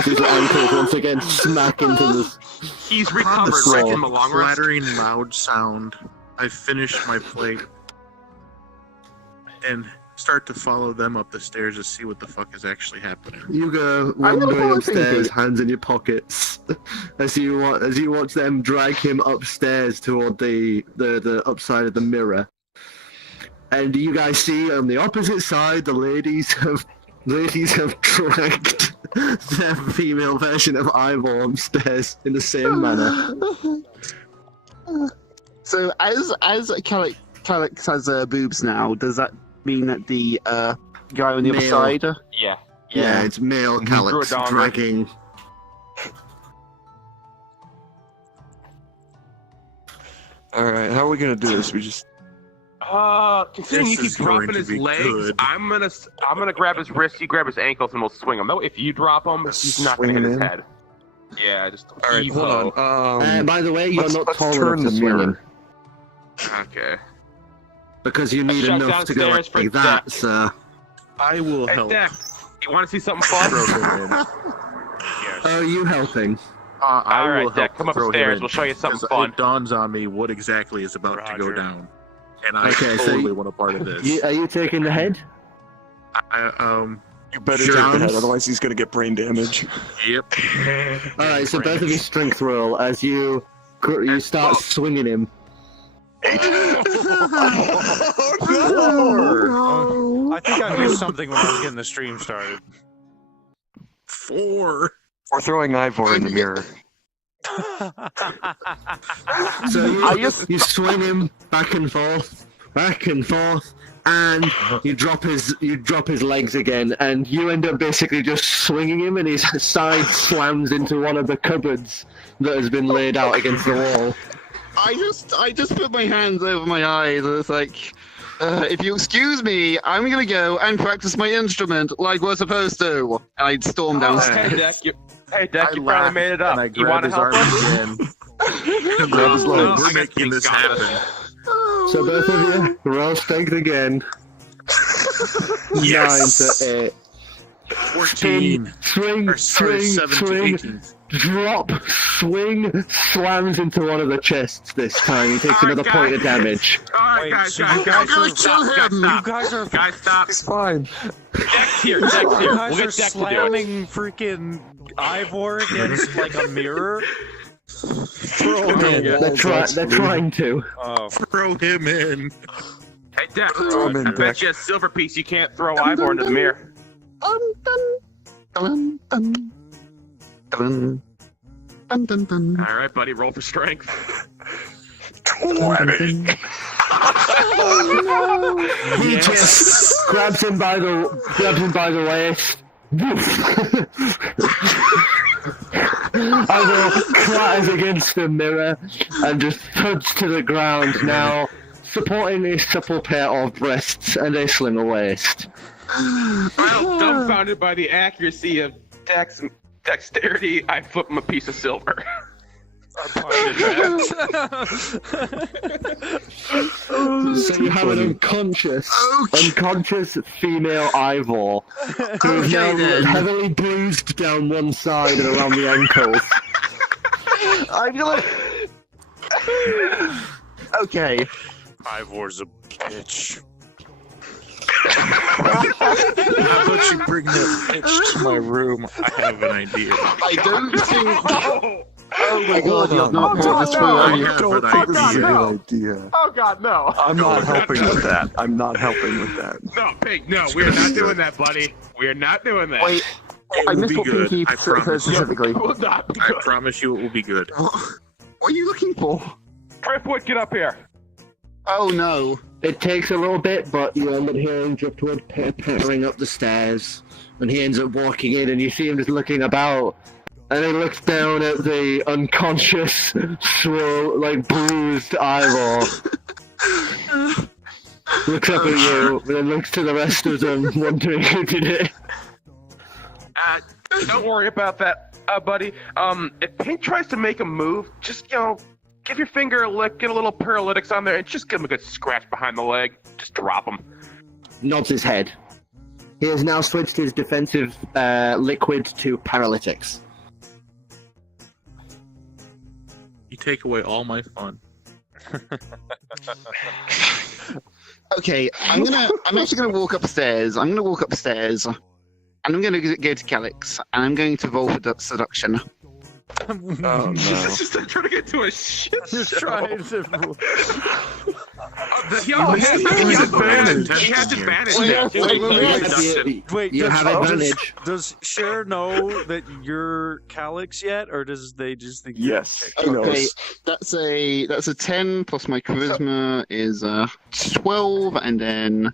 as his ankles once again smack into the. He's recovered right from a long rest. Flattering loud sound. I finish my plate and start to follow them up the stairs to see what the fuck is actually happening. You go wandering upstairs, hands in your pockets, as you watch them drag him upstairs toward the upside of the mirror. And you guys see on the opposite side, the ladies have dragged their female version of Ivor upstairs in the same manner. So as Calyx has boobs now, does that mean that the guy on the other side? Yeah. Yeah, it's male Calyx dragging. Alright, how are we gonna do this? We just... Considering he keeps dropping his legs, I'm gonna grab his wrists, you grab his ankles, and we'll swing him. Though if you drop him, he's not gonna hit his head. Yeah, just Alright, hold on. By the way, you're not tall turn enough to swing him. Okay. Because you need enough to go like that, sir. I will help. Deck, you want to see something fun? Yes. Oh, you helping? Alright, Deck, come upstairs, we'll show you something fun. It dawns on me what exactly is about to go down. And I Okay, totally want a part of this. Are you taking the head? You better Sure. take the head, otherwise he's gonna get brain damage. Yep. Alright, so both of you strength roll as you start swinging him. Oh, I think I missed something when I was getting the stream started. 4. We're throwing Ivor in the mirror. So you swing him back and forth, and you drop his legs again, and you end up basically just swinging him, and his side slams into one of the cupboards that has been laid out against the wall. I just put my hands over my eyes and it's like, if you excuse me, I'm gonna go and practice my instrument like we're supposed to. And I storm downstairs. Hey, Deck, you probably made it up. And I You want grab to his help arm us? again. Grab his legs. We're making this happen. So both of you roll strength again. Yes. 9 to 8. 14. Swing, 7 to 18. drop, swing, slams into one of the chests this time. He takes another point of damage. Alright, guys, so guys, you guys, guys stop. You guys are Guys, stop. It's fine. Deck's here, Deck's here. You We'll guys get are Deck to do it. slamming freaking Ivor against like a mirror. They're trying to. Oh, Throw him in. Hey, Deck, Throw him in, I bet you a silver piece you can't throw Ivor into the mirror. Alright, buddy, roll for strength. 20. He just grabs him by the waist. Ivor clatters against the mirror and just thuds to the ground now, supporting his supple pair of breasts and a slimmer waist. Well, dumbfounded by the accuracy of Deck's dexterity, I flip him a piece of silver. So you have an unconscious female Ivor who is now heavily bruised down one side and around the ankles. I'm gonna. Okay. Ivor's a bitch. How about you bring that bitch to my room? I have an idea. I don't think. Oh my god, you're not put this through, are you? Don't think this is a good idea. Oh god, no. I'm not helping with that. I'm not helping with that. No, Pig, no, we're not doing that, buddy. We're not doing that. Wait, It I will missed be what good. Pinky I said promise. specifically. It will not be I good. promise you it will be good. What are you looking for? Driftwood, get up here. Oh no. It takes a little bit, but you end up hearing Driftwood pattering up the stairs, and he ends up walking in, and you see him just looking about, and he looks down at the unconscious, bruised Ivor. Looks up at you, and then looks to the rest of them, wondering who did it. Don't worry about that, buddy. If Pink tries to make a move, just, give your finger a lick, get a little paralytics on there, and just give him a good scratch behind the leg. Just drop him. Nods his head. He has now switched his defensive liquid to paralytics. You take away all my fun. Okay, I'm actually gonna walk upstairs. I'm gonna walk upstairs, and I'm gonna go to Calyx, and I'm going to roll for seduction. Oh no. Just trying to get to a shit You're show. trying to. He has advantage now, too. Wait, You have advantage. Does Cher know that you're Calyx yet, or does they just think? Yes. He Okay, knows. that's a 10 plus my charisma is 12, and then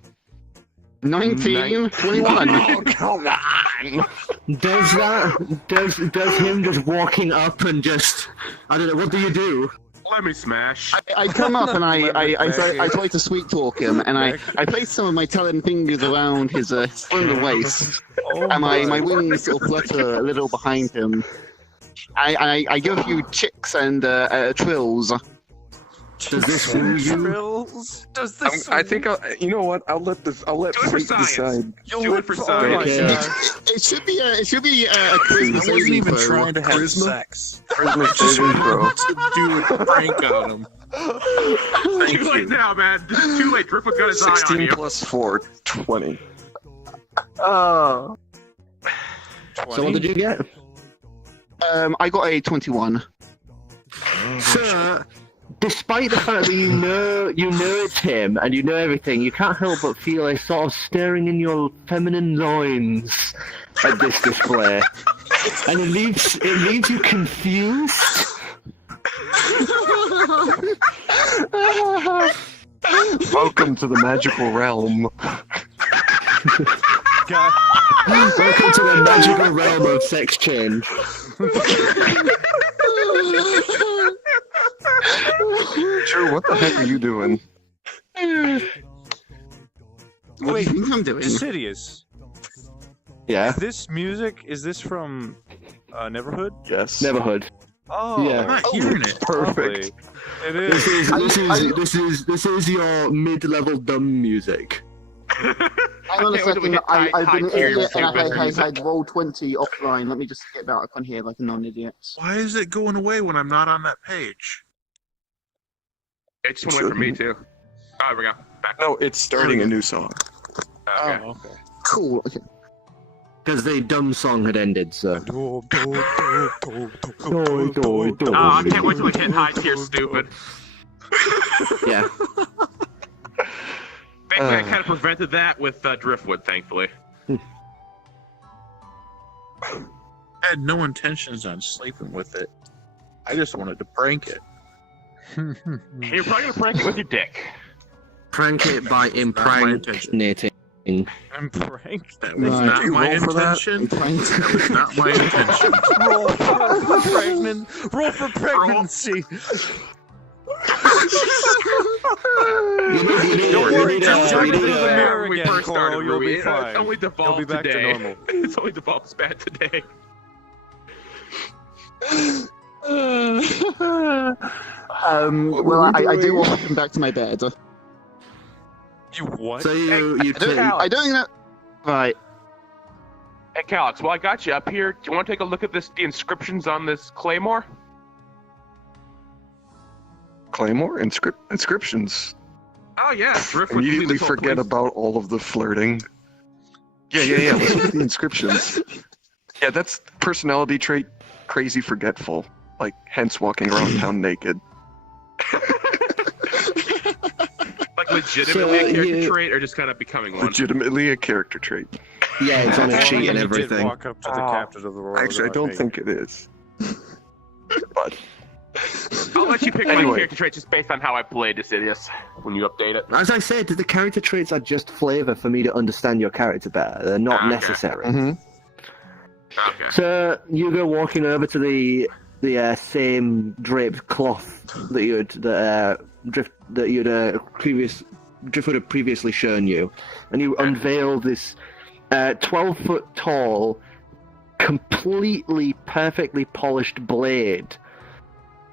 19, 21. Oh, come on! Does him just walking up and just, I don't know, what do you do? Let me smash. I come up and I try to sweet talk him, and I place some of my talon fingers around his slender waist, and my wings sort of flutter a little behind him. I give a few chicks and trills. Does this woo you? Trills? Does this? I think you know what? I'll let Do it for fate science. decide. Do it for Oh science. my Okay. God. It should be a charisma I wasn't saving even throw. trying to have Charisma? sex. Charisma saving throw. To do a prank on him. Thank Too late you. now, man. This is too late. Driftwood's got his eye on 16 you. plus 4, 20. So what did you get? I got a 21. So, despite the fact that you know it's him and you know everything, you can't help but feel a sort of stirring in your feminine loins at this display, and it leaves you confused. Welcome to the magical realm. God. Welcome to the magical realm of sex change. Drew, what the heck are you doing? What do you Wait, think I'm doing? Insidious. Yeah, This music, is this from Neverhood? Yes. Neverhood. Oh, Yeah. I'm not hearing it. Perfect. It This is. is your mid-level dumb music. Hang on a Okay, wait till we second. hit high- I've been high an tier idiot and music. I had roll 20 offline. Let me just get back on here like a non-idiot. Why is it going away when I'm not on that page? It just went away from me, too. Oh, there we go. Back. No, it's starting a new song. Okay. Oh, okay. Cool. Okay. Because the dumb song had ended, so. Oh, I can't wait till we hit high tier stupid. Yeah. Thankfully, I kind of prevented that with Driftwood, thankfully. I had no intentions on sleeping with it. I just wanted to prank it. You're probably going to prank it with your dick. Prank it by impregnating. I'm pranked. That was Right. not You my roll for that? intention. That was not my intention. Roll for pregnancy. Don't worry, just check into the When mirror we again, first Coral, started, you'll be Ruby. fine. It's only devolved You'll be back to today. normal. It's only devolved bad today. Well, I do want to come back to my bed. You what? So you I don't know. Right. Hey, Calyx, while I got you up here, do you want to take a look at the inscriptions on this claymore? Claymore? Inscriptions. Oh, yeah. Driftwood. Immediately forget about all of the flirting. Yeah. Let's look at the inscriptions. Yeah, that's personality trait, crazy forgetful. Like, hence walking around town naked. Like, legitimately So a character you- trait, or just kind of becoming one? Legitimately a character trait. yeah, it's on a sheet You and did everything. walk up to the captain of the world. Actually, I don't think it is. But I'll let you pick my Anyway. character trait just based on how I played Dissidious when you update it. As I said, the character traits are just flavor for me to understand your character better. They're not Okay. necessary. Okay. So you go walking over to the same draped cloth that Driftwood had previously shown you, and you unveil this 12-foot tall, completely perfectly polished blade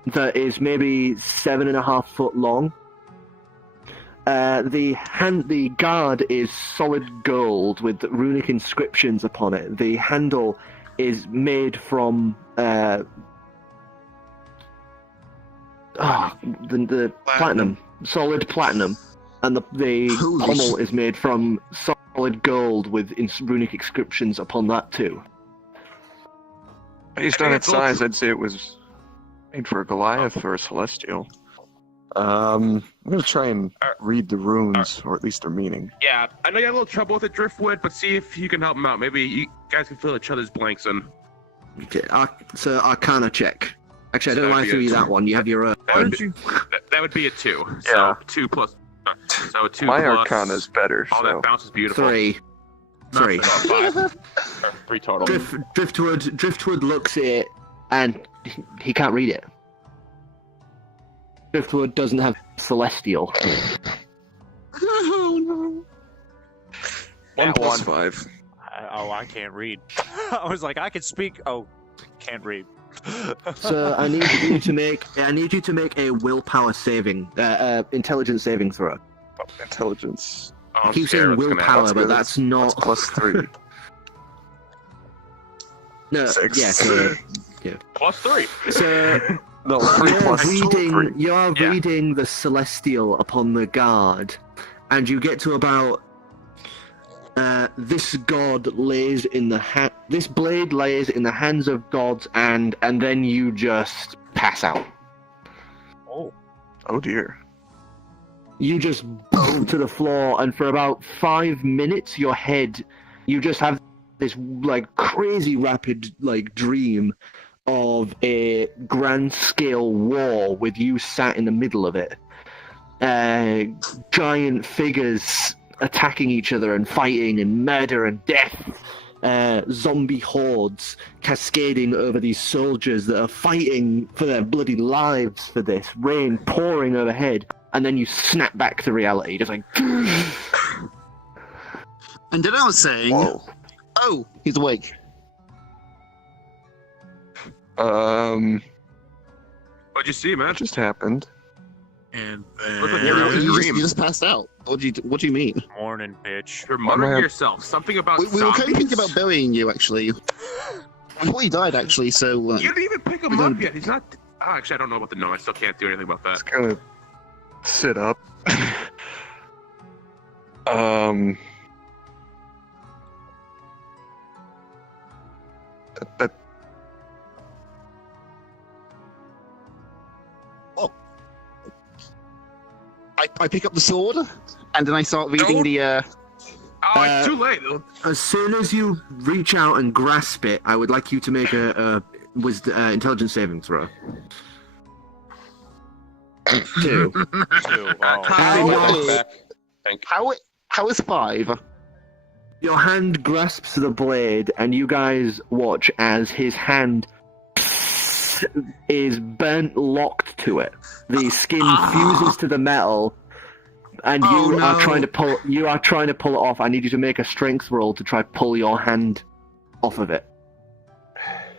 that is maybe 7.5 foot long, The guard is solid gold with runic inscriptions upon it. The handle is made from the platinum, solid platinum, and the pommel is made from solid gold with runic inscriptions upon that too. Based on its size, I'd say it was made for a Goliath or a Celestial. I'm gonna try and read the runes, or at least their meaning. Yeah, I know you had a little trouble with it, Driftwood, but see if you can help him out. Maybe you guys can fill each other's blanks in. Okay, so Arcana check. Actually, I don't know why I threw you that one. You have your own. That would be a 2. Yeah. So 2 plus. So 2 My plus. Arcana's better. Oh, So. that bounce is beautiful. 3. No, 3. 5. Or 3 total. Driftwood looks at it, and he can't read it. Driftwood doesn't have Celestial. Oh no. 1 plus 5. I can't read. I was like, I can speak. Oh, can't read. So I need you to make a willpower saving, intelligence saving throw. Intelligence. Oh, I I'm keep scared saying what's gonna willpower, happen. but that's not. That's plus 3. No, 6. yeah, so, Plus 3. so No, 3 plus 3. you're reading the Celestial upon the guard, and you get to about this god lays in the this blade lays in the hands of gods, and then you just pass out. Oh dear. You just boom to the floor, and for about 5 minutes, you just have this like crazy rapid like dream of a grand scale war with you sat in the middle of it. Giant figures attacking each other and fighting and murder and death. Zombie hordes cascading over these soldiers that are fighting for their bloody lives for this. Rain pouring overhead, and then you snap back to reality, just like. And then I was saying, Whoa. oh, he's awake. What'd you see, man? What just happened? And Look like then you're in a You dream. just passed out. What do you mean? Morning, bitch. You're muttering I to have- yourself. Something about We were kind of zombies? thinking about burying you, actually. We thought he died, actually, so... You didn't even pick him we up don't- yet. He's not. Oh, actually, I don't know about the no. I still can't do anything about that. It's gonna sit up. That I pick up the sword, and then I start reading the... Oh, it's too late. As soon as you reach out and grasp it, I would like you to make a intelligence saving throw. 2. 2. Oh. How is 5? Your hand grasps the blade, and you guys watch as his hand is burnt locked to it. The skin fuses to the metal, and you are trying to pull. You are trying to pull it off. I need you to make a strength roll to try pull your hand off of it.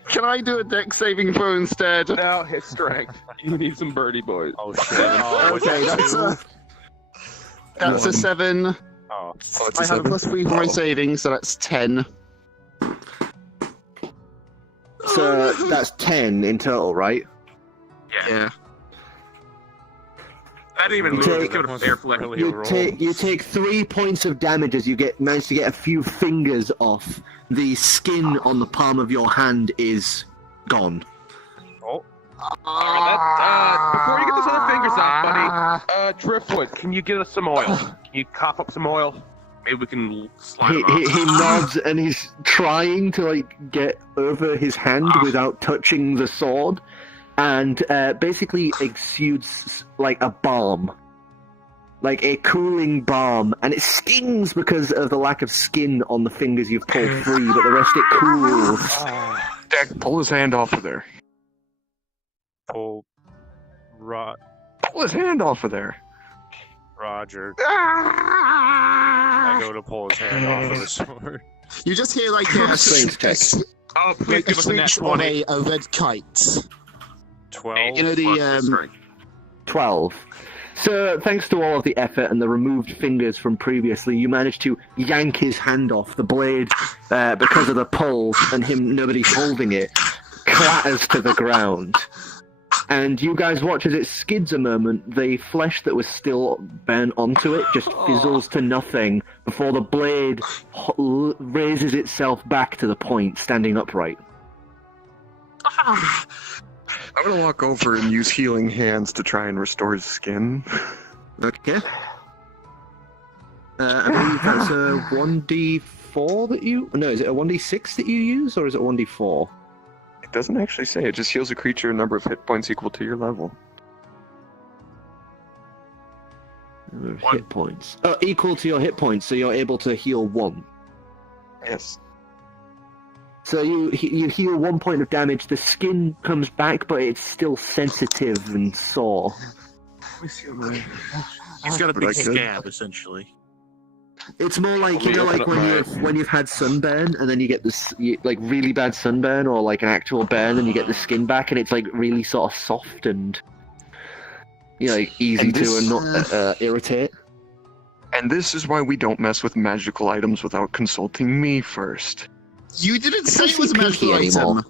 Can I do a dex saving throw instead? Now hit strength. You need some birdie boys. Oh shit. Oh, what's Okay, that, that's a 7. Oh. oh, it's I a have a 7. plus 3 for my saving, so that's 10. So that's 10 in total, right? Yeah. I didn't even move. Take- Just give it a fair flick. Really You roll. take 3 points of damage as you manage to get a few fingers off. The skin on the palm of your hand is gone. Alright, before you get those other fingers off, buddy, Driftwood, can you get us some oil? Can you cough up some oil? Maybe we can slide He, them off. he nods and he's trying to like get over his hand without touching the sword, and basically exudes like a balm, like a cooling balm, and it stings because of the lack of skin on the fingers you've pulled free, but the rest it cools. Dak, pull his hand off of there. Pull. Pull his hand off of there. Roger. I go to pull his hand off of the sword. You just hear like a Strength check. Oh, please like a give us a nat screech of 20. a red kite. 12. You know Plus the strength. 12. So, thanks to all of the effort and the removed fingers from previously, you managed to yank his hand off. The blade, because of the pull and nobody's holding it, clatters to the ground. And you guys watch as it skids a moment. The flesh that was still burnt onto it just fizzles to nothing before the blade raises itself back to the point, standing upright. I'm gonna walk over and use healing hands to try and restore his skin. Okay. I believe that's a 1d4 that you... No, is it a 1d6 that you use, or is it 1d4? It doesn't actually say. It just heals a creature a number of hit points equal to your level. Hit points. Oh, equal to your hit points, so you're able to heal 1. Yes. So you heal 1 point of damage, the skin comes back, but it's still sensitive and sore. He's got a big scab, essentially. It's more like, you know, like when you've had sunburn, and then you get this, like, really bad sunburn, or like an actual burn, and you get the skin back, and it's like really sort of soft and, you know, like, easy to and not irritate. And this is why we don't mess with magical items without consulting me first. You didn't say it was a magical item.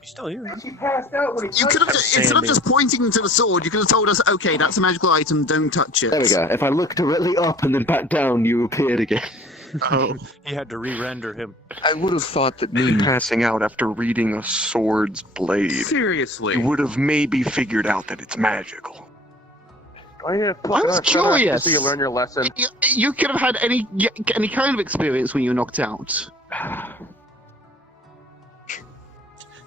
He's still here. You could have, instead of just pointing to the sword, you could have told us, okay, that's a magical item, don't touch it. There we go. If I look directly up and then back down, you appeared again. Oh, he had to re-render him. I would have thought that me passing out after reading a sword's blade, Seriously. you would have maybe figured out that it's magical. I was curious. So you learn your lesson. You could have had any kind of experience when you were knocked out.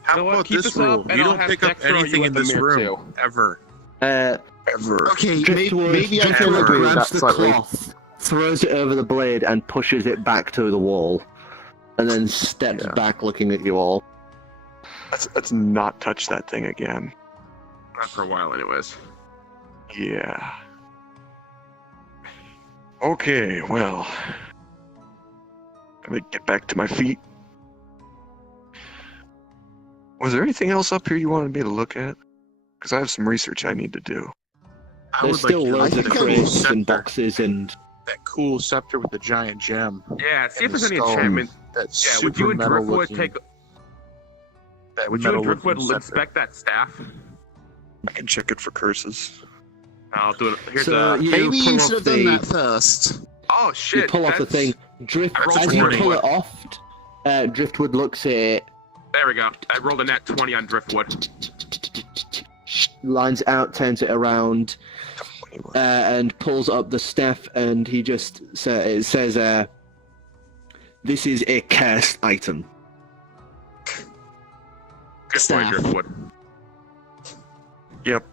How about Keep this this up, rule? and You I'll don't have pick up Dex throw anything you in at the this mirror, room, ever. Ever. Okay, Driftwood maybe I can Driftwood agree with that grabs the slightly. cloth, throws it over the blade, and pushes it back to the wall, and then steps back, looking at you all. Let's not touch that thing again. Not for a while, anyways. Yeah. Okay, well. Let me get back to my feet. Was there anything else up here you wanted me to look at? Because I have some research I need to do. I There's would still like loads to of look at the crates scepter, and boxes and... that cool scepter with the giant gem. Yeah, see if And there's the any skull. enchantment. That Yeah, would you super and metal Driftwood looking. take... That Would you and metal Driftwood looking scepter. inspect that staff? I can check it for curses. I'll do it. Here's So a... you Maybe pull you off should have done the- that first. Oh, shit. You pull off the that's- thing. That's As you 20. pull it off, Driftwood looks at it, There we go. I rolled a nat 20 on Driftwood. lines out, turns it around, and pulls up the staff, and he just it says, "This is a cursed item." Good point, Staff. Driftwood. Yep.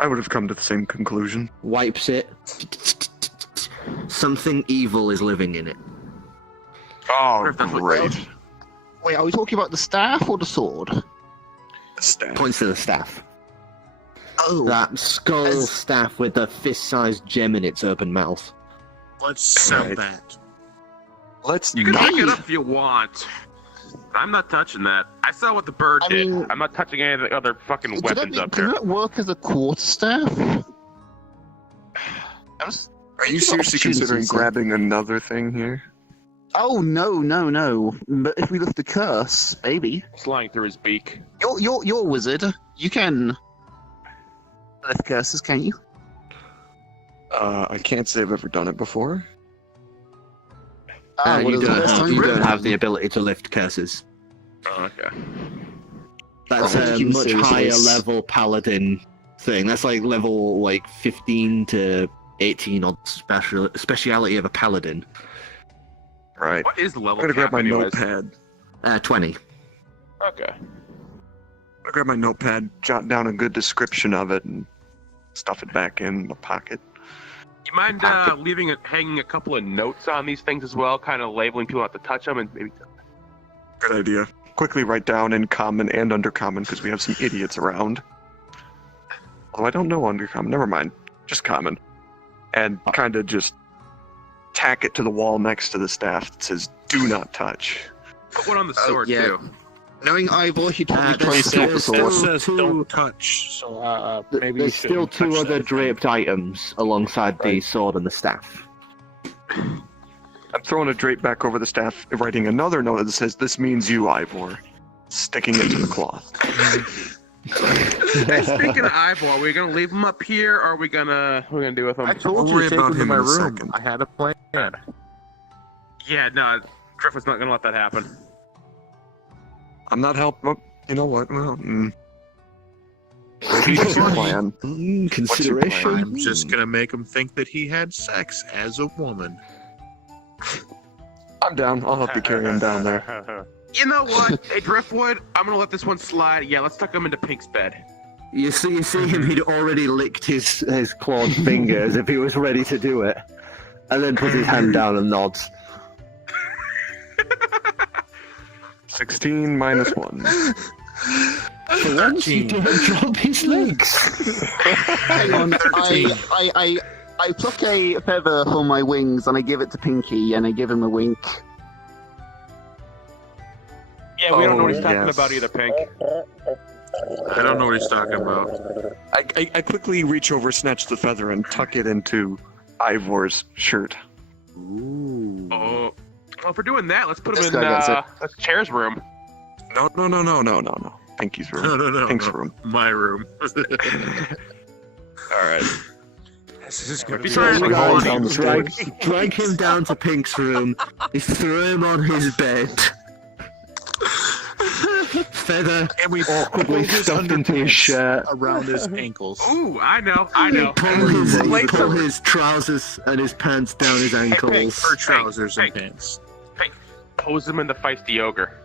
I would have come to the same conclusion. Wipes it. Something evil is living in it. Oh, That's what- great. Wait, are we talking about the staff or the sword? Staff. Points to the staff. Oh, That skull As- staff with the fist-sized gem in its open mouth. Let's sell Right. that. Let's You can not. pick it up if you want. I'm not touching that. I saw what the bird I did. mean- I'm not touching any of the other fucking Could weapons up does there. that work as a quarterstaff? Are you seriously considering grabbing another thing here? Oh no! But if we lift the curse, baby, Flying through his beak. you're a wizard. You can lift curses, can't you? I can't say I've ever done it before. What you is the don't first have, time you don't round? have the ability to lift curses. Oh, okay. That's Oh, a you much seriously? higher level paladin thing. That's like level 15 to 18 on speciality of a paladin. Right. What is the level I'm gonna grab cap my anyways? notepad. 20. Okay. I grab my notepad, jot down a good description of it, and stuff it back in my pocket. You mind hanging a couple of notes on these things as well, kind of labeling people not to touch them, and maybe... Good idea. Quickly write down in common and undercommon because we have some idiots around. Although I don't know undercommon. Never mind. Just common. And kind of just tack it to the wall next to the staff that says "Do not touch." Put one on the sword yeah. too. Knowing Ivor, he'd probably try and there's steal the still- sword. It says two- don't touch, so maybe There's you still shouldn't two touch other that. draped items alongside the Right. sword and the staff. I'm throwing a drape back over the staff, writing another note that says, "This means you, Ivor." Sticking it to the cloth. Hey, speaking of Ivor, are we gonna leave him up here, or are we gonna do with him? I told Don't you worry to take about him to him my in a room. second. I had a plan. Yeah, no, Driftwood's not gonna let that happen. I'm not helping. You know what? Well, what's your plan? Consideration. I'm just gonna make him think that he had sex as a woman. I'm down. I'll help you carry him down there. You know what? Hey, Driftwood, I'm gonna let this one slide. Yeah, let's tuck him into Pink's bed. You see him, he'd already licked his clawed finger as if he was ready to do it. And then puts his hand down and nods. 16 minus 1. For once, you don't drop his legs. Hang on, I pluck a feather from my wings and I give it to Pinky and I give him a wink. Yeah, we don't know what he's Oh, talking yes. about either, Pink. I don't know what he's talking about. I quickly reach over, snatch the feather, and tuck it into Ivor's shirt. Ooh. Oh, well, if we're doing that, let's put him This in guy gets it. that's Chair's room. No. Pinky's room. No. Pink's room. My room. Alright. This is gonna What be if so you much guys fun. down the stairs? Drag him down to Pink's room. You throw him on his bed. Feather And we awkwardly stuffed into his shirt. around his ankles. Ooh, I know. You pull his trousers and his pants down his ankles. Or trousers and Pink. pants. Pose him in the feisty ogre.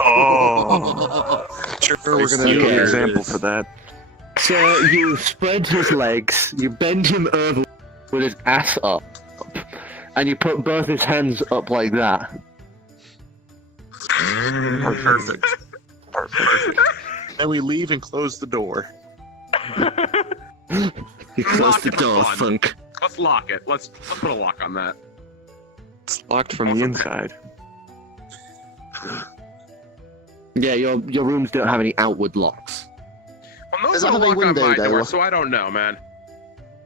Oh! Sure, we're gonna need Okay. an example for that. So you spread his legs, you bend him over with his ass up, and you put both his hands up like that. Perfect. Perfect. Then we leave and close the door. You close Lock the it door, on. Funk. Let's lock it. Let's put a lock on that. It's locked from the inside. Yeah, your rooms don't have any outward locks. Well, Does no it have a lock on window, my though? door, so I don't know, man.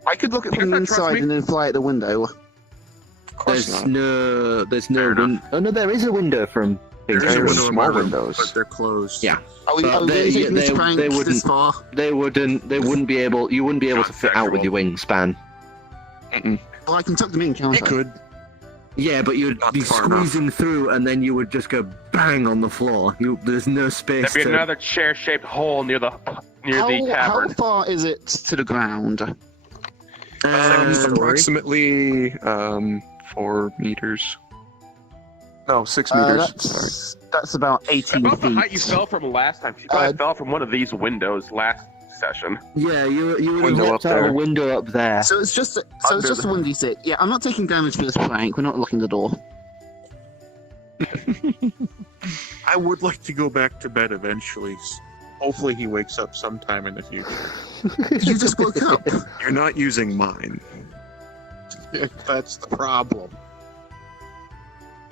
I could look at You from the guys not trust inside me? and then fly at the window. Of course There's not. there's no Fair window. Oh no, there is a window from. There's a There's window in my small room, windows. but they're closed. Yeah. Are we But really taking this they prank this wouldn't- far? They wouldn't be able. You wouldn't be able to fit out with your wingspan. Well, I can tuck them in, can't He I? could. Yeah, but you'd Not be far enough. squeezing through, and then you would just go bang on the floor. There's no space. There'd be to... another chair-shaped hole near the How tavern. far is it to the ground? Approximately 4 meters. No, 6 meters. That's about 18 About the feet. height you fell from last time. You probably fell from one of these windows last session. Yeah, you would have Window left up out a there. window up there. So it's just a 1d6. Yeah, I'm not taking damage for this prank. We're not locking the door. I would like to go back to bed eventually. Hopefully he wakes up sometime in the future. You just woke up. You're not using mine. That's the problem.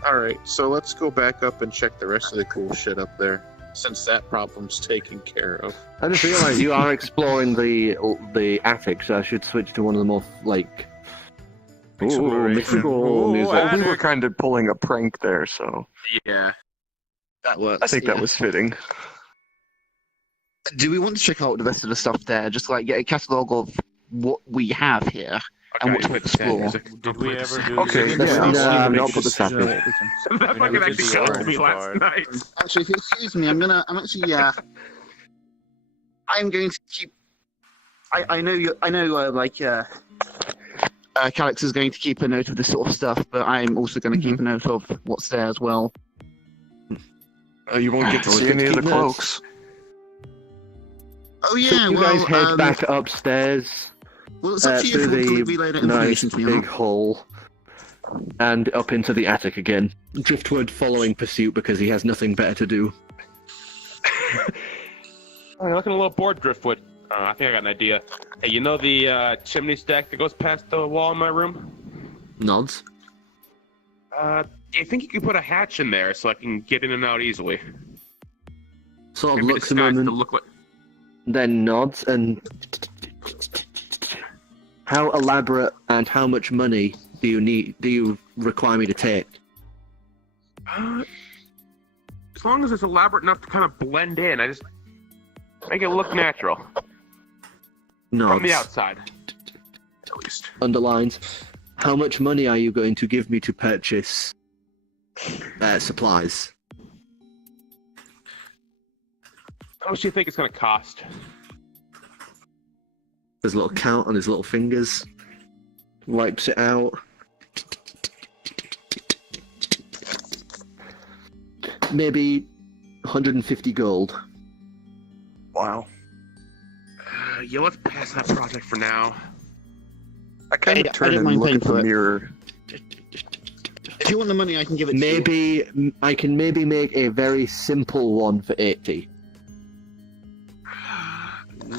Alright, so let's go back up and check the rest of the cool shit up there, since that problem's taken care of. I just realised you are exploring the attic, so I should switch to one of the more like. Ooh, Exploration. mystical Ooh, music. Well, we were kind of pulling a prank there, so Yeah. That works. I think that was fitting. Do we want to check out the rest of the stuff there? Just like get a catalogue of what we have here and what to explore. Did we ever do Okay, this? yeah, no, I've Make not a put the decision sappy. on what we can- That We fucking never did actually the killed orange me last part. night. Actually, if you excuse me, I'm going to keep. I know Calix is going to keep a note of this sort of stuff, but I'm also going to keep a note of what's there as well. You won't get to Always see good to any of the keep notes. cloaks. Oh yeah, So you guys head um, back upstairs Well, it's up to you through if you want to the relay that nice information to me. or big not. hall and up into the attic again. Driftwood following pursuit because he has nothing better to do. Oh, you're looking a little bored, Driftwood. I think I got an idea. Hey, you know the chimney stack that goes past the wall in my room? Nods. I think you can put a hatch in there so I can get in and out easily. Sort of Maybe looks a disguised moment, to look like. then nods, and how elaborate and how much money do you require me to take? As long as it's elaborate enough to kind of blend in, I just make it look natural Nods. from the outside, at least. Underlines. How much money are you going to give me to purchase supplies? How much do you think it's going to cost? There's a little count on his little fingers. Wipes it out. Maybe 150 gold. Wow. Yeah, let's pass that project for now. I kind I of turn don't and mind look paying at the for it. mirror. If you want the money, I can give it to you. Maybe I can maybe make a very simple one for 80.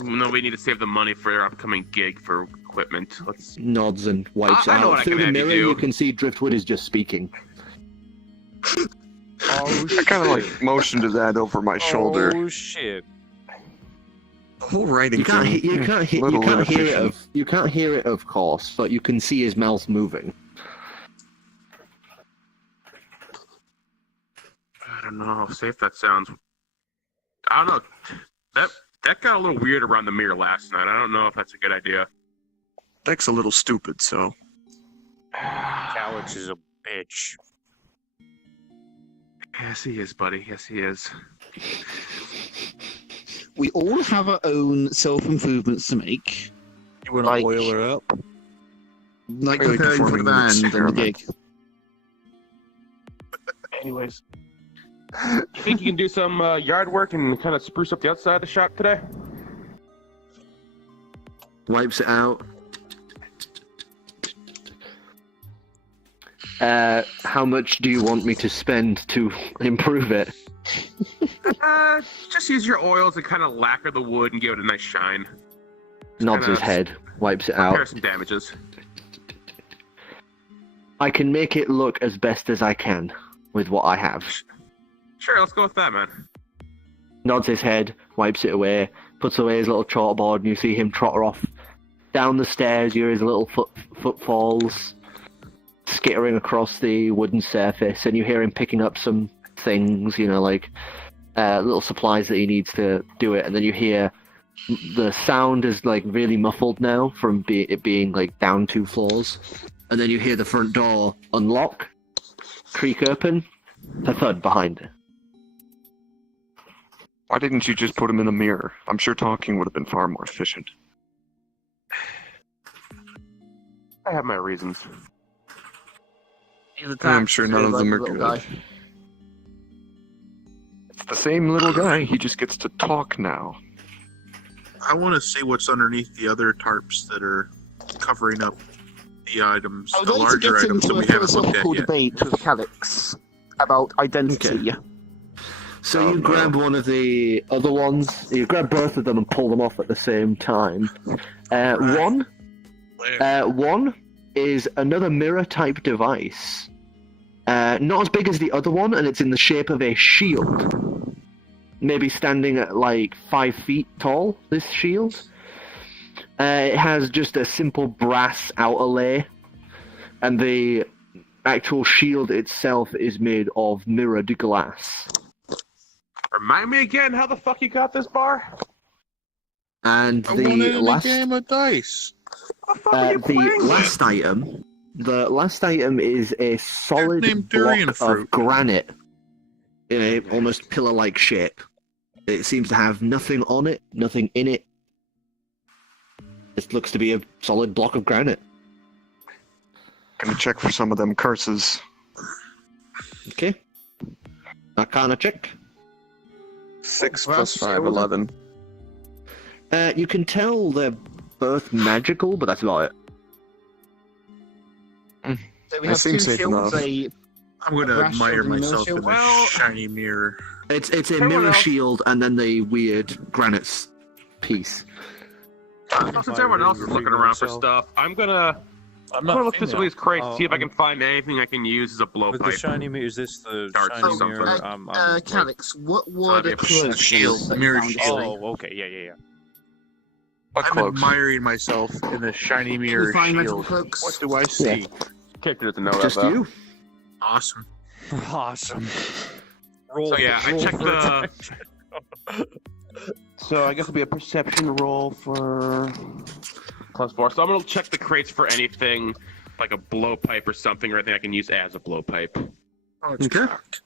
No, we need to save the money for our upcoming gig for equipment. Let's. Nods and wipes I know what out. I Through can the have you mirror, do. you can see Driftwood is just speaking. Oh, I kind of like motion to that over my shoulder. Oh shit! The whole writing You can't, thing. you can't hear it. You can't hear it, of course, but you can see his mouth moving. I don't know how safe that sounds. I don't know. That got a little weird around the mirror last night. I don't know if that's a good idea. Deck's a little stupid, so Cowich is a bitch. Yes, he is, buddy. Yes, he is. We all have our own self-improvements to make, You want to Like- oil her up? like Really preparing for the performing an band and the experiment. gig. Anyways, you think you can do some yard work and kind of spruce up the outside of the shop today? Wipes it out. How much do you want me to spend to improve it? Just use your oils and kind of lacquer the wood and give it a nice shine. Nods his kinda head, wipes it Repair out. some damages. I can make it look as best as I can with what I have. Sure, let's go with that, man. Nods his head, wipes it away, puts away his little chalkboard, and you see him trotter off down the stairs. You hear his little footfalls skittering across the wooden surface, and you hear him picking up some things, you know, like little supplies that he needs to do it. And then you hear the sound is like really muffled now from it being like down 2 floors. And then you hear the front door unlock, creak open, a thud behind it. why didn't you just put him in a mirror? I'm sure talking would have been far more efficient. I have my reasons. I'm sure none of them are good. It's the same little guy, he just gets to talk now. I want to see what's underneath the other tarps that are covering up the items, I would the like to larger get items that into a we haven't looked philosophical at yet. debate with Calix about identity. So Oh, you no. grab one of the other ones, you grab both of them and pull them off at the same time. One is another mirror-type device. Not as big as the other one, and it's in the shape of a shield. Maybe standing at like 5 feet tall, this shield. It has just a simple brass outerlay, and the actual shield itself is made of mirrored glass. Remind me again how the fuck you got this bar? And I wanted the a last, game of dice. What the fuck are you playing with? the last item is a solid named durian block fruit. of granite in a almost pillar-like shape. It seems to have nothing on it, nothing in it. It looks to be a solid block of granite. Gonna check for some of them curses. Okay. Arcana check. 6 Well, plus 5, 11. You can tell they're both magical, but that's about it. So we That have two seems safe shields, enough. I'm going to brass admire shield and a myself in shield. a shiny mirror. It's a Everyone mirror else- shield and then the weird granite piece. Since everyone else is looking around for stuff, I'm gonna I'm gonna look through some of these crates to see if I can find anything I can use as a blowpipe. With the shiny mirror, is this the Darts or shiny something. mirror? Calix, what were the cloaks shield, that you mirror found shield. yesterday? Oh, okay, yeah. What I'm cloaks? admiring myself in the shiny mirror You find magical shield. cloaks? What do I see? Character doesn't know Just that. you. Awesome. Awesome. Roll. So yeah, I roll checked for the. attack. So I guess it'll be a perception roll for +4. So I'm gonna check the crates for anything like a blowpipe or something, or anything I can use as a blowpipe. Oh, it's Okay. cocked.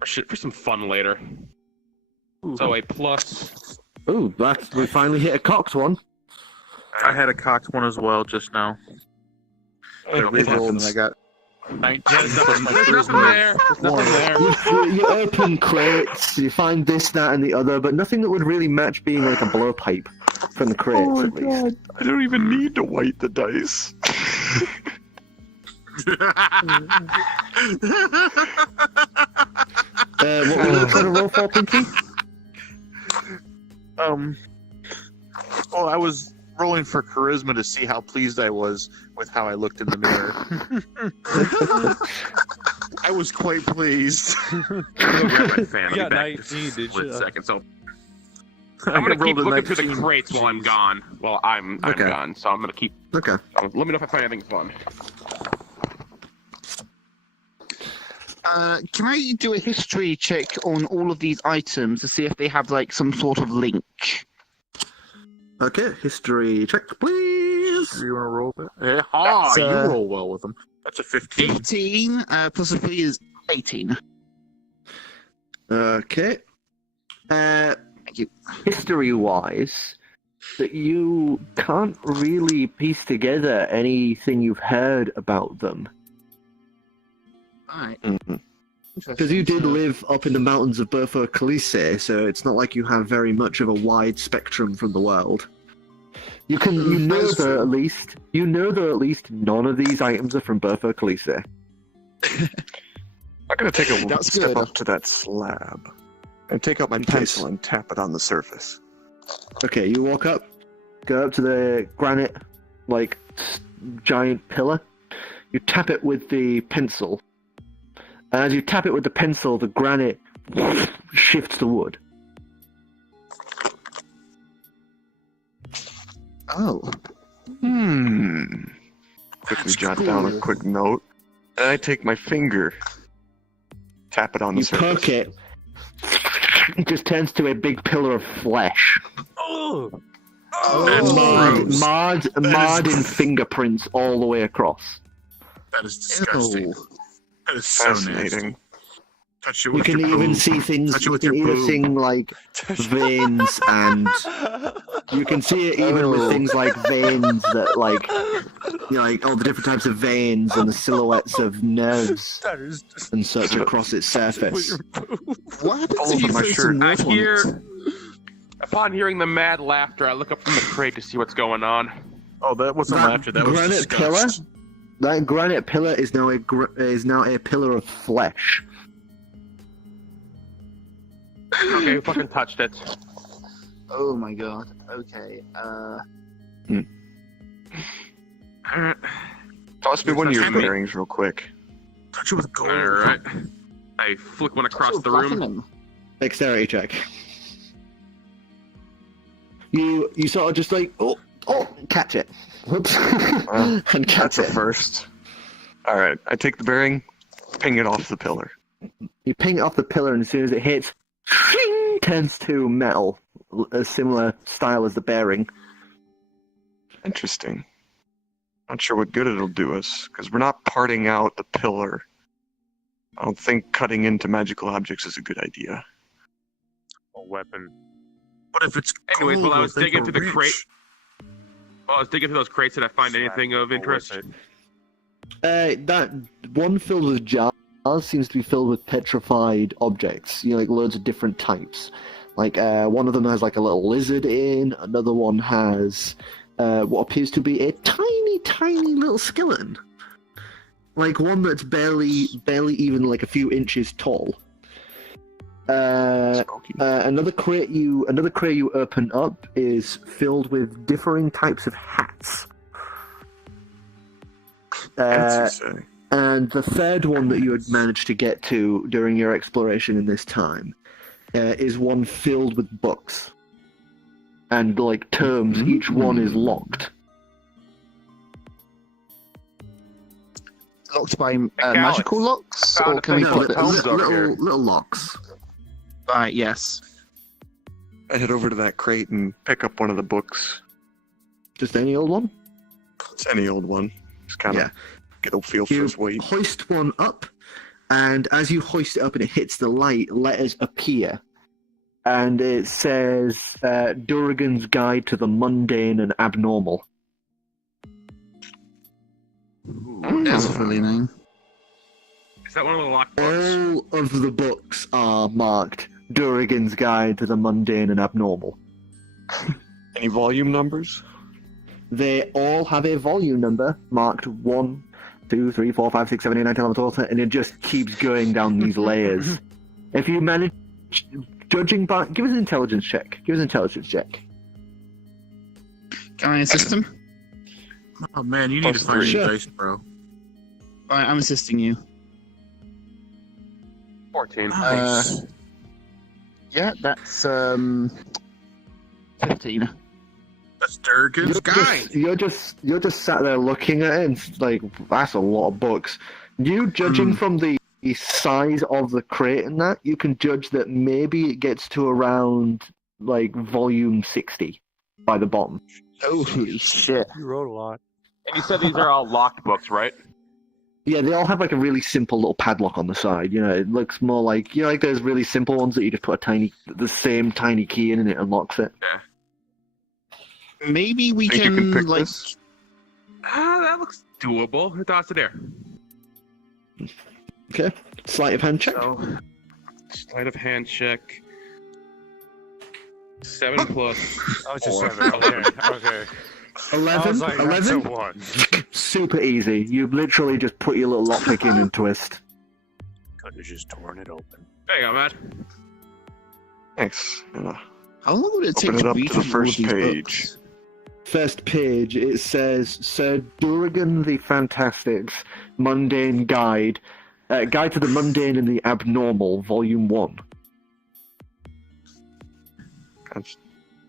For some fun later. So a plus. Ooh, we finally hit a cocked one. I had a cocked one as well just now. I rerolled and I got 19 plus my There's nothing charisma. there. There's nothing there. You open crates, you find this, that, and the other, but nothing that would really match being like a blowpipe from the crates, Oh my at least. god! I don't even need to white the dice. What were you trying to roll for, Pinky? Well, I was rolling for charisma to see how pleased I was with how I looked in the mirror. I was quite pleased. Grab my fan. You I'll got be back 19, did split you? second. So I'm gonna keep looking through the crates while I'm gone. Well, I'm Okay. gone, so I'm gonna keep. Okay. Let me know if I find anything fun. Can I do a history check on all of these items to see if they have like some sort of link? Okay, history check, please. You want to roll it? That's, You roll well with them. That's a 15. 15 plus a 3 is 18. Okay. Thank you. History-wise, that you can't really piece together anything you've heard about them. Alright. Mhm. Because you did live up in the mountains of Bertha Calise, so it's not like you have very much of a wide spectrum from the world. You know That's that true. at least none of these items are from Bertha Calise. I'm gonna take a That's step good. up to that slab and take out my pencil and tap it on the surface. Okay, you walk up, go up to the granite, like, giant pillar. You tap it with the pencil. And as you tap it with the pencil, the granite shifts the wood. Oh. Quickly jot down a quick note. And I take my finger, tap it on the You surface. poke it. It just turns to a big pillar of flesh. Oh! That's gross. Marred in fingerprints all the way across. That is disgusting. Ew. That is so Fascinating. nasty. Touch it You with can your even boob. see things. Touch it You with can your even boob. see like veins, and you can see it even with things like veins that, like, you know, like all the different types of veins and the silhouettes of nerves That is just and such across its surface. What happens All if you over my throw shirt. some I water on hear. it? Upon hearing the mad laughter, I look up from the crate to see what's going on. Oh, that wasn't That laughter. That was granite disgust. That granite pillar is now a pillar of flesh. Okay, who fucking touched it? Oh my god. Okay. Toss me one of your Touch me. bearings real quick. Touch it with gold. Alright. I flick one across the room. Platinum. Dexterity check. You sort of just like catch it. Whoops. Well, And catch That's a it. first. Alright, I take the bearing, ping it off the pillar. You ping it off the pillar, and as soon as it hits, shing, turns to metal, a similar style as the bearing. Interesting. Not sure what good it'll do us, because we're not parting out the pillar. I don't think cutting into magical objects is a good idea. a weapon. What if it's Anyways, gold? while I was Then digging we're through the rich. crate, while I was digging through those crates, did I find anything of interest? That one filled with jars seems to be filled with petrified objects. You know, like loads of different types. Like one of them has like a little lizard in. Another one has what appears to be a tiny, tiny little skeleton. Like one that's barely even like a few inches tall. Smoky. Another crate you open up is filled with differing types of hats. Fancy say. And the third one that you had managed to get to during your exploration in this time is one filled with books. And, like, terms, each one is locked. Locked by magical locks? Or can we No, put little locks. Right, yes. I head over to that crate and pick up one of the books. Just any old one? It's any old one. Just kind of get a feel for You his weight. hoist one up, and as you hoist it up and it hits the light, letters appear. And it says, Durgan's Guide to the Mundane and Abnormal. That's a funny name. Is that one of the locked books? All of the books are marked Durgan's Guide to the Mundane and Abnormal. Any volume numbers? They all have a volume number marked 1, 2, 3, 4, 5, 6, 7, 8, 9, 10, 11, 12, 13, and it just keeps going down these layers. If you manage, judging by, give us an intelligence check. Can I assist him? Oh man, you need to find Sure. your dice, bro. Alright, I'm assisting you. 14. Nice. Yeah, that's 15. That's Durgan's guide. You're just sat there looking at it, and it's like, that's a lot of books. You judging from the size of the crate and that, you can judge that maybe it gets to around like volume 60 by the bottom. Holy shit. You wrote a lot. And you said these are all locked books, right? Yeah, they all have like a really simple little padlock on the side. You know, it looks more like, you know, like those really simple ones that you just put the same tiny key in and it unlocks it. Maybe we Think you can pick like this? That looks doable. Who thought it there? Okay, sleight of hand check. So, sleight of hand check. 7 plus. Oh, it's just 4. 7. Okay. I 11? was like, that's a 11? 1. Super easy. You literally just put your little lockpick in and twist. Could have just torn it open. There you go, man. Thanks. how long would it take Open it to up read to the through all first these page. books? First page, it says Sir Durgan the Fantastic's Mundane Guide. Guide to the Mundane and the Abnormal, Volume 1. Let's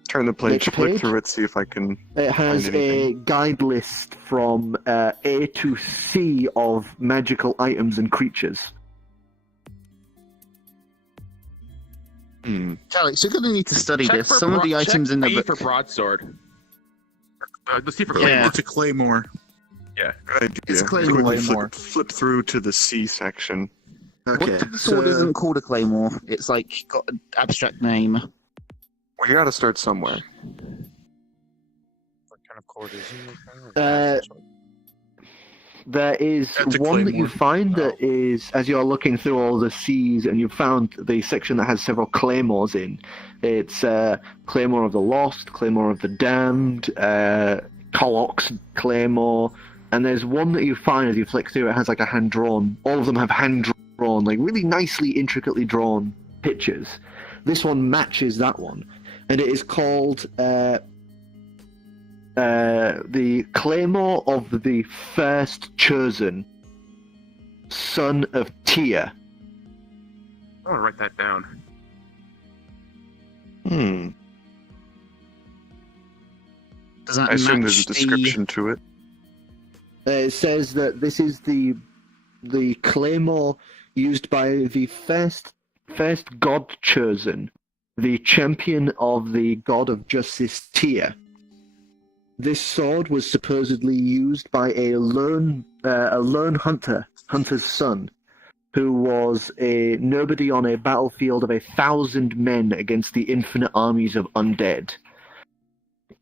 turn the page, Next flick page? through it, see if I can. It has Find a anything. guide list from A to C of magical items and creatures. Alex, you're going to need to study Check this. for Some of the check items in the B book. for broadsword. Let's see for Yeah. claymore. It's a claymore. Good idea. It's a Quickly claymore. flip through to the C section. Okay, What sword isn't called a claymore? It's like got an abstract name. Well, you got to start somewhere. What kind of cord is it? there is That's a one that you claymore. find that is, as you're looking through all the C's, and you've found the section that has several claymores in. It's Claymore of the Lost, Claymore of the Damned, Collox Claymore, and there's one that you find as you flick through, it has like a hand-drawn, all of them have hand-drawn, like really nicely, intricately drawn pictures. This one matches that one, and it is called the Claymore of the First Chosen, Son of Tyr. I want to write that down. Does that I assume match there's a description to it. It says that this is the claymore used by the first god chosen, the champion of the god of justice Tyr. This sword was supposedly used by a lone hunter's son, who was a nobody on a battlefield of 1,000 men against the infinite armies of undead.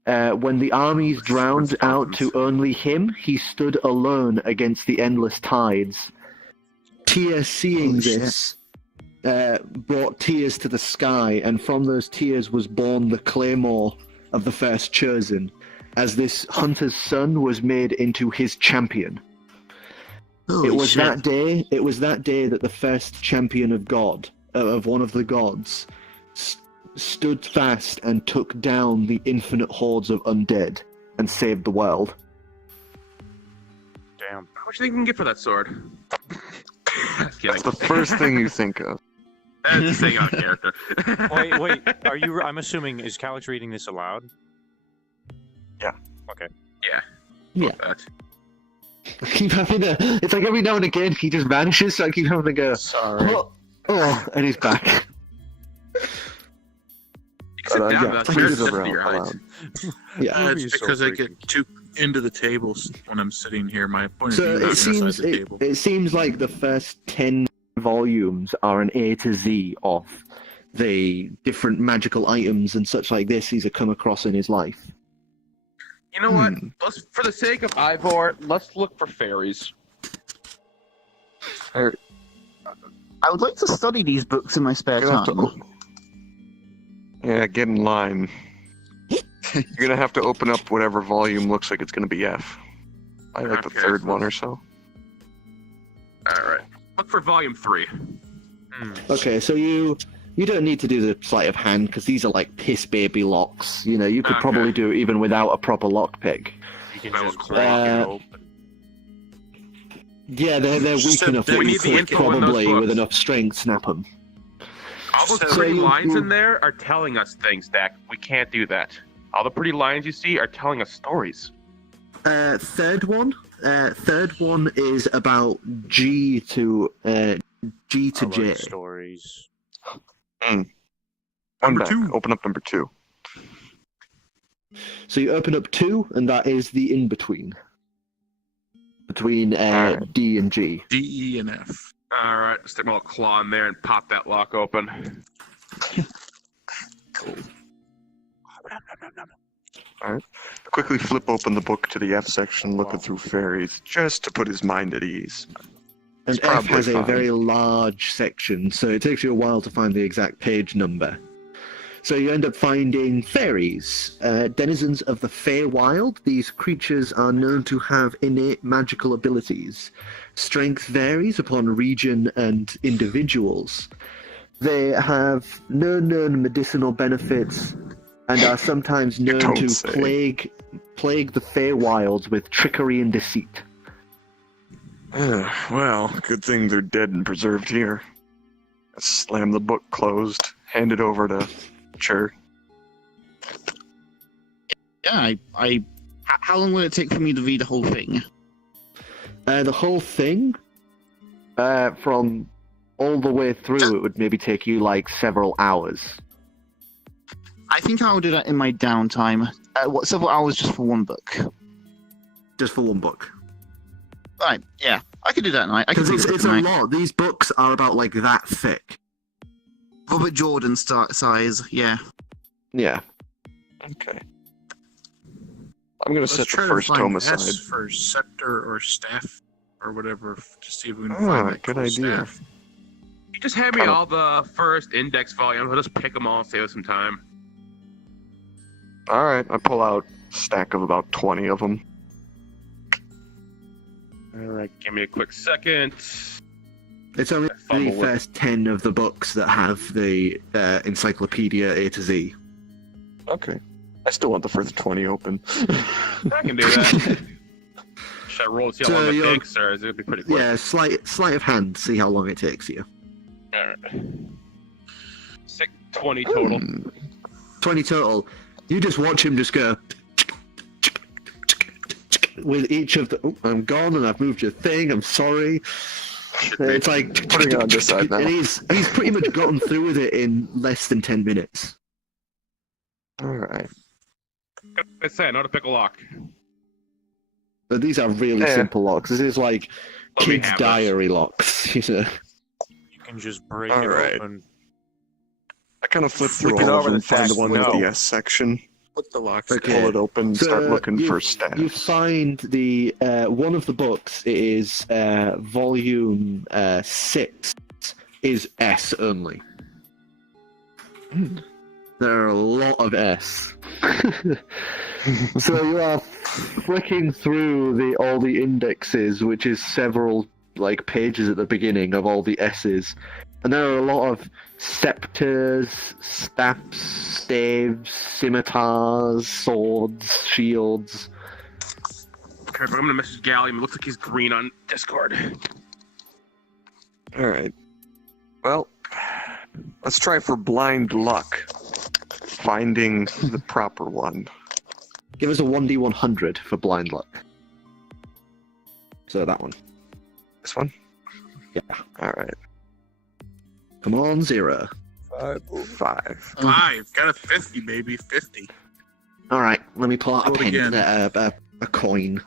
When the armies drowned out to only him, he stood alone against the endless tides. Tyr, seeing this, brought tears to the sky, and from those tears was born the claymore of the first chosen, as this hunter's son was made into his champion. It was that day that the first champion of God, of one of the gods, stood fast and took down the infinite hordes of undead and saved the world. Damn. much do you think you can get for that sword? That's the first thing you think of. That's saying out of character. Wait. Are you? I'm assuming is Calix reading this aloud? Yeah. Okay. Yeah. That. I keep having a. It's like every now and again he just vanishes, so I keep having to go. Sorry. Oh, and he's back. You can sit down, yeah, that's please weird. do That's it your height. aloud. Yeah. It's Movie is so because I freaking- get too into the tables when I'm sitting here. My point So of view it is inside seems the table. it seems like the first 10 volumes are an A to Z of the different magical items and such like this he's come across in his life. You know what? Let's, for the sake of Ivor, let's look for fairies. I would like to study these books in my spare You're gonna have time. to Yeah, get in line. You're gonna have to open up whatever volume looks like it's gonna be F. I like the Okay, third so- one or so. Alright. Look for volume 3. Okay, so you don't need to do the sleight of hand because these are like piss baby locks. You know, you could Okay. probably do it even without a proper lockpick. You can I just will break it Uh, open. Yeah, they're weak Just enough we that you need the could info in those probably, with books. enough strength, snap them. All those So pretty you- lines you- in there are telling us things, Dak. We can't do that. All the pretty lines you see are telling us stories. Third one is about G to I J. like stories. One Number back. 2. Open up number 2. So you open up 2, and that is the in between Alright. D and G. D, E, and F. Alright, stick my little claw in there and pop that lock open. Quickly flip open the book to the F section, looking through fairies, just to put his mind at ease. And It's F probably has a fine. very large section, so it takes you a while to find the exact page number. So you end up finding fairies, denizens of the Feywild. These creatures are known to have innate magical abilities. Strength varies upon region and individuals. They have no known medicinal benefits and are sometimes known don't to say. plague the Feywilds with trickery and deceit. Well, good thing they're dead and preserved here. Slam the book closed, hand it over to Chur. Yeah, how long will it take for me to read the whole thing? The whole thing, from all the way through, it would maybe take you like several hours. I think I'll do that in my downtime. Several hours just for one book. Just for one book. Right, yeah. I could do that tonight. I could Because do it's that a tonight. lot. These books are about like that thick. Robert Jordan size, yeah. Yeah. Okay. I'm gonna Let's set try the to first find tome S aside. for scepter or staff or whatever to see if we can Ah, find that good cool idea. staff. You just hand me Kinda- all the first index volumes. I'll just pick them all and save us some time. Alright, I pull out a stack of about 20 of them. Alright, give me a quick second. It's only Fumble the with- first 10 of the books that have the encyclopedia A to Z. Okay. I still want the first 20 open. I can do that. Should I roll to see how So long it you're- takes, or is it gonna be pretty quick? Yeah, sleight of hand, see how long it takes you. Alright. 20 total. 20 total. You just watch him just go with each of the. Oh, I'm gone and I've moved your thing. I'm sorry. It's like Putting it on this side now. and he's pretty much gotten through with it in less than 10 minutes. Alright. I say, I know how to pick a lock. But these are really Yeah. simple locks. This is like Let me kids' have this. diary locks. You know. You can just break Alright. it open. I kind of flip through Flipping all of over them, the find the text one with window. the S section, Put the locks Okay. pull it open, So start looking you- for You stats. find the one of the books is volume 6 is S only. There are a lot of S. So you are flicking through all the indexes, which is several like pages at the beginning of all the S's, and there are a lot of scepters, staffs, staves, scimitars, swords, shields. Okay, but I'm gonna message Gallium. It looks like he's green on Discord. All right. Well, let's try for blind luck. Finding the proper one. Give us a 1d100 for blind luck. So that one. This one? Yeah. All right. Come on, 0. 5. 5. Got a 50, baby. 50. All right, let me pull out a Roll pen, again. a coin.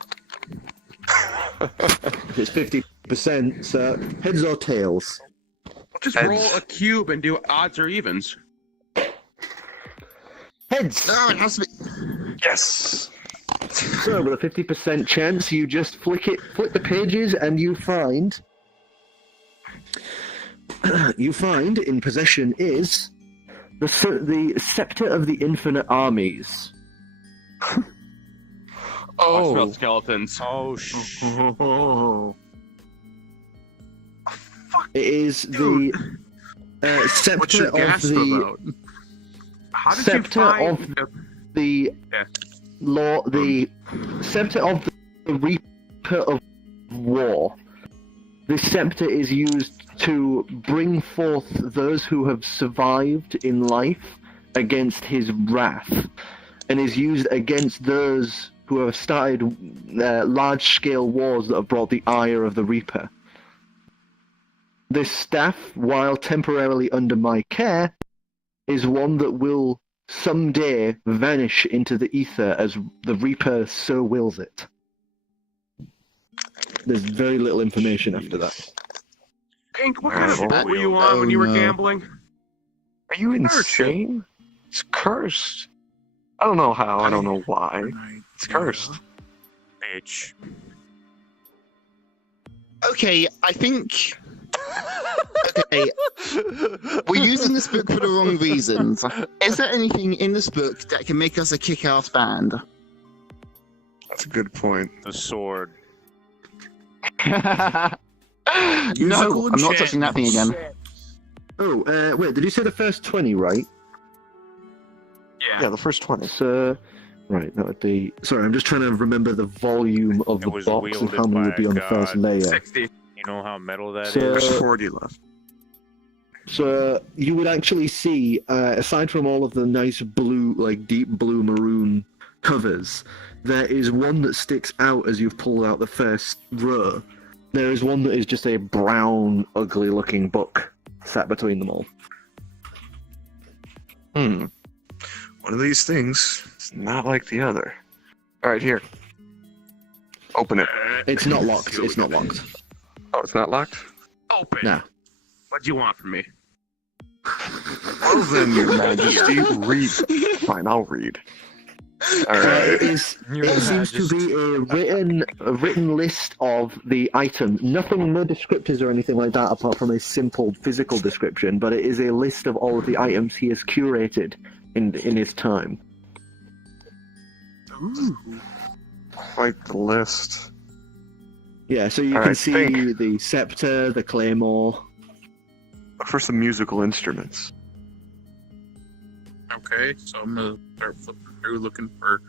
It's 50%, so heads or tails? Just Heads. roll a cube and do odds or evens. Heads! No, it has to be. Yes. So with a 50% chance, you just flick the pages, and you find in possession is the Scepter of the Infinite Armies. I smell skeletons. Oh, Oh. It is the Scepter What's your of gasp the about? How did Scepter you find of the Yeah. law, the Scepter of the Reaper of War. This scepter is used to bring forth those who have survived in life against his wrath, and is used against those who have started large-scale wars that have brought the ire of the Reaper. This staff, while temporarily under my care, is one that will someday vanish into the ether as the Reaper so wills it. There's very little information after that. Pink? What Alright, kind of well, boat were you on when you were no. gambling? Are you insane? It's cursed. I don't know how. I don't know why. It's cursed. bitch. Okay, I think. Okay, we're using this book for the wrong reasons. Is there anything in this book that can make us a kick-ass band? That's a good point. The sword. No, Musical I'm not touching that thing again. Oh, wait, did you say the first 20, right? Yeah, the first 20. So, right, that would be... Sorry, I'm just trying to remember the volume of It the was box and wielded how many by would be a on the first god. layer. 60. You know how metal that is? So- There's 40 left. So you would actually see, aside from all of the nice blue, like deep blue maroon covers, there is one that sticks out as you've pulled out the first row. There is one that is just a brown, ugly-looking book sat between them all. One of these things is not like the other. Alright, here. Open it. It's not locked. It's not locked. Oh, it's not locked? Open. No. What'd you want from me? Well then, your majesty, read. Fine, I'll read. Alright. It seems to be a written list of the items. Nothing, no descriptors or anything like that, apart from a simple physical description. But it is a list of all of the items he has curated in his time. Ooh. Quite the list. Yeah, so you can Alright, see think. the scepter, the claymore. Look for some musical instruments. Okay, so I'm gonna start flipping through looking for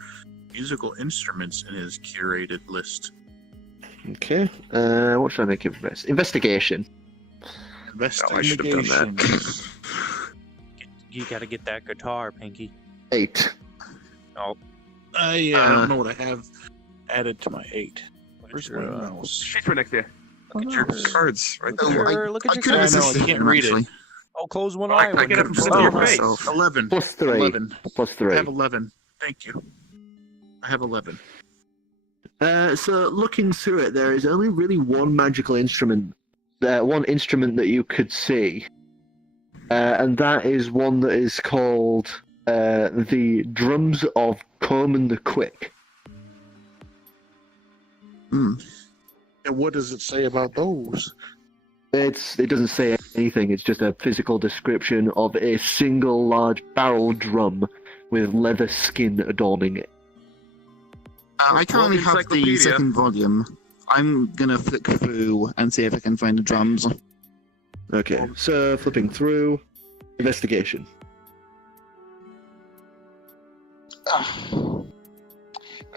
musical instruments in his curated list. Okay. What should I make it for this? Investigation. Oh, I should have done that. You gotta get that guitar, Pinky. 8. I don't know what I have added to my 8. Where's my your, mouse? She's right next to you. Look at your cards right Oh, there. Look I at your could have I know, I assisted can't him, read it. actually. Oh, close one I eye. when get you're it from done. your Oh, face. myself. 11. Plus 3. 11. Plus I 3. have 11. Thank you. I have 11. So looking through it, there is only really one magical instrument, one instrument that you could see, and that is one that is called the Drums of Coleman the Quick. And what does it say about those? It doesn't say anything. It's just a physical description of a single large barrel drum with leather skin adorning it. I currently have the Encyclopedia. second volume. I'm gonna flick through and see if I can find the drums. Okay, so flipping through, investigation.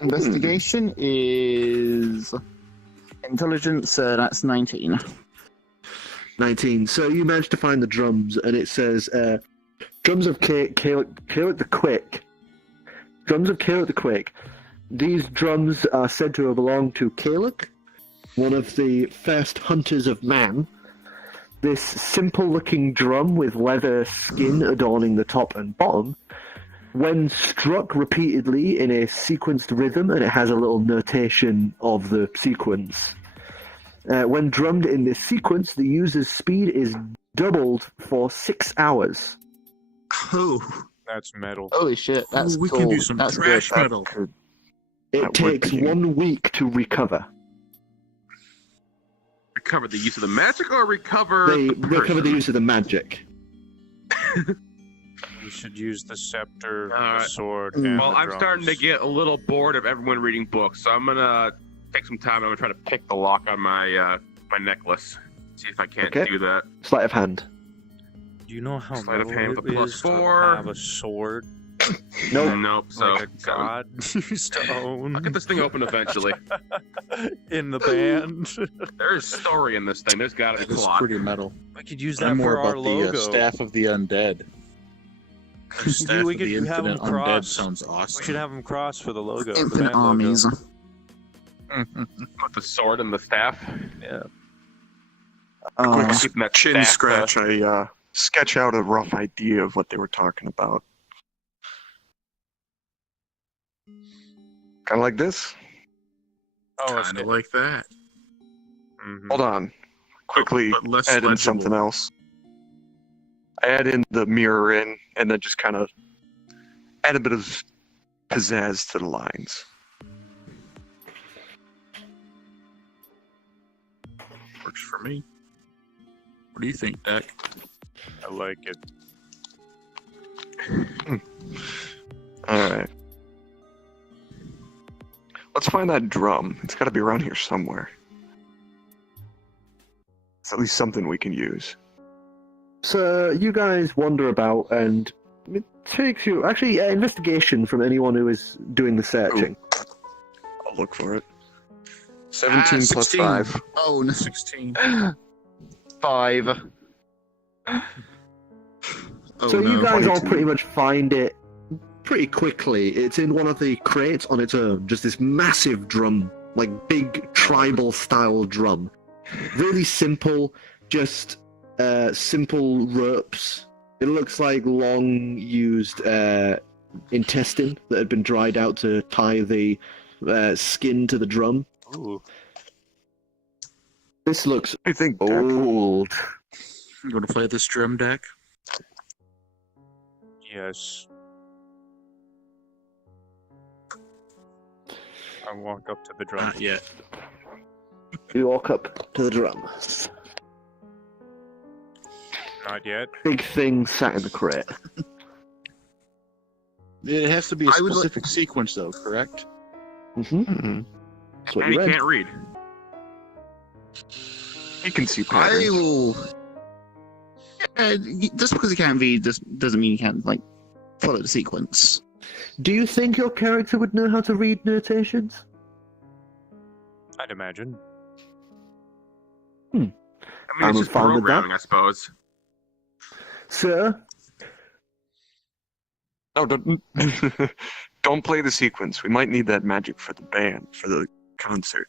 Investigation is intelligence. That's 19. 19. So you managed to find the drums, and it says, drums of Caleb the Quick. Drums of Caleb the Quick. These drums are said to have belonged to Caleb, one of the first hunters of man. This simple-looking drum with leather skin adorning the top and bottom, when struck repeatedly in a sequenced rhythm, and it has a little notation of the sequence. When drummed in this sequence, the user's speed is doubled for 6 hours. Oh, That's metal. Holy shit, that's we cool. can do some That's thrash good. metal. It That would takes be- 1 week to recover. Recover the use of the magic or recover They the recover the person? use of the magic. You should use the scepter, the Alright. sword, Mm. and Well, the I'm starting to drums. get a little bored of everyone reading books, so I'm gonna take some time. I'm gonna try to pick the lock on my my necklace. See if I can't Okay. do that. Sleight of hand. Do you know how Sleight of metal hand it with a is +4. to have a sword Nope. So like a god used to own I'll get this thing open eventually. in the band? There's story in this thing. There's gotta be It's plot. pretty metal. We could use that I'm more for our about logo. the staff of the undead. The staff we of could the have infinite them undead cross. sounds We awesome. should have them cross for the logo. the Infinite band logo. armies. With the sword and the staff. Yeah. Keeping that Chin staff, scratch. I sketch out a rough idea of what they were talking about. Kind of like this. Oh, it's Kind of like that, Hold on. Quickly but less add in legible. something else. I add in the mirror in, and then just kind of add a bit of pizzazz to the lines. Works for me. What do you think, Dak? I like it. Alright. Let's find that drum. It's got to be around here somewhere. It's at least something we can use. So you guys wander about, and it takes you actually investigation from anyone who is doing the searching. I'll look for it. 17 plus 16. 5. Oh, no. 16. 5. Oh, So you no. guys all 22. pretty much find it pretty quickly. It's in one of the crates on its own, just this massive drum, like big tribal style drum. Really simple, just simple ropes. It looks like long used intestine that had been dried out to tie the skin to the drum. Ooh. This looks I think Dak. old. You want to play this drum deck? Yes. I walk up to the drum. Not yet. You walk up to the drum. Not yet. Big thing sat in the crate. It has to be a I would like- specific sequence, though, correct? Mm-hmm. Mhm. That's what And you he read. can't read. He can see I patterns. will. Just because you can't read doesn't mean you can't like follow the sequence. Do you think your character would know how to read notations? I'd imagine. I mean, I'm it's just fine with that. programming, I suppose. Sir, No, don't, don't play the sequence. We might need that magic for the band, for the concert.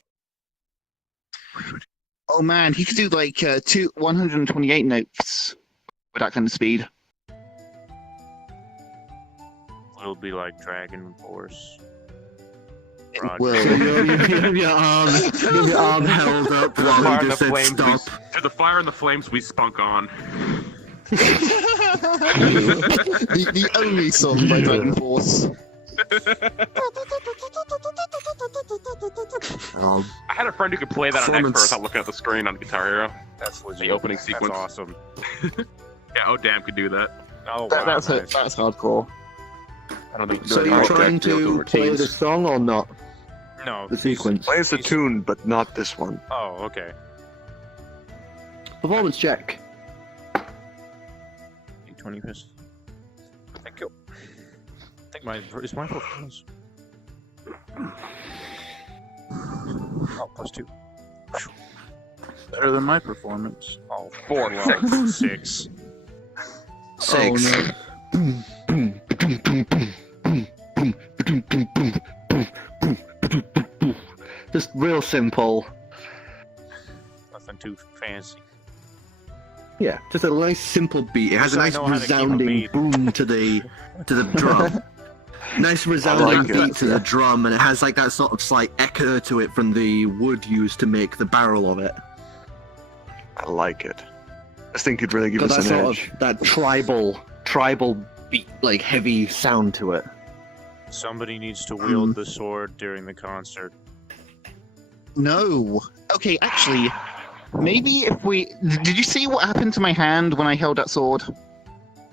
Oh man, he could do like 128 notes with that kind of speed. It'll be like Dragon Force. It Roger. will. so you have your arm held up Fire while and he the just said flames. stop. To the fire and the flames, we spunk on. the only song by Dragon Force. I had a friend who could play that on Expert Performance. without looking at the screen on Guitar Hero. That's legit. The opening sequence. That's awesome. Yeah, oh damn, could do that. Oh, wow. That's nice. that's hardcore. I don't think So do you're it. trying Deal to with play the routines. song or not? No. The sequence. Play us a tune, but not this one. Oh, okay. Performance check. 20 Thank you. I think my performance. Oh, +2. Better than my performance. Oh, 4, well, 6. 6. Just real simple. Nothing too fancy. Yeah, just a nice simple beat. It has a Yes, I nice know how to keep a resounding beat. boom to the drum. Nice resounding like it. beat to the drum, and it has like that sort of slight echo to it from the wood used to make the barrel of it. I like it. This thing could really give Got us that an sort edge. of that tribal beat, like heavy sound to it. Somebody needs to wield the sword during the concert. No. Okay, actually, maybe if we... Did you see what happened to my hand when I held that sword?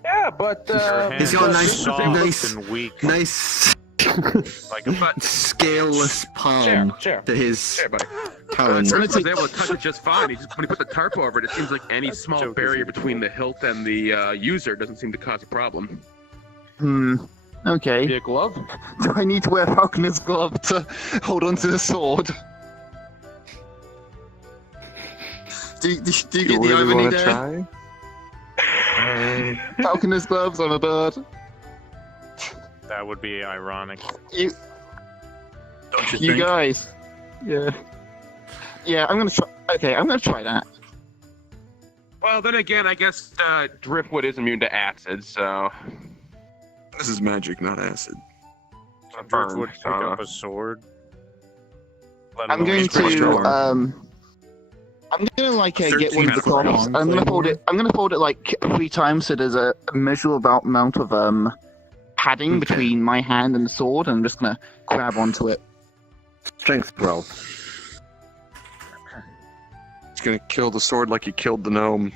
Yeah, but Your He's hand got a is nice- soft nice- and weak, Nice like a scaleless palm chair, to his chair, buddy. talon. Rick was able to touch it just fine. When he put the tarp over it, it seems like any small Joke is barrier really between the hilt and the user doesn't seem to cause a problem. Okay. Be a glove? Do I need to wear Falconer's glove to hold onto the sword? Do you get You the really irony want to there? try? Falconer's gloves, I'm a bird. that would be ironic. You, Don't you you think? guys. Yeah. Yeah, I'm gonna try. Okay, I'm gonna try that. Well, then again, I guess driftwood is immune to acid, so This is magic, not acid. Driftwood pick so- up a sword. Let I'm alone going strike to arm. I'm gonna like get 13 one of the for cloths. long I'm gonna claymore. fold it. I'm gonna fold it like 3 times so there's a measurable amount of padding between my hand and the sword, and I'm just gonna grab onto it. Strength roll. It's gonna kill the sword like you killed the gnome.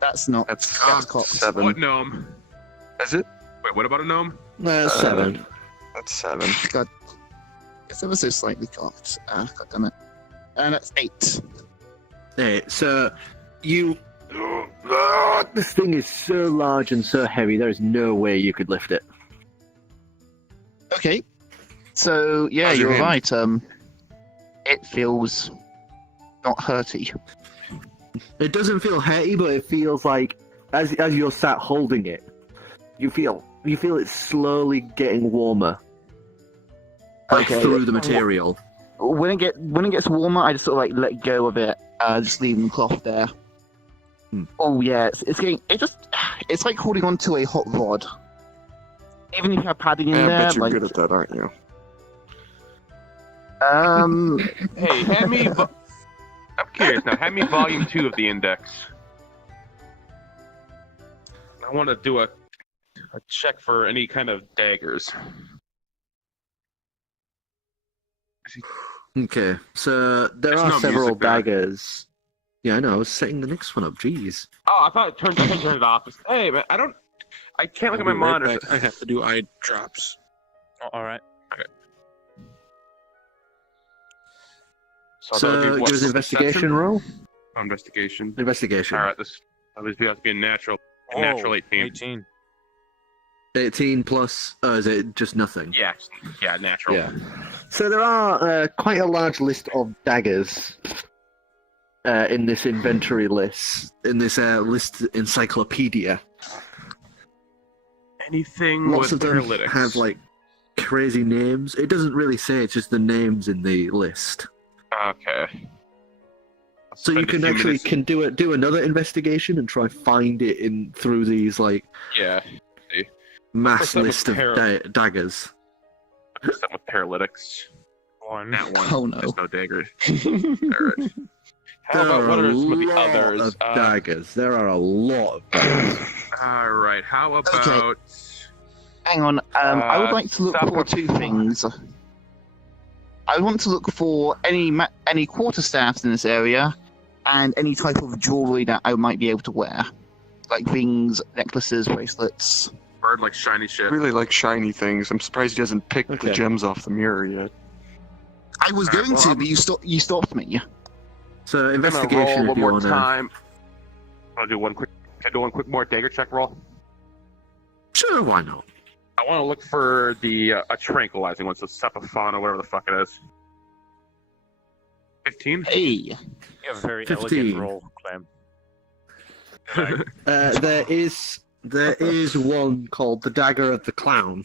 That's not. That's cocked. 7. What gnome? Is it? Wait, what about a gnome? 7. That's 7. God, it's ever so slightly cocked. God damn it. And that's 8. Hey, so you. This thing is so large and so heavy. There is no way you could lift it. Okay. So yeah, How's your you're hand? right. It feels not hurty. It doesn't feel heavy, but it feels like as you're sat holding it, you feel it slowly getting warmer. Like Okay. through the material. When it gets warmer, I just sort of like let go of it, just leaving the cloth there. Oh yeah, it's like holding onto a hot rod. Even if you have padding in Yeah, I there, bet you're like good at that, aren't you? Hey, hand me. I'm curious now. Hand me volume 2 of the index. I want to do a check for any kind of daggers. Okay, so there There's are no several music there. daggers. Yeah, I know. I was setting the next one up. Jeez. Oh, I thought it turned. I think turned it off. Hey, man, I can't look at my I'll be right monitor. back. I have to do eye drops. Oh, all right. So, So that'll be give what, us an investigation perception? roll. Oh, investigation. Investigation. All right, this obviously has to be a natural 18. 18. 18 plus. Oh, is it just nothing? Yeah, natural. Yeah. So there are quite a large list of daggers in this inventory list, in this list encyclopedia. Anything Lots with of them paralytics. have like crazy names. It doesn't really say; it's just the names in the list. Okay. So you Spend a can few actually minutes- do another investigation and try find it in through these like Yeah. mass that with list of daggers. Something with paralytics. 1. That one. Oh, no. There's no daggers. Alright. How There about are what a are some of the lot others? of daggers. There are a lot of daggers. Alright, how about hang on. I would like to look stop for it. 2 things. I want to look for any quarterstaffs in this area, and any type of jewelry that I might be able to wear, like rings, necklaces, bracelets. bird like shiny shit? I really like shiny things. I'm surprised he hasn't picked Okay. the gems off the mirror yet. I was Alright, going well, to, I'm- but you stopped me. So I'm gonna roll investigation if one you more want to. time. I'll do one quick. Can I do one quick more dagger check roll? Sure, why not? I want to look for the a tranquilizing one, so Cephafon or whatever the fuck it is. 15? Hey. You have a very 15. elegant roll, Clem. There is one called the Dagger of the Clown,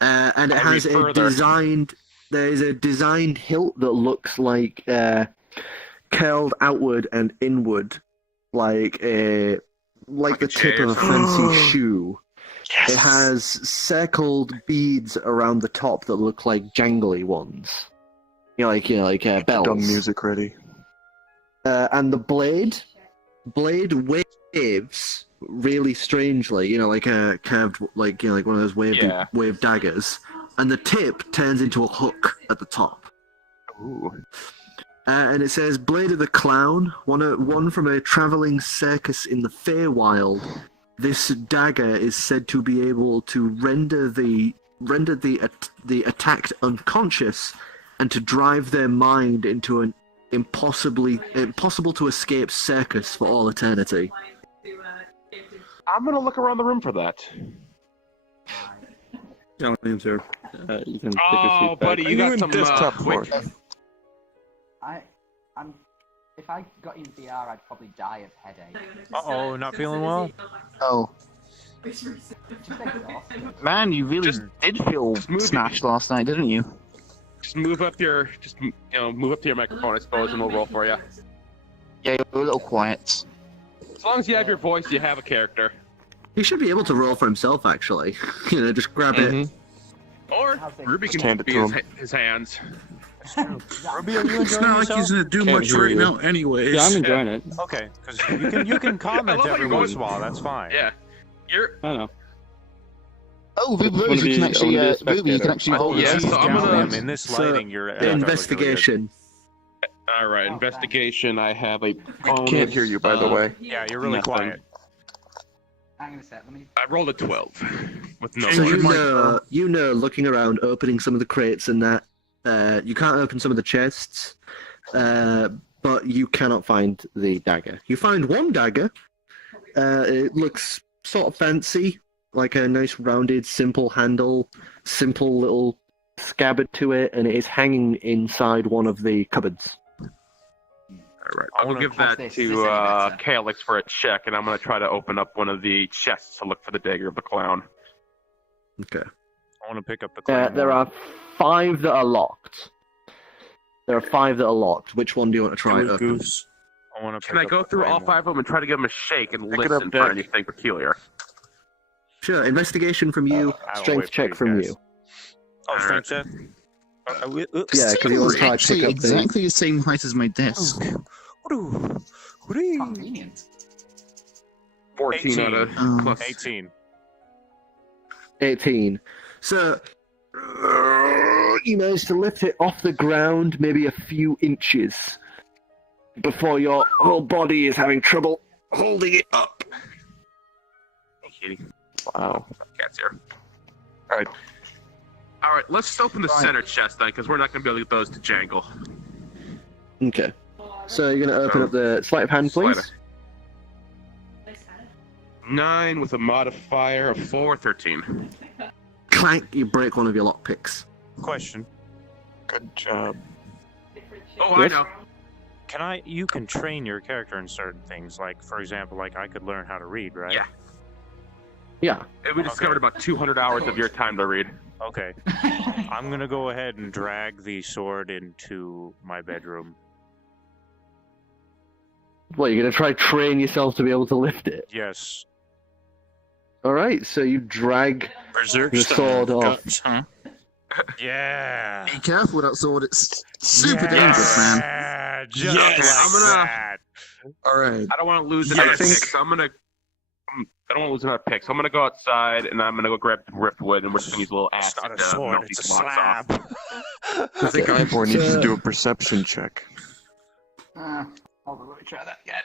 and it I'll has read a further. designed. There is a designed hilt that looks like curled outward and inward, like the tip of a fancy shoe. Yes. It has circled beads around the top that look like jangly ones. Like bells. Dumb music ready. And the blade waves really strangely, like a curved, like one of those wave daggers, and the tip turns into a hook at the top. Ooh. And it says, "Blade of the Clown, one from a traveling circus in the Feywild. This dagger is said to be able to render the attacked unconscious, and to drive their mind into an impossible to escape circus for all eternity." I'm gonna look around the room for that. You can take a Oh, seat buddy, back. you got in some desktop quick. floor? If I got in VR, I'd probably die of headache. Uh-oh, not feeling well? Oh. Man, you really Just- did feel move it. snatched last night, didn't you? Just move up to your microphone, I suppose, and we'll roll for you. Yeah, you were a little quiet. As long as you have your voice, you have a character. He should be able to roll for himself, actually. Just grab it. Or Ruby Just can hand it be to his hands. Ruby, are you It's enjoying not like yourself? he's gonna do Can't much hear right you. now, anyways. Yeah, I'm enjoying it. Okay, because you can comment I love how every you're once in a going- while, that's fine. Yeah. You're. I don't know. Oh, Just wanna Ruby, be- you can I actually, wanna be a Ruby, you can spectator. actually hold yeah, it. so I'm gonna- in this So, lighting, your avatar looks really good. Investigation. All right, investigation. I have a I bonus. can't hear you, by the way. Yeah, you're really Nothing. quiet. Hang on a sec, let me. I rolled a 12 with no. So bonus. you know, looking around, opening some of the crates and that, you can't open some of the chests, but you cannot find the dagger. You find one dagger. It looks sort of fancy, like a nice rounded, simple handle, simple little scabbard to it, and it is hanging inside one of the cupboards. All right, I will give How's that this? to Is this any better? Calyx for a check, and I'm gonna try to open up one of the chests to look for the dagger of the clown. Okay. I want to pick up the claymore. There are 5 that are locked. Which one do you want to try Goose open? goose. I want to Can I go through all 5 of them and try to give them a shake and Pick it up, listen for Dick. anything peculiar? Sure. Investigation from you. I don't Strength wait for check these from guys. you. Oh, strength check? Yeah, because you want to try to actually pick up things. exactly the same height as my desk. Convenient. 14 out of 18. plus 18. 18. So, you managed to lift it off the ground maybe a few inches before your whole body is having trouble holding it up. Hey, kitty. Wow. Cat's here. All right. All right, let's just open the Right. center chest then, because we're not going to be able to get those to jangle. Okay. So you're going to open up the sleight of hand, please? Sleight 9 with a modifier of 4, 13. Clank, you break one of your lockpicks. Question. Good job. Oh, Yes? I know. You can train your character in certain things, like, for example, like I could learn how to read, right? Yeah. Yeah. We discovered about 200 hours of your time to read. Okay. I'm gonna go ahead and drag the sword into my bedroom. What, you're going to try train yourself to be able to lift it? Yes. Alright, so you drag Berserk the style sword off. guts, huh? Yeah. Be careful with that sword, it's super dangerous, man. Yeah, just Yes. like I'm gonna- that. Alright. I don't want to lose I another think- pick, so I don't want to lose another pick, so I'm gonna go outside and I'm gonna go grab some driftwood and we're just gonna use a little It's acid not a to sword, melt it's a these blocks off. slab. I think Ivor needs So- to do a perception check. Hold on, let me try that again.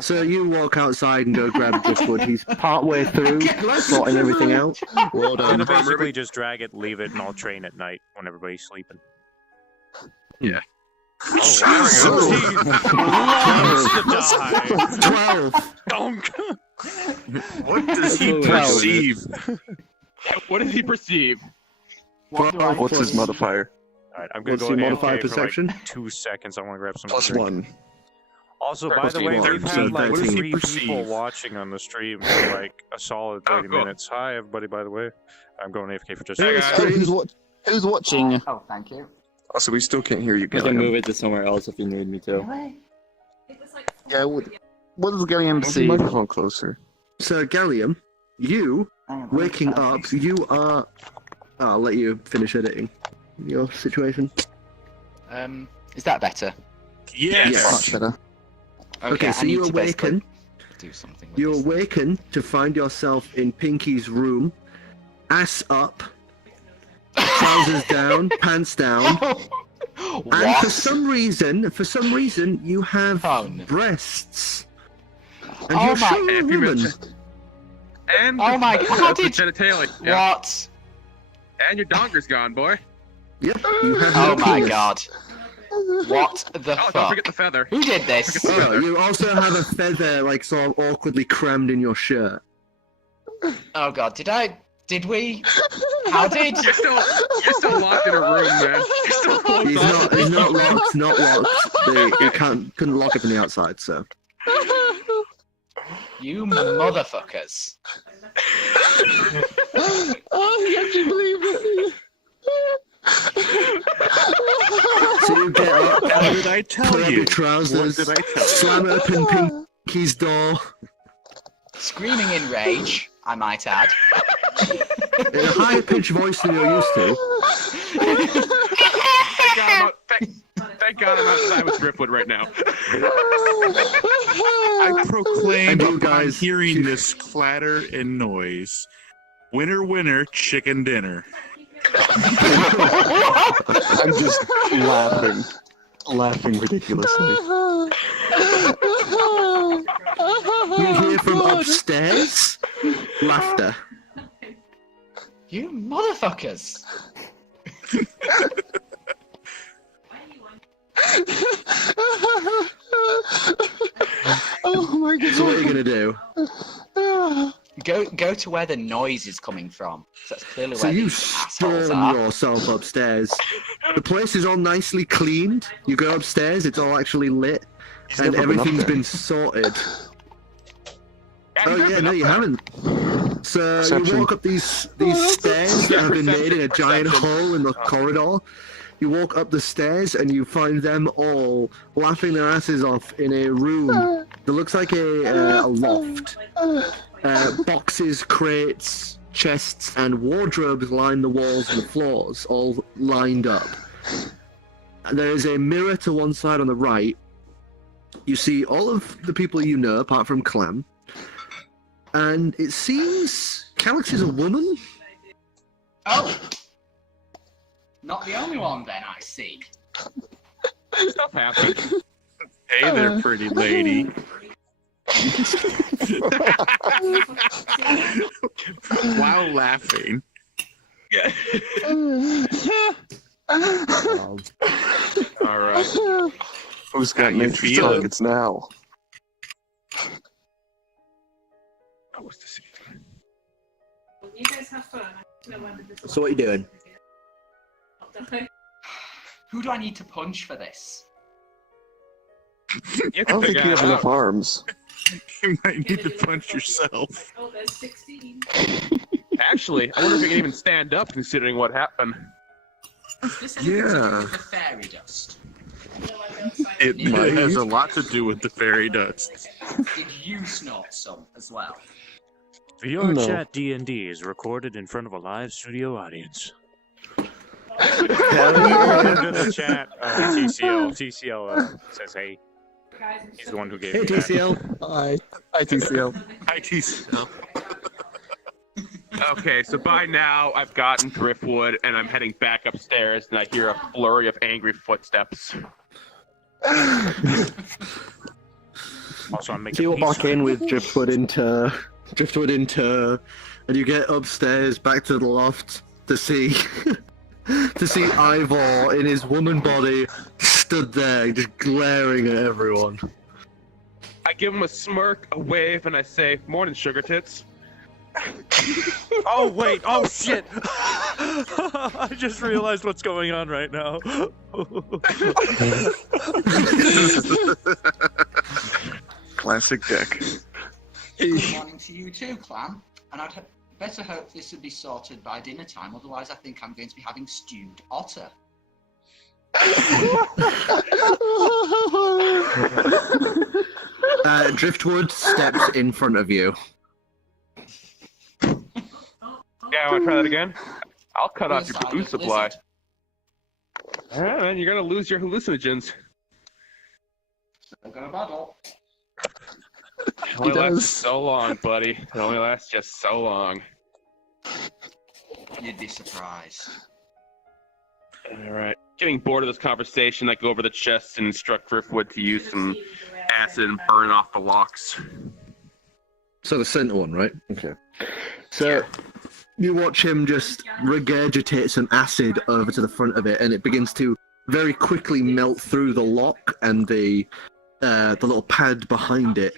So you walk outside and go grab driftwood. He's partway through, sorting everything out. Well I'm done. gonna basically just drag it, leave it, and I'll train at night when everybody's sleeping. Donk. What does he perceive? What does he perceive? What's his modifier? Alright, I'm gonna What's go your AFK modifier for perception? like 2 seconds. I want to grab some Plus drink. 1. Also, by Plus the way, 1. we've So had like 13. 3 people Perceive. watching on the stream for like a solid 30 cool. minutes. Hi, everybody, by the way. I'm going AFK for just Hey, a guys. second. Who's watching? Oh, thank you. Also, we still can't hear you, I can Gilliam. move it to somewhere else if you need me to. Really? Yeah, what does Gilliam Move the see? microphone closer. So, Gallium, you Hang on, waking let me- up, you are. I'll let you finish editing your situation. Is that better? Yes. Much better. Okay, I so need you to basically awaken. do something with You this. awaken to find yourself in Pinky's room, ass up, trousers down, pants down, and What? for some reason, you have Oh, no. breasts. And Oh you're my- sure you're a If you woman. mention- And Oh my God, how the did- genitalia. Yeah. What? And your donker's gone, boy. Yep, you have Oh no my penis. god. What the Oh, don't fuck? forget the feather. Who did this? Oh, you also have a feather, like, sort of awkwardly crammed in your shirt. Oh god, did we? How did? You're still locked in a room, man. You're still locked He's not locked, not locked. You couldn't lock it from the outside, so. You motherfuckers. Oh, you actually believe it? So you get up, What did I tell pull up you? your trousers, What did I tell you? slam open Pinky's door, Screaming in rage, I might add. in a higher pitched voice than you're used to. Thank God I'm outside with Driftwood right now. I proclaim And you upon guys- hearing this clatter and noise. Winner, winner, chicken dinner. I'm just laughing ridiculously. You hear from upstairs laughter. You motherfuckers. Oh my god. So what are you gonna do? Go to where the noise is coming from. 'Cause that's clearly So where you these assholes storm are. yourself upstairs. The place is all nicely cleaned. You go upstairs, it's all actually lit, He's and never been up everything's there. been sorted. Oh You've yeah, been no, up you there. haven't. So you Perception. walk up these stairs that have been made in a giant hole in the corridor. You walk up the stairs and you find them all laughing their asses off in a room that looks like a loft. Boxes, crates, chests, and wardrobes line the walls and the floors, all lined up. And there is a mirror to one side on the right. You see all of the people you know, apart from Clem. And it seems Calyx is a woman. Oh! Not the only one then, I see. Stuff happens. Hey there, pretty lady. While laughing. All right. Who's got How an you interest feeling? targets now? That was the secret. You guys have fun. So what are you doing? Who do I need to punch for this? You I don't think you have enough out. arms. You might need to punch yourself. Oh, there's 16. Actually, I wonder if you can even stand up considering what happened. This Yeah. the fairy dust. It has a lot to do with the fairy dust. Did you snort some as well? Your No. chat D&D is recorded in front of a live studio audience. Hell yeah. In the chat, TCL says hey. He's the one who gave Hey me that. TCL. Hi. Hi, TCL. ITC. Okay, so by now I've gotten Driftwood and I'm heading back upstairs and I hear a flurry of angry footsteps. Also, I'm making So you walk pizza. back in with Driftwood into, and you get upstairs back to the loft to see Ivor in his woman body stood there, just glaring at everyone. I give him a smirk, a wave, and I say, "Morning, sugar tits." Oh wait! Oh shit! I just realized what's going on right now. Classic deck. Good morning to you too, clan. And I'd better hope this would be sorted by dinner time. Otherwise, I think I'm going to be having stewed otter. Driftwood steps in front of you. Yeah, want to try that again? I'll cut off your Silent boost supply. lizard. Yeah, man, you're gonna lose your hallucinogens. I'm gonna battle. It only lasts so long, buddy. It only lasts just so long. You'd be surprised. Alright. Getting bored of this conversation, I go over the chest and instruct Driftwood to use some acid and burn off the locks. So the center one, right? Okay. So you watch him just regurgitate some acid over to the front of it, and it begins to very quickly melt through the lock and the little pad behind it.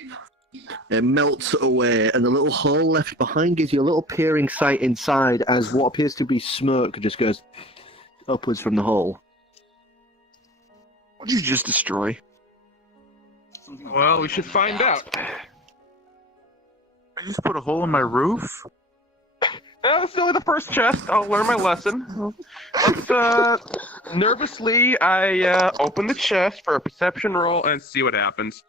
It melts away, and the little hole left behind gives you a little peering sight inside as what appears to be smoke just goes upwards from the hole. What did you just destroy? Well, we should find out. I just put a hole in my roof. No, it's only the first chest. I'll learn my lesson. Nervously, I open the chest for a perception roll and see what happens.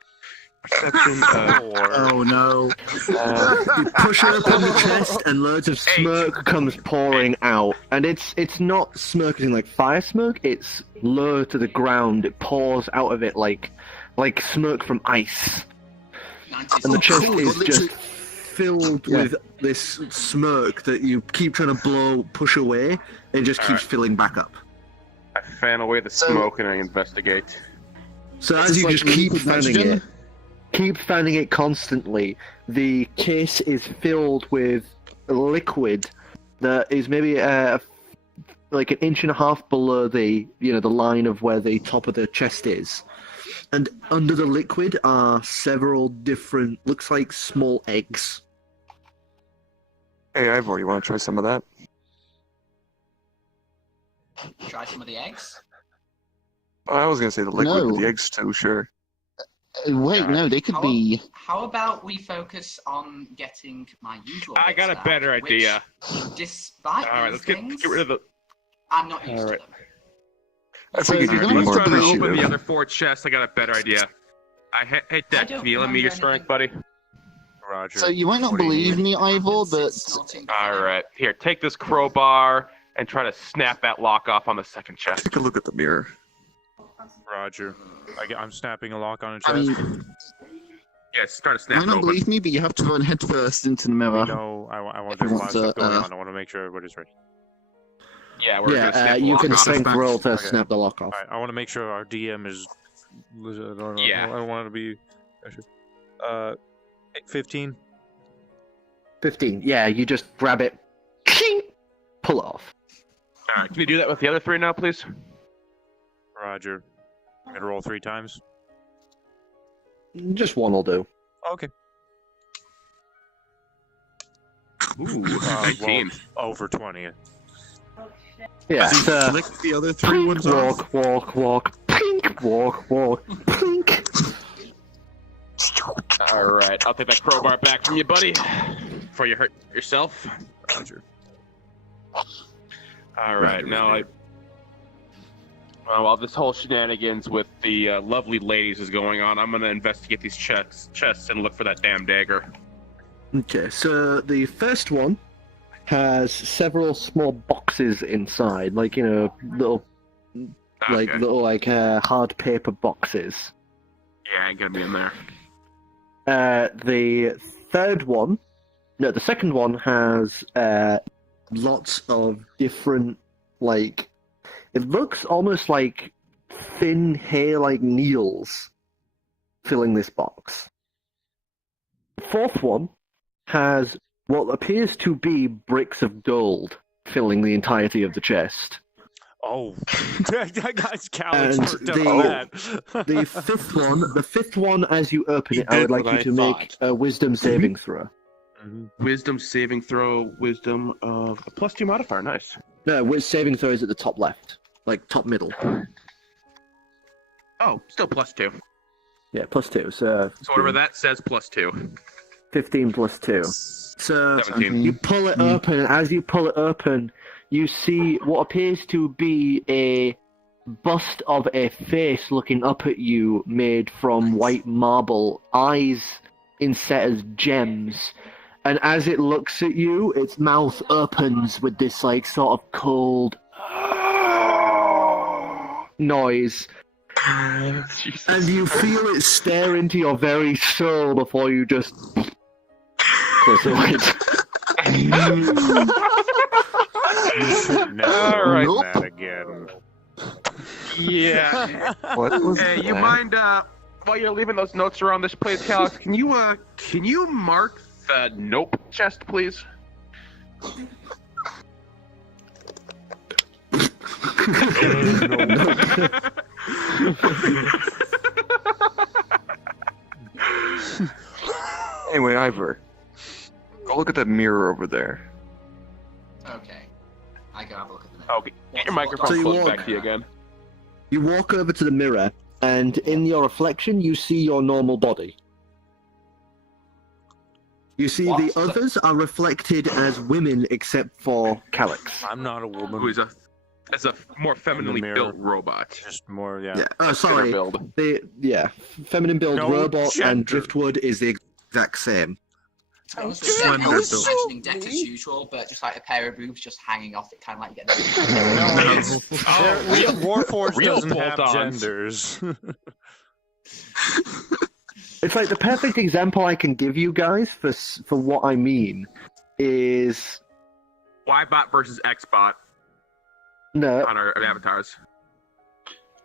Perception, Oh no. You push open the chest, and loads of smoke comes pouring out. And it's not smoke as in like fire smoke, it's low to the ground. It pours out of it like smoke from ice. And the chest is just filled with this smoke that you keep trying to push away, and it just keeps filling back up. I fan away the smoke and I investigate. So as you just keep fanning it constantly, the case is filled with liquid that is maybe like an inch and a half below the line of where the top of the chest is. And under the liquid are several different, looks like small eggs. Hey, Ivor, you want to try some of that? Try some of the eggs. I was going to say the liquid, but the eggs too, sure. Wait, no, they could be... How about we focus on getting my usual I got a bits better out, which, idea. Despite Alright, these let's things, get rid of the... I'm not used to Alright. them. I figured you'd be Let's more try to open the appreciative. other 4 chests. I got a better idea. Hey, Deck, can you lend me your strength, buddy? Roger. So you might not What do you believe need? me, Ivor, but Alright, here, take this crowbar and try to snap that lock off on the second chest. Take a look at the mirror. Roger. I'm snapping a lock on a I chest. mean, Yeah, start to you snap might it not open. believe me, but you have to run headfirst into the mirror. No, I want there's a lot of stuff going on. I want to make sure everybody's ready. Yeah, we're gonna snap the you lock can off. strength roll to Okay. snap the lock off. Alright, I want to make sure our DM is... Yeah. I don't want to be... 15? 15. Yeah, you just grab it, pull it off. Alright, can you do that with the other 3 now, please? Roger. I'm going to roll 3 times. Just one will do. Okay. Ooh, Well, 19. over 20. Yeah, so Lick the other 3 ones off. walk, pink, walk, pink. Alright, I'll take that crowbar back from you, buddy. Before you hurt yourself. Roger. Alright, now while this whole shenanigans with the lovely ladies is going on, I'm gonna investigate these chests and look for that damn dagger. Okay, so the first one has several small boxes inside, like, little hard paper boxes. Yeah, ain't gonna be in there. The second one has lots of different, like, it looks almost like thin hair-like needles filling this box. The fourth one has what appears to be bricks of gold filling the entirety of the chest. Oh, that guy's Calix And worked up on that. the fifth one, as you open He it, I would did like what you I to make thought. a wisdom saving throw. Wisdom saving throw. Wisdom of a +2 modifier. Nice. No, which saving throw is at the top left, like top middle. Oh, still +2. Yeah, +2. So whatever that says, +2. 15 plus 2. So 17. you pull it open, and as you pull it open, you see what appears to be a bust of a face looking up at you, made from white marble, eyes inset as gems. And as it looks at you, its mouth opens with this like sort of cold noise. And you feel it stare into your very soul before you just close the lid. You should never All right. do that again. Yeah. What was Hey, you that? mind while you're leaving those notes around this place, Calix? Can you mark the nope chest, please? Anyway, Ivor, go look at that mirror over there. Okay. I go have a look at the Okay, get your microphone So you close walk- back to you again. You walk over to the mirror, and in your reflection, you see your normal body. You see What? the others are reflected as women, except for Calix. I'm not a woman. Who is a more femininely mirror. built robot. Just more, yeah. Yeah. Oh, sorry. Build. Feminine build No robot gender. and Driftwood is the exact same. I was Slender build. imagining deck as usual, but just like a pair of boobs just hanging off it, kind of like getting. Warforged real doesn't have bolt-ons. genders. It's like the perfect example I can give you guys for what I mean is Ybot versus Xbot no on our avatars.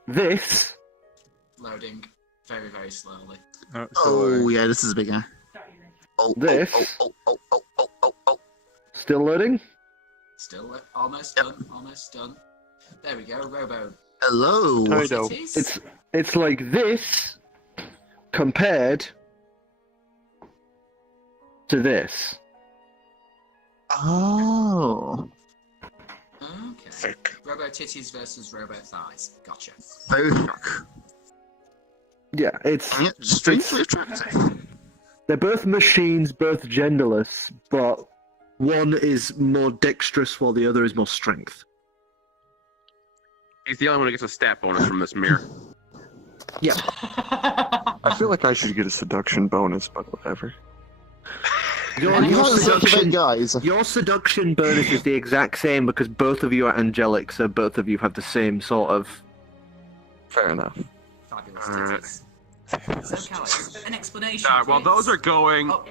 this. Loading very, very slowly. Oh, yeah, this is bigger. This. Still loading. Still almost done. Almost done. There we go. Robo. Hello. Cities. It's like this compared to this. Oh. Okay. Robo titties versus Robo thighs. Gotcha. Yeah, it's Strangely attractive. they're both machines, both genderless, but one is more dexterous while the other is more strength. He's the only one who gets a stat bonus from this mirror. Yeah. I feel like I should get a seduction bonus, but whatever. Your seduction bonus is the exact same because both of you are angelic, so both of you have the same sort of. Fair enough. Fabulous titties. So, Calix, an explanation. Alright, while those are going, Oh,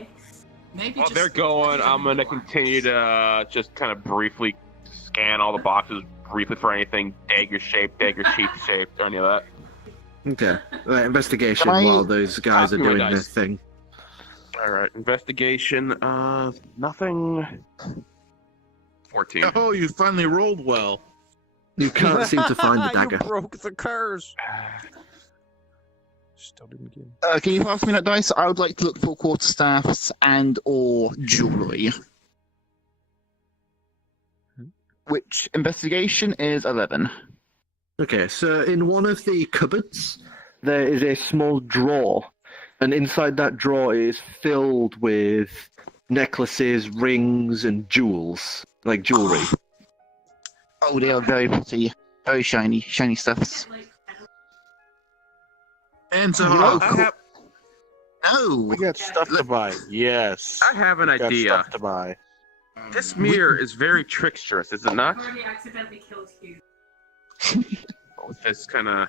maybe while just they're going, I'm gonna continue to just kind of briefly scan all the boxes briefly for anything dagger shaped, dagger sheath shaped, or any of that. Okay. Investigation Can I- while those guys are Copy my doing their dice. thing. Alright, investigation, nothing. 14. Oh, you finally rolled well. You can't seem to find the dagger. You broke the curse. Still didn't get it. Can you pass me that dice? I would like to look for quarterstaffs and or jewelry. Which investigation is 11. Okay, so in one of the cupboards, there is a small drawer, and inside that drawer is filled with necklaces, rings, and jewels, like jewelry. Oh, they are very pretty, very shiny stuffs. And so, Oh, I cool. have, No, We got stuff to buy. Yes. I have an We got idea. stuff to buy. This mirror is very tricksterous, is it not? I've already accidentally killed you. With this kind of.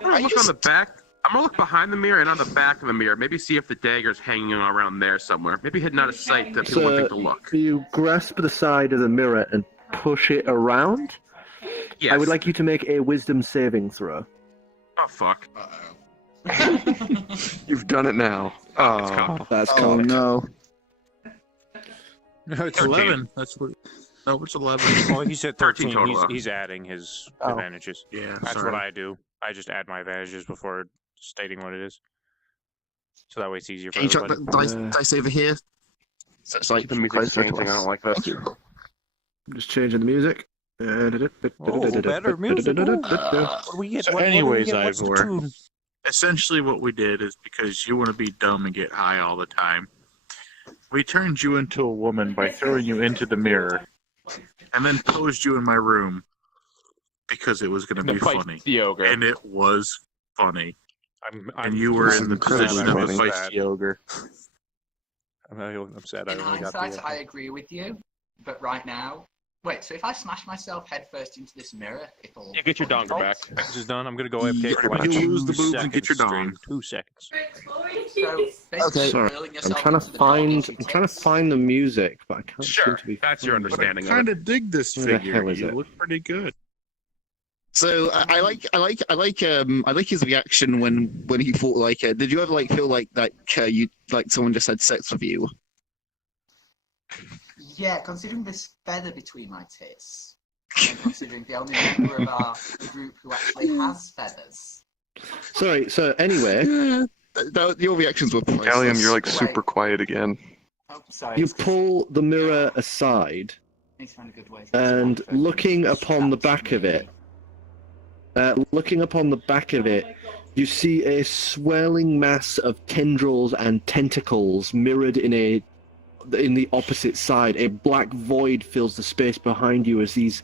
I'm gonna look on the back. I'm gonna look behind the mirror and on the back of the mirror. Maybe see if the dagger's hanging around there somewhere. Maybe hidden out of sight that people won't think to look. You grasp the side of the mirror and push it around. Yes. I would like you to make a wisdom saving throw. Oh fuck. You've done it now. It's cocked. That's oh cocked. no. It's 11. That's what. No, it's 11. Oh, he said 13. total. He's adding his Oh. advantages. Yeah, That's sorry. what I do. I just add my advantages before stating what it is. So that way it's easier for Can you chuck everybody. the dice over here? So it's like Keep the music closer to changing. I us. don't like this. Thank you. I'm just changing the music. Oh, better music. What do we get? So What do we anyways, get? What's the Ivor. tune? Essentially, what we did is because you want to be dumb and get high all the time, we turned you into a woman by throwing you into the mirror, and then posed you in my room because it was going to be funny, The ogre. and it was funny. I'm And you were in the incredibly position of a funny. feisty ogre. I'm sad I In only got the hindsight, I agree with you, but right now, wait. So if I smash myself headfirst into this mirror, it'll. You get your donger back. This is done. I'm gonna go AFK for pretty like much. You lose the 2 boobs and get your seconds dong. straight. 2 seconds. So basically, Okay. Sorry, hurling I'm yourself trying into to the find. darkness I'm with trying to tips. find the music, but I can't seem Sure, to be. that's your finding it. understanding of Kind it. of dig this Where the figure. hell is You it? look pretty good. So I like his reaction when he thought like, did you ever like feel like that you like someone just had sex with you? Yeah, considering this feather between my tits, and considering the only member of our group who actually has feathers. Sorry. So anyway, Your reactions were priceless. Gallium, you're like Wait. super quiet again. Oh, sorry. you it's 'cause pull the mirror aside, I need to find a good way to and describe it. looking upon the back of it, you see a swirling mass of tendrils and tentacles mirrored in the opposite side. A black void fills the space behind you as these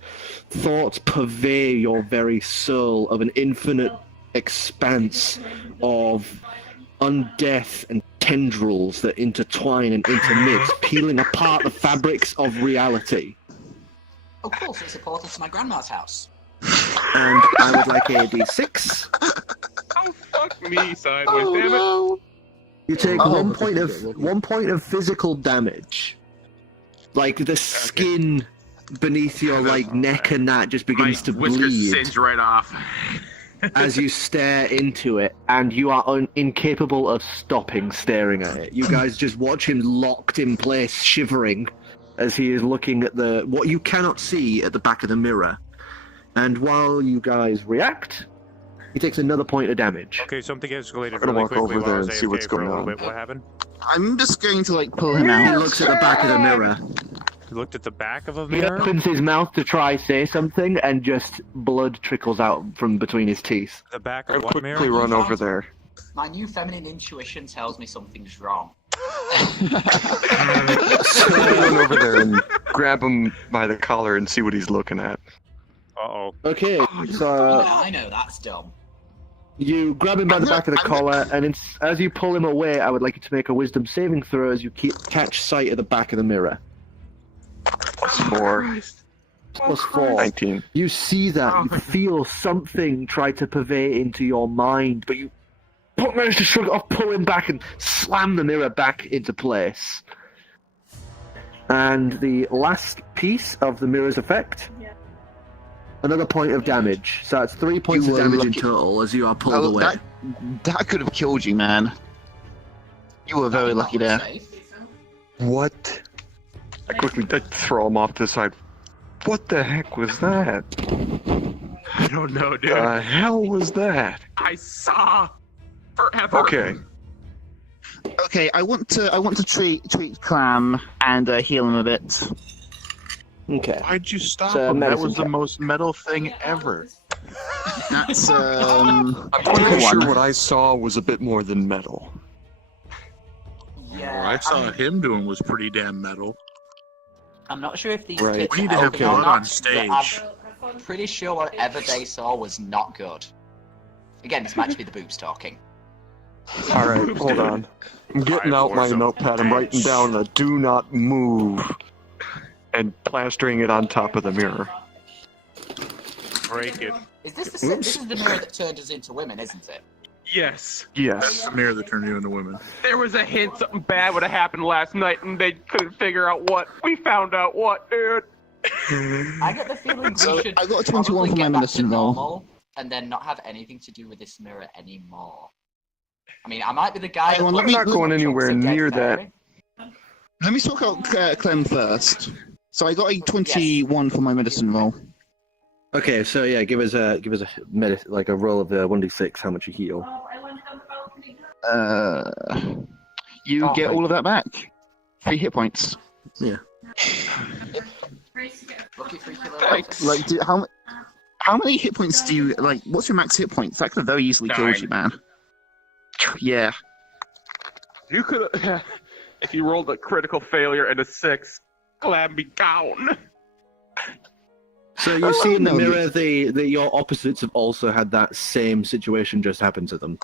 thoughts purvey your very soul of an infinite expanse of undeath and tendrils that intertwine and intermix, peeling apart the fabrics of reality. Oh, cool. So it's a portal to my grandma's house. And I would like a d6. Oh, fuck me sideways, damn it. You take Oh. 1 point of physical damage. Like the skin beneath your like neck and that just My begins to whiskers bleed singe right off. as you stare into it, and you are incapable of stopping staring at it. You guys just watch him locked in place, shivering, as he is looking at what you cannot see at the back of the mirror. And while you guys react, he takes another point of damage. Okay, something escalated I'm gonna really walk quickly over while I there was and see AFK what's for a going little on. bit. What happened? I'm just going to like pull him He out. looks at the back of the mirror. He looked at the back of a He mirror. opens his mouth to try say something, and just blood trickles out from between his teeth. The back I'll of what quickly mirror? run over there. My new feminine intuition tells me something's wrong. Run over there and grab him by the collar and see what he's looking at. Uh-oh. Okay, Yeah, so I know that's dumb. you grab him by the back of the collar, and as you pull him away, I would like you to make a wisdom saving throw as you catch sight of the back of the mirror. +4. +4. 19. You see that, you feel something try to pervade into your mind, but you manage to shrug it off, pull him back, and slam the mirror back into place. And the last piece of the mirror's effect, another point of damage. So that's 3 points You of were damage in lucky. total as you are pulled Oh, away. that could have killed you, man. You were very lucky there. Safe. What? I quickly throw him off to the side. What the heck was that? I don't know, dude. The hell was that? I saw forever. Okay. Okay, I want to treat Clam and heal him a bit. Okay. Why'd you stop So, him? That medicine was the check. most metal thing ever. That's I'm pretty sure what I saw was a bit more than metal. Yeah. What I saw mean, him doing was pretty damn metal. I'm not sure if these Right. kids We need to have helping or blood not, on but stage. I'm pretty sure whatever they saw was not good. Again, this might just be the boobs talking. Alright, hold on. I'm getting out my notepad. I'm writing down the do not move and plastering it on top of the mirror. Break it. Is this the this is the mirror that turned us into women, isn't it? Yes. That's Yes. the mirror that turned you into women. There was a hint something bad would have happened last night, and they couldn't figure out what. We found out what, dude. I get the feeling So, we should I got a 21 probably for my get back to medicine roll. normal and then not have anything to do with this mirror anymore. I mean, I might be the guy. Hang on, that let me- I'm not going looks like anywhere chunks of dead near that. fairy. Let me talk out Clem first. So I got a 21 for my medicine roll. Okay, so yeah, give us a like a roll of 1d6. How much you heal? Oh, I went on the balcony. You get all of that back. 3 hit points. Yeah. Race to get a Lucky for killer Thanks. Like, how many hit points do you like? What's your max hit points? That could have very easily killed you, man. Yeah. You could have, if you rolled a critical failure and a 6, glad me down. So you see in the mirror, your opposites have also had that same situation just happen to them.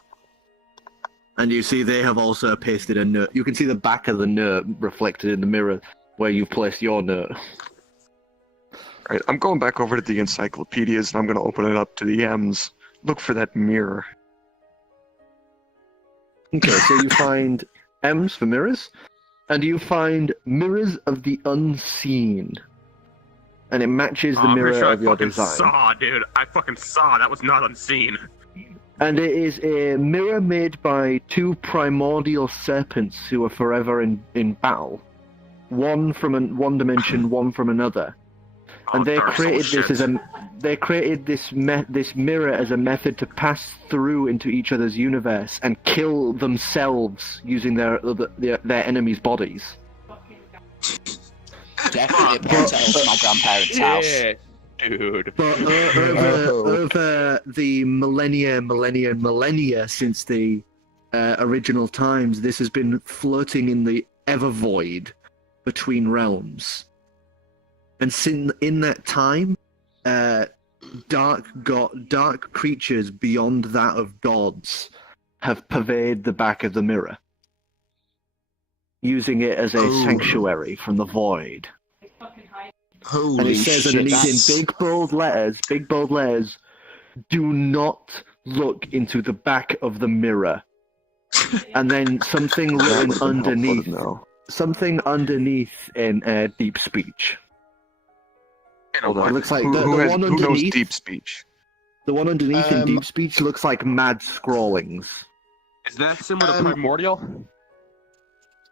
And you see they have also pasted a note. You can see the back of the note reflected in the mirror where you've placed your note. Alright, I'm going back over to the encyclopedias and I'm going to open it up to the M's. Look for that mirror. Okay, so you find M's for mirrors, and you find mirrors of the unseen. And it matches the mirror of your design. Saw, dude. I fucking saw. That was not unseen. And it is a mirror made by 2 primordial serpents who are forever in battle. One from one dimension, one from another. And they created this this mirror as a method to pass through into each other's universe and kill themselves using their enemies' bodies. Definitely a portal to my grandparents' house. Yeah, dude. But over the millennia since the original times, this has been floating in the ever void between realms. And in that time, dark creatures beyond that of gods have pervaded the back of the mirror, using it as a sanctuary from the void. Holy and it says shit, underneath in big bold letters, "Do not look into the back of the mirror." And then something written underneath, in deep speech. Hold on. It looks like who one knows underneath. deep speech? The one underneath in deep speech looks like mad scrawlings. Is that similar to primordial?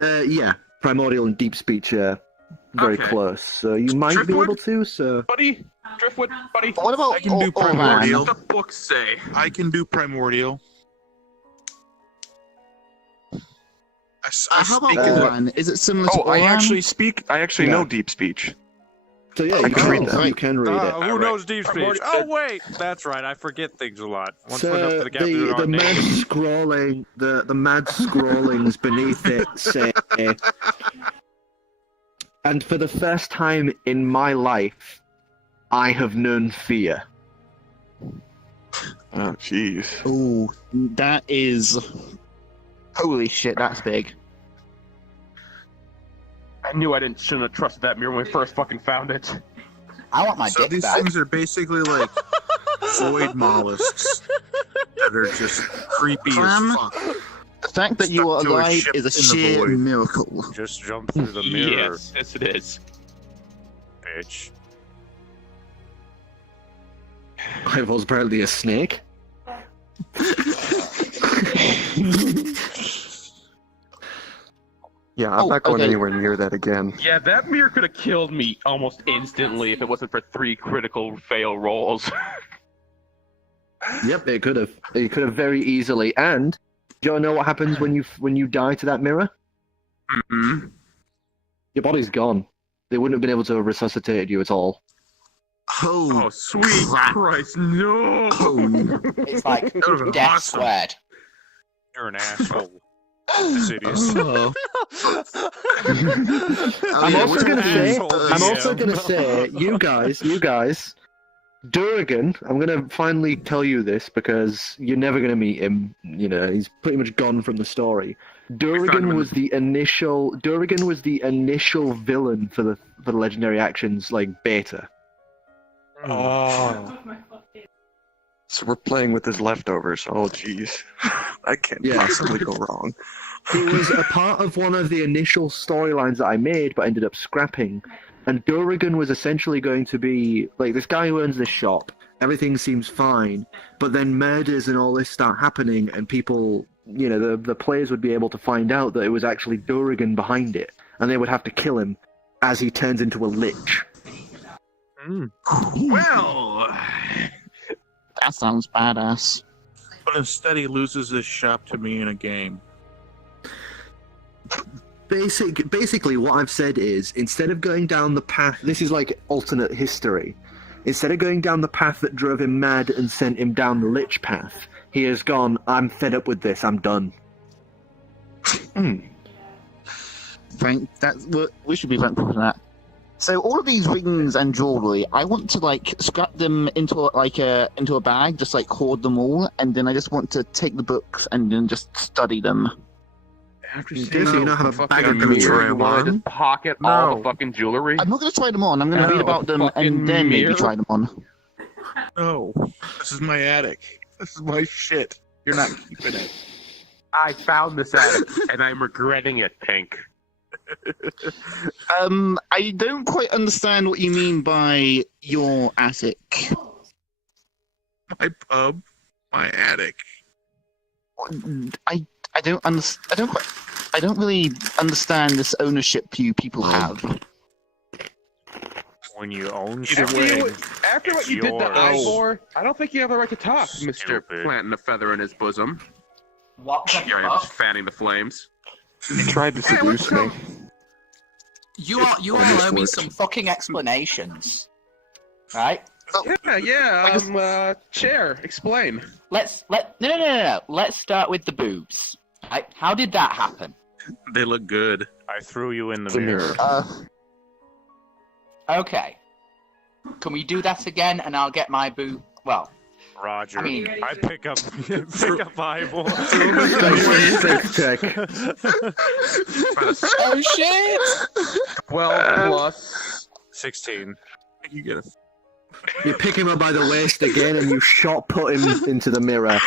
Yeah, primordial and deep speech are very close, so you might be Driftwood? able to. So, Buddy, Driftwood, buddy. What about I can do Oran? primordial. What the books say? I can do primordial. How about Oran? Is it similar to Oh, I Oran? actually know deep speech. so yeah, I you can read can, that. you can read it. Who knows deep speech? Oh wait, that's right. I forget things a lot. Once went up to So the captain the mad scrawling, the mad scrawlings beneath it say, "And for the first time in my life, I have known fear." Oh, jeez. Oh, that is. Holy shit, that's big. I knew I shouldn't have trusted that mirror when we first fucking found it. I want my So dick these back. things are basically like void mollusks that are just creepy Clam? as fuck. The fact that you are Stuck to a alive ship is a in the sheer void. miracle. Just jump through the mirror, Yes, it is. bitch. I was apparently a snake. Yeah, I'm not going okay. anywhere near that again. Yeah, that mirror could have killed me almost instantly if it wasn't for 3 critical fail rolls. Yep, it could have. It could have very easily. And do you know what happens when you die to that mirror? Mm-hmm. Your body's gone. They wouldn't have been able to have resuscitated you at all. Oh, sweet Christ, no! It's like That would've been death awesome. squared. You're an asshole. Insidious. Oh. I'm also gonna say- I'm also gonna say, you guys, Durgan, I'm gonna finally tell you this because you're never gonna meet him. You know, he's pretty much gone from the story. Durgan was the initial villain for the legendary actions like beta. Oh. So we're playing with his leftovers. Oh, jeez. That can't Yeah. possibly go wrong. He was a part of one of the initial storylines that I made, but ended up scrapping. And Durgan was essentially going to be like this guy who owns this shop. Everything seems fine, but then murders and all this start happening, and people, you know, the players would be able to find out that it was actually Durgan behind it, and they would have to kill him. as he turns into a lich. Well, That sounds badass. but instead he loses his shop to me in a game. Basically, what I've said is, instead of going down the path, this is like alternate history. Instead of going down the path that drove him mad and sent him down the lich path, he has gone, I'm fed up with this, I'm done. We should be thankful for that. So all of these rings and jewelry, I want to like scrap them into a bag, just like hoard them all, and then I just want to take the books and then just study them. After You seeing do, so you don't have a bag of fucking mirror, jewelry. you want to just pocket all the fucking jewelry? I'm not going to try them on. I'm going to No, read about them fucking and then maybe mirror? try them on. No, this is my attic. This is my shit. You're not keeping it. I found this attic, and I'm regretting it, Pink. I don't quite understand what you mean by your attic. My pub, my attic. I don't really understand this ownership you people have. When you own After something, after what you did to yours. Ivor, I don't think you have the right to talk, Mr. Stupid. Planting a feather in his bosom. What the Here I am, just fuck? fanning the flames. He tried to Hey, let's seduce go. me. You all owe me some fucking explanations. Right? Chair, explain. No. Let's start with the boobs. Right? How did that happen? They look good. I threw you in the The mirror. mirror. Okay. Can we do that again and I'll get my boob? Well, Roger. I mean- I pick up eyeball. Check. oh shit! 12 plus. 16. You get a You pick him up by the waist again and you shot put him into the mirror.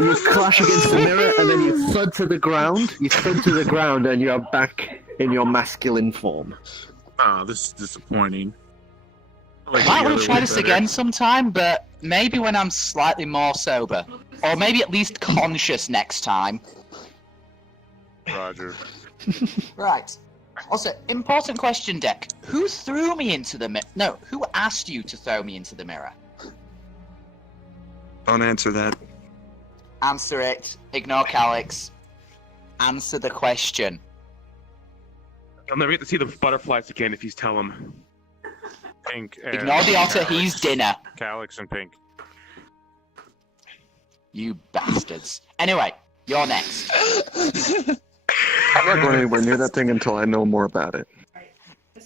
You clash against the mirror and then you thud to the ground. You thud to the ground and you're back in your masculine form. Oh, this is disappointing. I might want to try this again sometime, but maybe when I'm slightly more sober. Or maybe at least conscious next time. Roger. Right. Also, important question, Dick. Who threw me into the mirror? No, who asked you to throw me into the mirror? Don't answer that. Answer it. Ignore Calix. Answer the question. I'll never get to see the butterflies again if you tell him. Pink and Ignore the otter, he's dinner. Calix and Pink. You bastards. Anyway, you're next. I'm not going anywhere near that thing until I know more about it.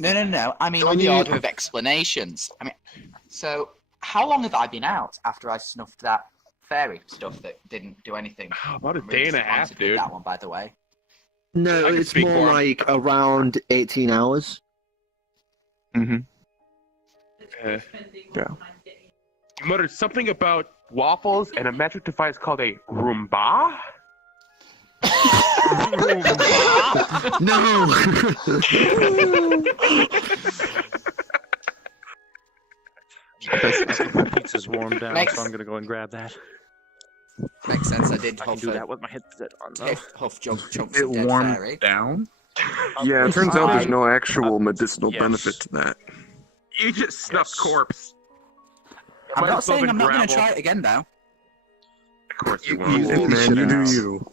No. I mean, on the order of explanations. I mean, so, how long have I been out after I snuffed that fairy stuff that didn't do anything? About a I'm day and a disappointed half, with dude. That one, by the way. No, I can it's speak more for him. like around 18 hours. Mm-hmm. Yeah. Yeah. You muttered something about waffles and a magic device called a Roomba? No! Pizza's warmed down, Makes- so I'm gonna go and grab that. Makes sense, I did I can huff do a that with my headset on, though. huff chunks It of dead warmed fairy. down. Yeah, it turns out there's I- no actual medicinal yes. benefit to that. You just snuffed Yes. corpse. It I'm might not as well saying been I'm not going to gravel. try it again, though. Of course you You won't. did, man. You do you.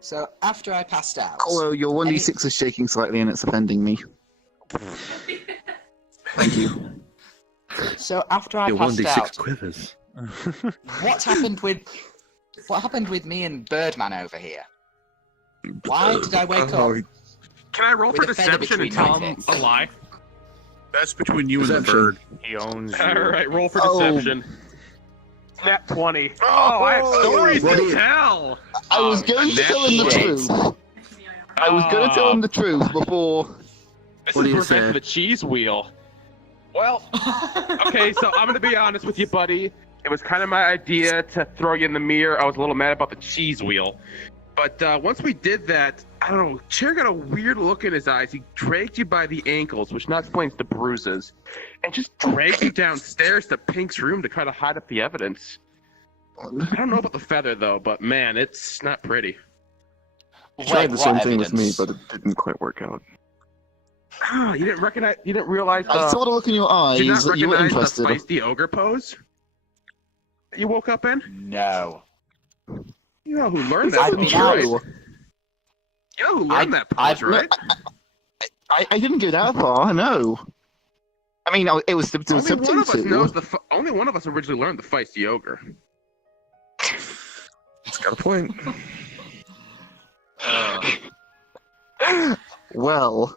So, after I passed out... Colo, your 1d6 is shaking slightly and it's offending me. Thank you. So, after I Your passed 1d6 out, quivers. what happened with me and Birdman over here? Why did I wake Oh, up? Can I roll With for a feather deception and between tell my him tits. a lie? That's between you and the Perception. bird. He owns you. Alright, roll for Oh. deception. Nat 20. Oh, I have stories What do to you- tell! I was going to tell him the shit. truth. I was going to tell him the truth before. This What do is you Revenge say? of the Cheese Wheel. Well, okay, so I'm gonna be honest with you, buddy. It was kind of my idea to throw you in the mirror. I was a little mad about the cheese wheel. But once we did that, I don't know, Chair got a weird look in his eyes. He dragged you by the ankles, which now explains the bruises, and just dragged you downstairs to Pink's room to kind of hide up the evidence. I don't know about the feather, though, but man, it's not pretty. He tried the what same thing with me, evidence? but it didn't quite work out. You didn't recognize. You didn't realize. I saw the look in your eyes Did you not that you were recognize the interested. feisty ogre pose? You woke up in? No. You know who learned that I've pose, been right? out. You know who learned that pose, right? I didn't go that far, no. I mean, it was Only one of us to. knows only one of us originally learned the feisty ogre. It's got a point. Well,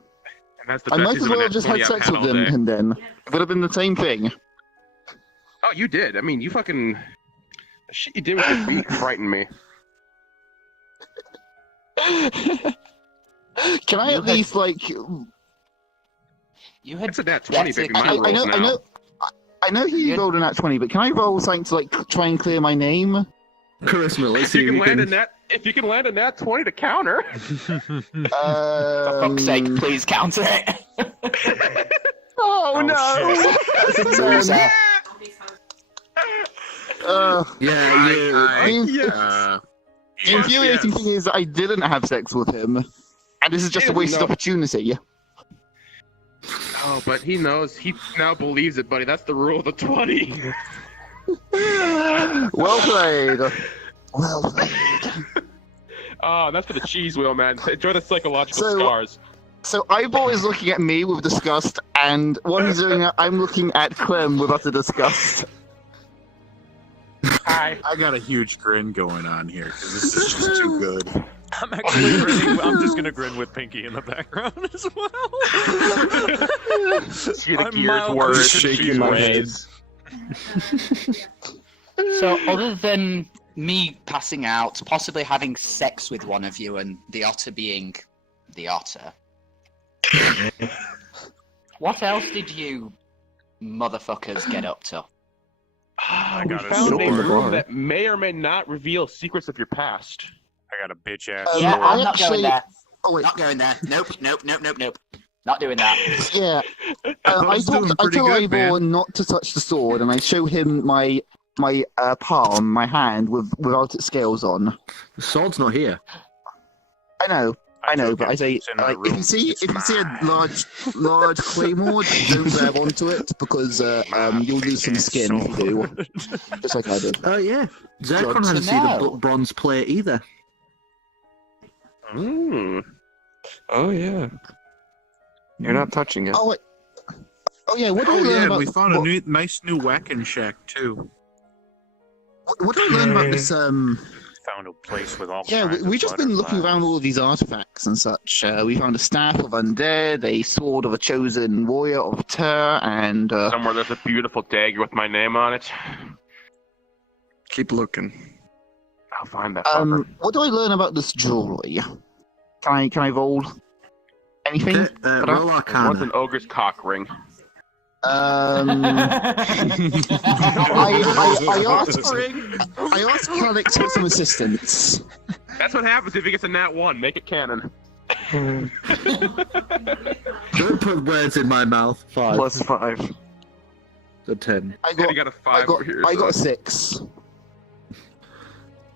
And that's the I best might he's as been well at have just 20 had out sex panel with him, day. and then it would have been the same thing. Oh, you did. I mean, you fucking. The shit you did with your feet frightened me. Can I at least, like... You had. It's a nat 20, That's baby. it. Mine rolls now. I know he rolled a nat 20, but can I roll something to, like, try and clear my name? Charisma, let's If see you if can you land a can... nat, if you can land a nat 20 to counter. For fuck's sake, please counter it. Oh, no! That's a 10. Loser. Yeah, The infuriating thing is that I didn't have sex with him, and this is just a Yeah, wasted no. opportunity. Oh, but he knows. He now believes it, buddy. That's the rule of the 20. Well played. Well played. Oh, that's for the cheese wheel, man. Enjoy the psychological So- scars. So Eyeball is looking at me with disgust, and while he's doing that, I'm looking at Clem with utter disgust. Hi. I got a huge grin going on here because this is just too good. I'm actually grinning. I'm just gonna grin with Pinky in the background as well. See the I'm gears mildly words. shaking my head. So, other than me passing out, possibly having sex with one of you, and the otter being the otter, what else did you motherfuckers get up to? I We got a found a sword. room that may or may not reveal secrets of your past. I got a bitch ass. Yeah, I I'm not actually- going there. Oh, wait. Not going there. Nope, nope, nope, nope, nope. Not doing that. Yeah. I was doing tell pretty good, Eyeball not to touch the sword, and I show him my palm, my hand, without its scales on. The sword's not here. I know, but I say, It's in my like, if room. you see It's a large claymore, don't grab onto it because you'll lose some skin if you do, just like I did. Oh, yeah. Zircon Good hasn't to seen the know. bronze plate either. Oh yeah. You're not touching it. Oh wait. Oh yeah. What do Oh I learn yeah, about? we found a nice new whacking shack too. What do I learn about this? Found a place with all. Yeah, kinds we of just been looking butterflies. around all of these artifacts and such. We found a staff of undead, a sword of a chosen warrior of Ter, and Somewhere there's a beautiful dagger with my name on it. Keep looking. I'll find that fucker. what do I learn about this jewelry? Can I roll anything? Roll What's Arcana. an ogre's cock ring? I asked Calix for some assistance. That's what happens if he gets a nat 1. Make it canon. Don't put words in my mouth. 5. +5. So 10. I You got a 5 over here. I got a so- 6.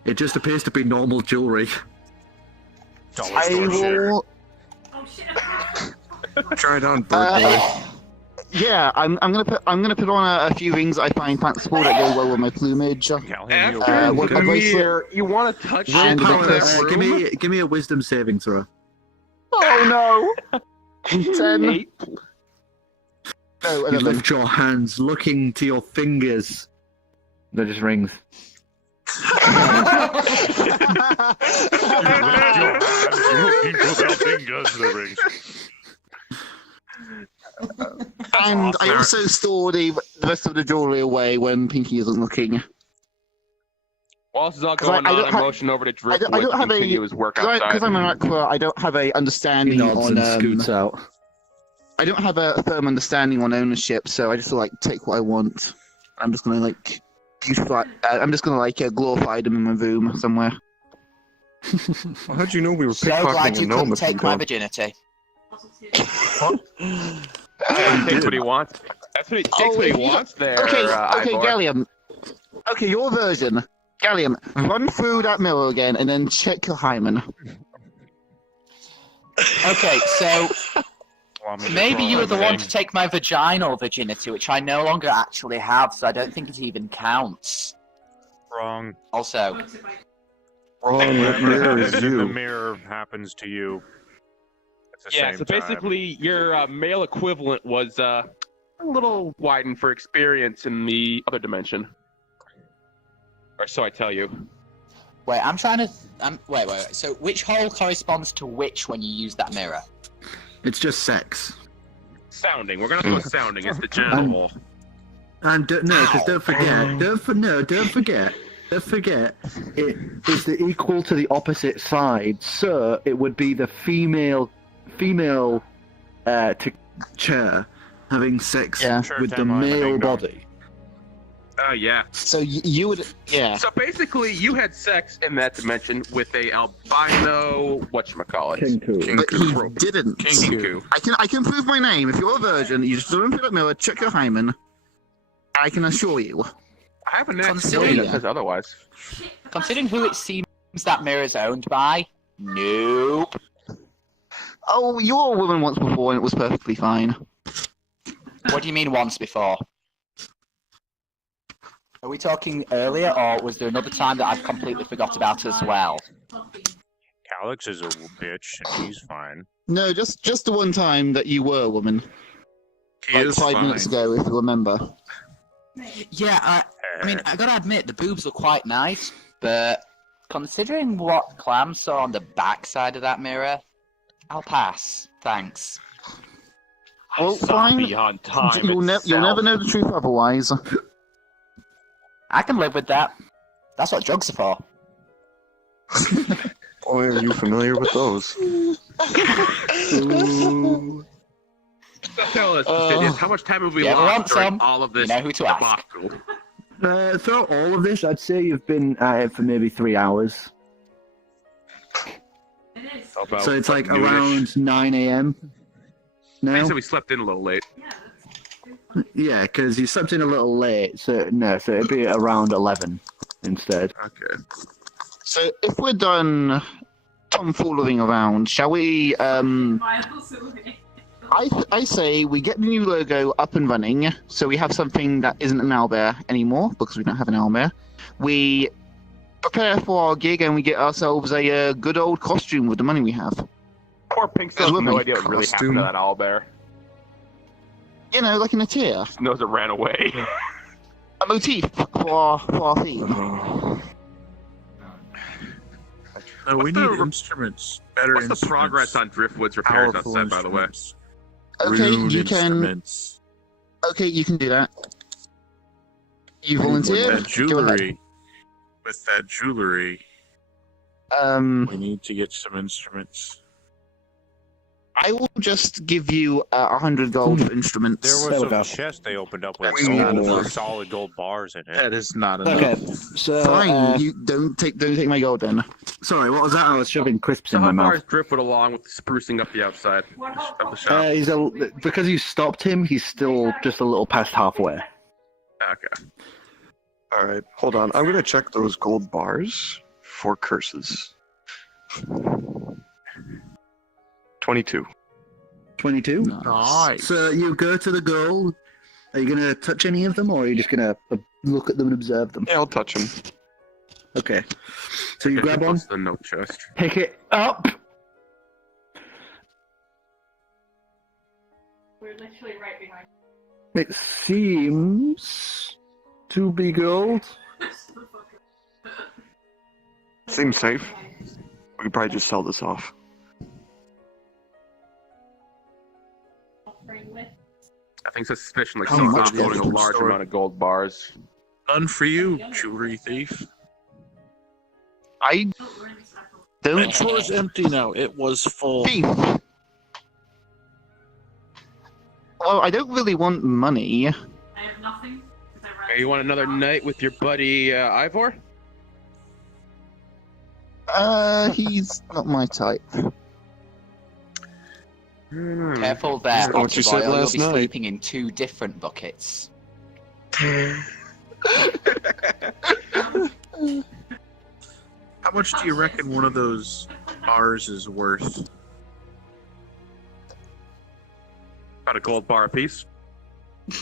It just appears to be normal jewelry. Dollar I store shit. will. Oh shit. Try it on, bird boy. Yeah, I'm gonna put on a few rings I find fanciful that go well with my plumage. Callahan, you After what the my bracelet- mirror, you want to touch And shit the in necklace. that give room? me a wisdom saving throw. Oh no! 10. 8. No, You 11. lift your hands, looking to your fingers. They're just rings. And I also store the rest of the jewelry away when Pinky isn't looking. While this is all 'Cause going I on, don't I have- motion over to I Driftwood don't to have continue his work outside. Because I'm an aqua, I don't have a He understanding nods on. and scoots out. I don't have a firm understanding on ownership, so I just like take what I want. I'm just gonna like beautify. I'm just gonna like glorify them in my room somewhere. Well, how'd you know we were So glad pickpocketing a you gnome couldn't if you take my don't? virginity. He takes what he wants. That's what he takes what he wants there, Okay, Ivor. Gallium. Okay, your version. Gallium, run through that mirror again and then check your hymen. Okay, so Maybe you were the one to take my vaginal virginity, which I no longer actually have, so I don't think it even counts. Wrong. Also, Wrong. That Whatever mirror happens is in the you. mirror happens to you. At the Yeah, same so time. basically, your male equivalent was a little widened for experience in the other dimension. Or so I tell you. wait, I'm trying to. Wait. So, which hole corresponds to which when you use that mirror? It's just sex. Sounding. We're gonna put sounding as the genital hole. And don't forget, don't forget, it is the equal to the opposite side, so it would be the female chair having sex with the male body. Oh, yeah. So you would, yeah. So basically, you had sex in that dimension with a albino whatchamacallit. Kinku. But he didn't. Kinku. I can prove my name. If you're a virgin, you just don't put that mirror, check your hymen. I can assure you. I have a net Considering- that says otherwise. Considering who it seems that mirror is owned by, nope. Oh, you were a woman once before and it was perfectly fine. What do you mean once before? Are we talking earlier, or was there another time that I've completely forgot about as well? Alex is a bitch, and he's fine. No, just the one time that you were a woman. He Like is 5 fine. minutes ago, if you remember. Yeah, I mean, I gotta admit, the boobs look quite nice, but considering what Clam saw on the back side of that mirror, I'll pass. Thanks. Well, fine. Beyond time You'll never know the truth otherwise. I can live with that. That's what drugs are for. Boy, are you familiar with those? So tell us, Fastidious, how much time have we Yeah, we want lost during some. all of this You know who to ask. debacle? Throughout all of this, I'd say you've been at it for maybe 3 hours. About So it's like noonish. around 9 a.m. I now. said we slept in a little late. Yeah, because you slept in a little late, so it'd be around 11 instead. Okay. So if we're done tomfooling around, shall we? I say we get the new logo up and running, so we have something that isn't an owlbear anymore because we don't have an owlbear. We prepare for our gig and we get ourselves a good old costume with the money we have. Poor Pink still has no idea what really happened Costume. to that owlbear. You know, like in a tier, Just knows it ran away. a motif for our theme. No, we What's need the- instruments. Better What's instruments. the progress on Driftwood's repairs Powerful outside, by the way? instruments. Okay, Rude you can. instruments. Okay, you can do that. You With volunteer. that jewelry. With that jewelry, we need to get some instruments. I will just give you 100 gold for instruments. There was a chest they opened up with solid gold bars in it. That is not enough. Okay, so Fine, you don't take my gold then. sorry, what was that? I was shoving crisps So in my how far mouth. is Driftwood along with sprucing up the outside of the shop? Because you stopped him, he's still just a little past halfway. Okay. Alright, hold on. I'm gonna check those gold bars for curses. 22. 22. Nice. So you go to the gold. Are you gonna touch any of them, or are you just gonna look at them and observe them? Yeah, I'll touch them. Okay. So you grab one, Plus the note chest. pick it up. We're literally right behind. It seems to be gold. Seems safe. We could probably just sell this off. I think suspicion like How someone's much unloading a gold large store? amount of gold bars. None for you, jewelry thief. I That don't drawer's empty now. It was full. thief. Well, I don't really want money. I have nothing. Hey, you want another night with your buddy Ivor? He's not my type. Careful there, That's not what you said Otter Boy, or last you'll be night. sleeping in 2 different buckets. How much do you reckon one of those bars is worth? About a gold bar apiece. What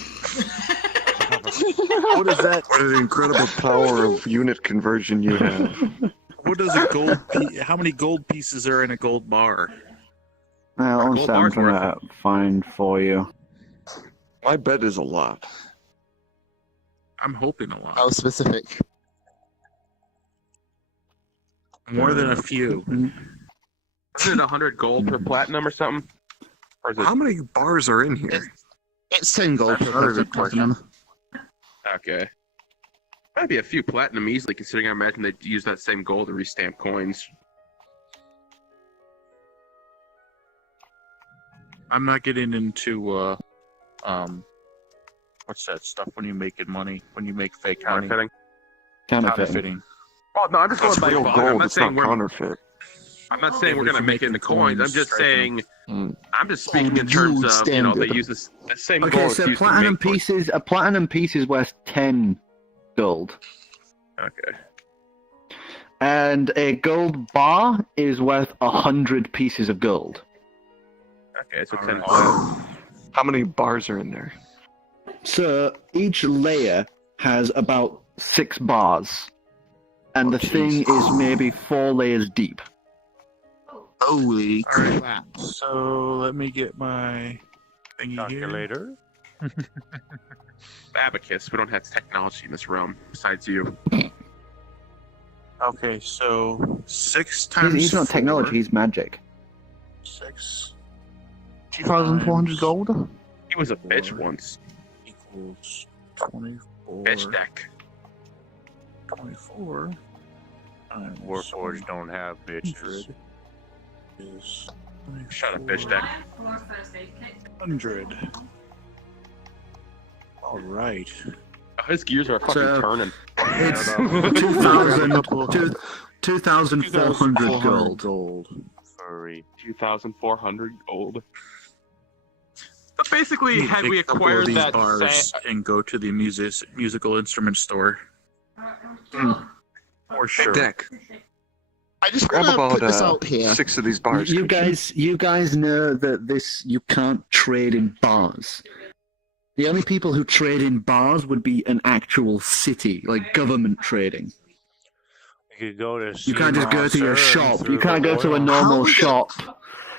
is that? What an incredible power of unit conversion you have. What does a gold how many gold pieces are in a gold bar? One gold second, I'm bar's worth gonna find for you. My bet is a lot. I'm hoping a lot. How specific? More than a few. Isn't it 100 gold per platinum or something? Or is it... How many bars are in here? It's 10 gold per platinum. Okay. Might be a few platinum easily, considering I imagine they'd use that same gold to restamp coins. I'm not getting into what's that stuff when you making money? When you make fake money? Counterfeiting? Counterfeiting. Oh no, I'm just That's going by real volume. I'm gold. not It's not saying we're. counterfeit. I'm not saying we're If gonna you're make it into making coins. I'm coins, just striking. saying. I'm just speaking in terms of they use the same gold. Okay, that's so used to platinum make coins. pieces. A platinum piece is worth 10 gold, Okay. and a gold bar is worth 100 pieces of gold. Okay, so 10. How many bars are in there? So each layer has about 6 bars, and the thing is maybe 4 layers deep. Holy Alright. crap. So let me get my thingy here. Calculator. Abacus. We don't have technology in this realm besides you. Okay, so 6 times He's not 4, technology; he's magic. 6 2,400 gold? He was a bitch once. equals 24. Bitch deck. 24 times Warforged don't have bitches. 100 is Shut up, bitch deck. 100. All right. Oh, his gears are fucking So- turning. It's Couple- 2,400 gold. Furry. 2,400 gold. But basically, You had take we a couple of acquired these that bars and go to the musical instrument store. For sure. Deck. I just Grab want to about put this out here. 6 of these bars. You could you guys know that you can't trade in bars. The only people who trade in bars would be an actual city, like government trading. You could go to. You can't just go to your Seymour shop. through You can't the go to a oil. normal How shop.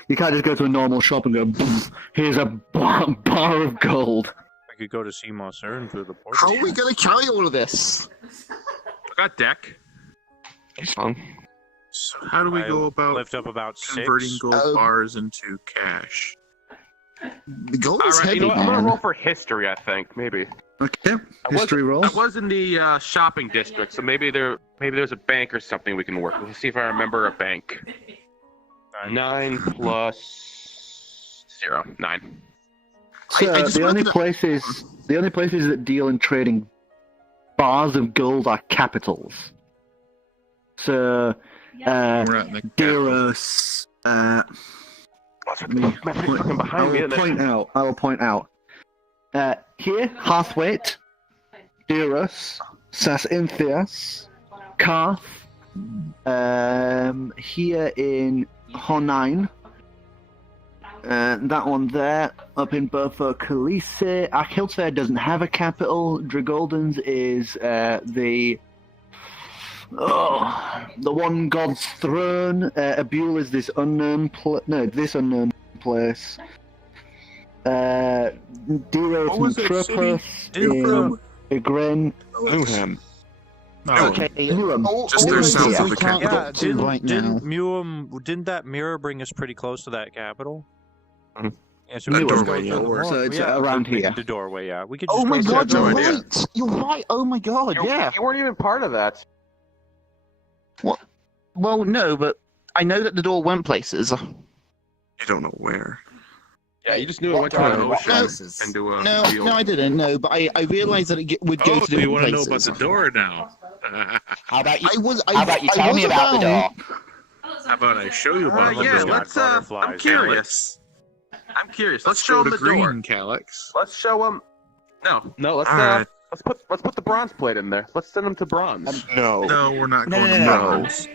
You can't just go to a normal shop and go, "Boom, here's a bar of gold." I could go to Seymour CERN through the portal. How are we going to carry all of this? I got deck. It's fun. So how do we I go about lift up about converting 6. gold bars into cash? The gold is Alright, heavy, you know what? I'm gonna man. roll for history, I think. Maybe. Okay, history roll. I was in the shopping district, so maybe there's a bank or something we can work with. Let's see if I remember a bank. 9 plus 0. 9. So I just the only wanted places that deal in trading bars of gold are capitals. So We're not in the Deros. Let me Fucking behind me, I isn't it? will point out. Here, Hearthwaite, Deros, Sas-Inthias, Karth. Here in Honain. That one there, up in Burfo Khaleesi. Akhiltfair doesn't have a capital. Dragolden's is the one god's throne. Abul is this unknown this unknown place. Deros What was and that city? Tropos Newham. in Igren. Newham. No, Okay, Newham. Just there south of the can't capital. get to right now. Didn't that mirror bring us pretty close to that capital? Mhm. Yeah, so Newham, we could just go doorway, through yeah. the So door. it's Yeah, around the- here. The doorway, yeah. We could Oh just my go god, through you're the door. right! You're right! Oh my god, yeah! You weren't even part of that. Well, no, but I know that the door went places. You don't know where. Yeah, you just knew it went to an ocean and to a No, field. no, I didn't. No, but I realized that it would go Oh, to do you different want to know places. about the door now? How about you? How How about you tell me about the door? How about I show you about the Yeah, door? let's. butterflies, I'm curious. I'm curious. Let's show go him to the door. green, Calyx. Let's show him. No. Let's Alright. let's put the bronze plate in there. Let's send him to bronze. No. No, we're not No, going no, to no, bronze.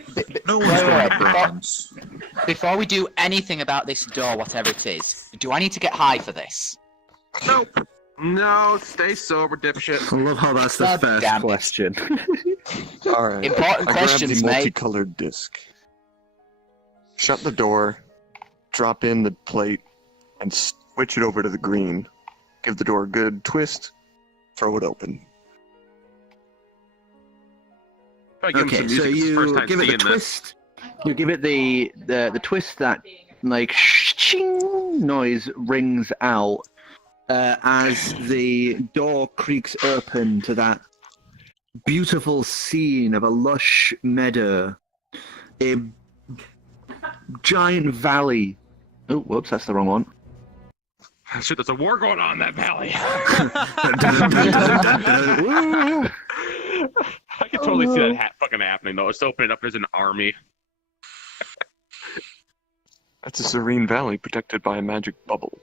No one's Wait, going wait, to bronze. Before we do anything about this door, whatever it is, do I need to get high for this? Nope. No, stay sober, dipshit. I love how that's the God first damn it. question. All right. Important I questions, grab the mate. multicolored disc. Shut the door. Drop in the plate, and switch it over to the green. Give the door a good twist. Throw it open. Probably give him Okay, some so music. It's his first you time give it the seeing this. twist. You give it the twist that like ching noise rings out as the door creaks open to that beautiful scene of a lush meadow, a giant valley. Oh, whoops, that's the wrong one. Shit, there's a war going on in that valley. I can totally see that fucking happening, though. Just open it up, there's an army. That's a serene valley protected by a magic bubble.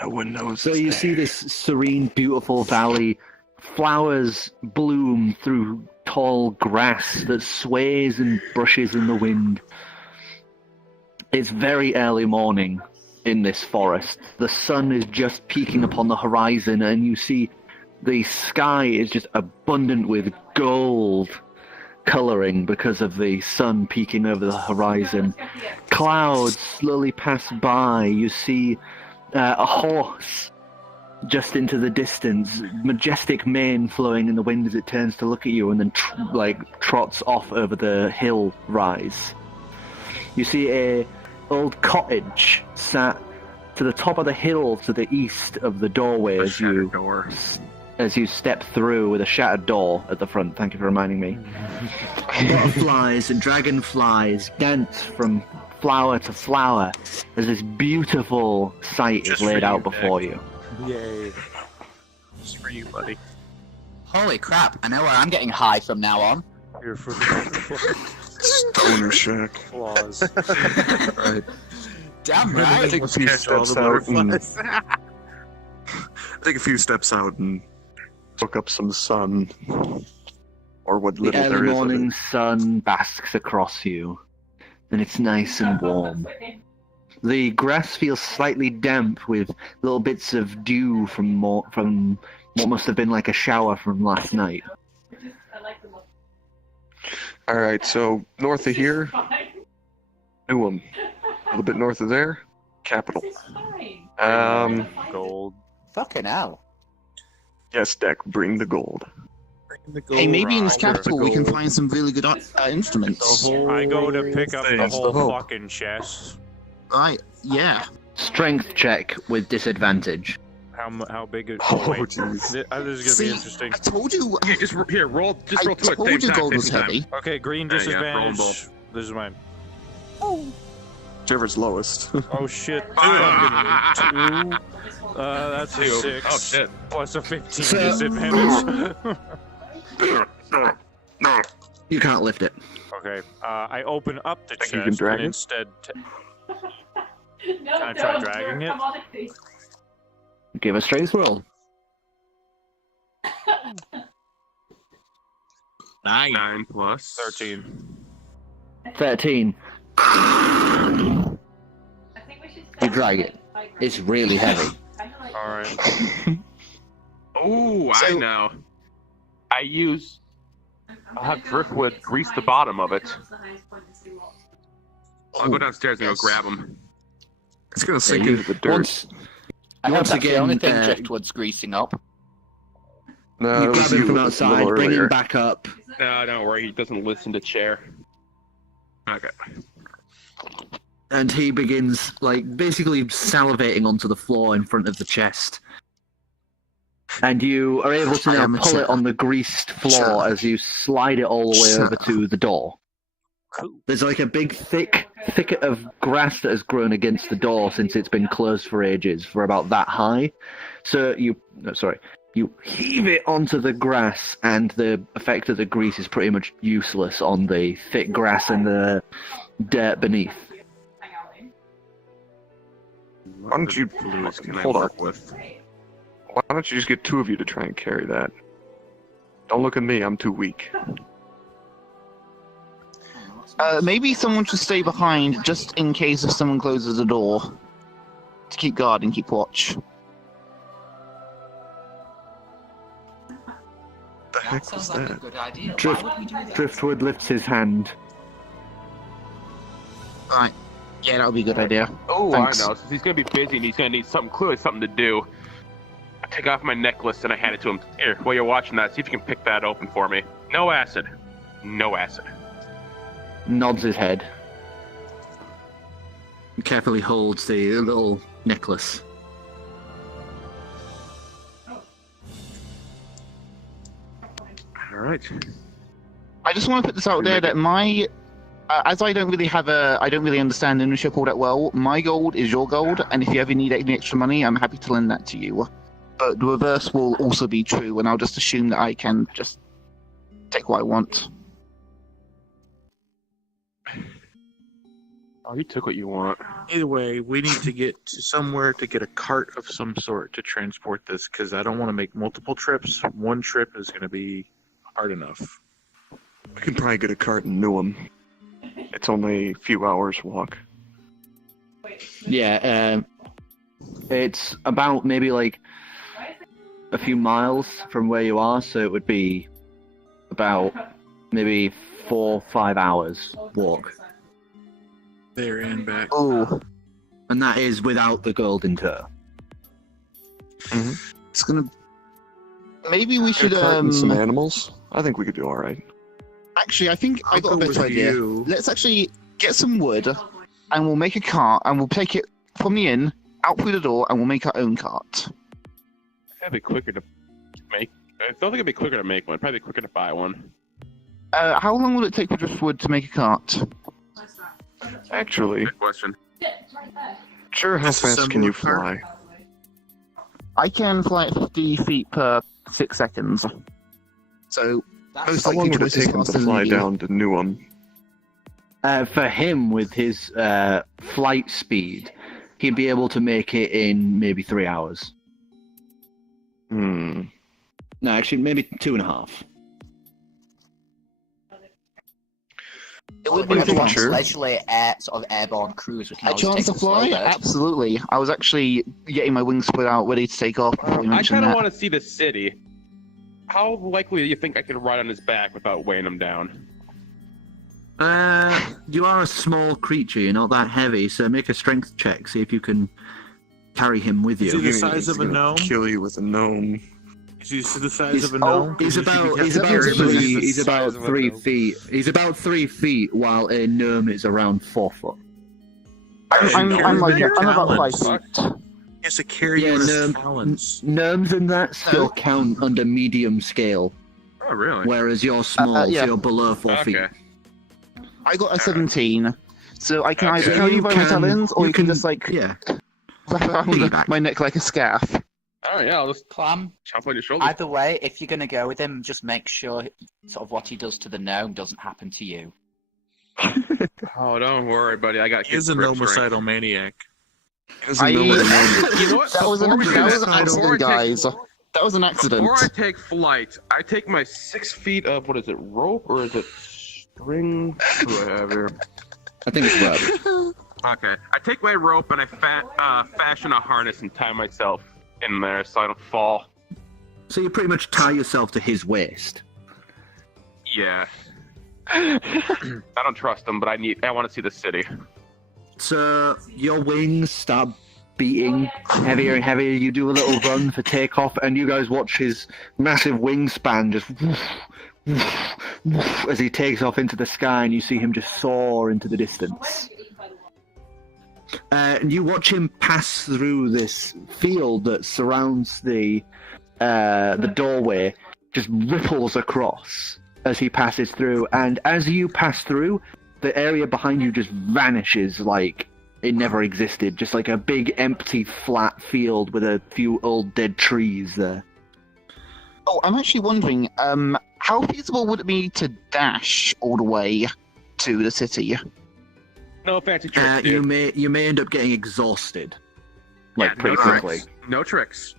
No one knows. So it's you there. see this serene, beautiful valley. Flowers bloom through tall grass that sways and brushes in the wind. It's very early morning in this forest. The sun is just peeking upon the horizon, and you see the sky is just abundant with gold colouring because of the sun peeking over the horizon. Clouds slowly pass by. You see a horse just into the distance, majestic mane flowing in the wind as it turns to look at you, and then trots off over the hill rise. You see a old cottage sat to the top of the hill to the east of the doorway as you step through with a shattered door at the front. Thank you for reminding me. Butterflies and dragonflies dance from flower to flower as this beautiful sight is laid out before you. Yay. Just for you, buddy. Holy crap, I know where I'm getting high from now on. You're for Stoner shack. Flaws. Right. Damn I right. take a few steps out and take a few steps out and soak up some sun, or what The little early there is of morning it. sun basks across you, and it's nice and warm. The grass feels slightly damp with little bits of dew from what must have been like a shower from last night. All right, so north of here, Newham. A little bit north of there, Capital. Gold. Fucking hell. Yes, Deck, bring the gold. Hey, maybe in this Roger. capital we can find some really good instruments. I go to pick up the That's the whole hope. fucking chest. Right, yeah. Strength check with disadvantage. How big is? Oh, wait. jeez. This is gonna See, be interesting. I told you. Yeah, just roll two I at the same told you time. gold was same time. heavy. Okay, green Yeah, roll disadvantage. both. This is mine. Whichever's lowest. Oh shit. Fucking 2. That's a 6. Oh shit. Plus a 15 So- disadvantage. You can't lift it. Okay. I open up the Think you chest can drag and it? instead. No, I try don't, dragging it? come on, please. Give a strength roll. 9 plus 13. 13. I think we should You drag it. It's really heavy. All right. Oh, I So- know. I'll have Driftwood grease the bottom of it. I'll go downstairs and go grab him. It's gonna sink you- into the dirt. Once, I hope Once that's the again, only thing uh, Driftwood's greasing up. No, you it grab was him you from a outside, little bring earlier. him back up. No, don't worry. He doesn't listen to chair. Okay. And he begins, basically salivating onto the floor in front of the chest. And you are able to I now am a pull it chap. on the greased floor Chap. as you slide it all the way over Chap. to the door. Cool. There's a big thicket of grass that has grown against the door since it's been closed for ages, for about that high. So you heave it onto the grass, and the effect of the grease is pretty much useless on the thick grass and the dirt beneath. Why don't you Fluids can I hold on? work with? Why don't you just get 2 of you to try and carry that? Don't look at me. I'm too weak. Maybe someone should stay behind just in case if someone closes the door to keep guard and keep watch. heck sounds was like a that? good idea. Drift- Why would we do that? Driftwood lifts his hand. Right. Yeah, that would be a good idea. Oh, Thanks. I know. Since he's gonna be busy and he's gonna need clearly something to do. I take off my necklace and I hand it to him. Here, while you're watching that, see if you can pick that open for me. No acid. No acid. Nods his head. Carefully holds the little necklace. All right. I just want to put this out there that my, as I don't really understand ownership all that well. My gold is your gold, and if you ever need any extra money, I'm happy to lend that to you. But the reverse will also be true, and I'll just assume that I can just take what I want. Oh, you took what you want. Either way, we need to get to somewhere to get a cart of some sort to transport this, because I don't want to make multiple trips. One trip is going to be hard enough. We can probably get a cart in Newham. It's only a few hours walk. Yeah, it's about maybe like a few miles from where you are, so it would be about maybe 4 or 5 hours walk. There and back. Oh, And that is without the golden tour. it's gonna. Maybe we should Get a cart and some animals. I think we could do all right. Actually, I think I I'll got a go better with idea. you. Let's actually get some wood, and we'll make a cart, and we'll take it from the inn out through the door, and we'll make our own cart. That'd be quicker to make. I don't think it'd be quicker to make one. Probably quicker to buy one. How long will it take for driftwood to make a cart? Actually, Good question. sure, how Just fast can you assemble a fly? I can fly at 50 feet per 6 seconds. So, most How likely long would it twice as take him fast to as fly you. down to Newham? For him, with his flight speed, he'd be able to make it in maybe 3 hours. Hmm. No, actually, maybe 2.5. It would We be have one sure. leisurely sort of airborne cruise. We can a always chance take to the slow fly? bird. Absolutely. I was actually getting my wings spread out, ready to take off before you I mentioned kind of that. want to see the city. How likely do you think I could ride on his back without weighing him down? You are a small creature, you're not that heavy, so make a strength check, see if you can carry him with Is you. he the size of a gnome? Kill you with a gnome. Is he the size He's- of a gnome? He's Because if you about can he's carry about him, three he's the he's about size of a 3 gnome. feet. He's about 3 feet, while a gnome is around 4 foot. I'm about 5 Talents. feet. He has to carry you in his talons. Gnomes and that still count under medium scale, Oh, really? whereas you're small, yeah. so you're below 4 feet. Okay. I got a 17. So I can Okay. either So carry you you by my can- talons, or you you can can- just like Yeah. wrap around Piggyback. my neck like a scarf. All right, yeah, I'll just Clam, chop on your shoulders. either way, if you're going to go with him, just make sure sort of what he does to the gnome doesn't happen to you. Oh, don't worry, buddy. I got He is a grip strength. nomocidal maniac. Doesn't know what a gnome You know what? That was an Before we do accident, that, before I take- guys. That was an accident. Before I take flight, I take my 6 feet of, what is it, rope or is it string? What do I have here? I think it's rope. Okay. I take my rope and I fashion a harness and tie myself in there so I don't fall. So you pretty much tie yourself to his waist. Yeah. I don't trust them, but I want to see the city. So your wings start beating heavier and heavier. You do a little run for takeoff, and you guys watch his massive wingspan just woof, woof, woof, as he takes off into the sky, and you see him just soar into the distance. And you watch him pass through this field that surrounds the doorway, just ripples across as he passes through. And as you pass through, the area behind you just vanishes like it never existed. Just like a big, empty, flat field with a few old dead trees there. Oh, I'm actually wondering, how feasible would it be to dash all the way to the city? No fancy tricks, You dude. may end up getting exhausted, like Yeah, pretty no quickly. tricks. No tricks.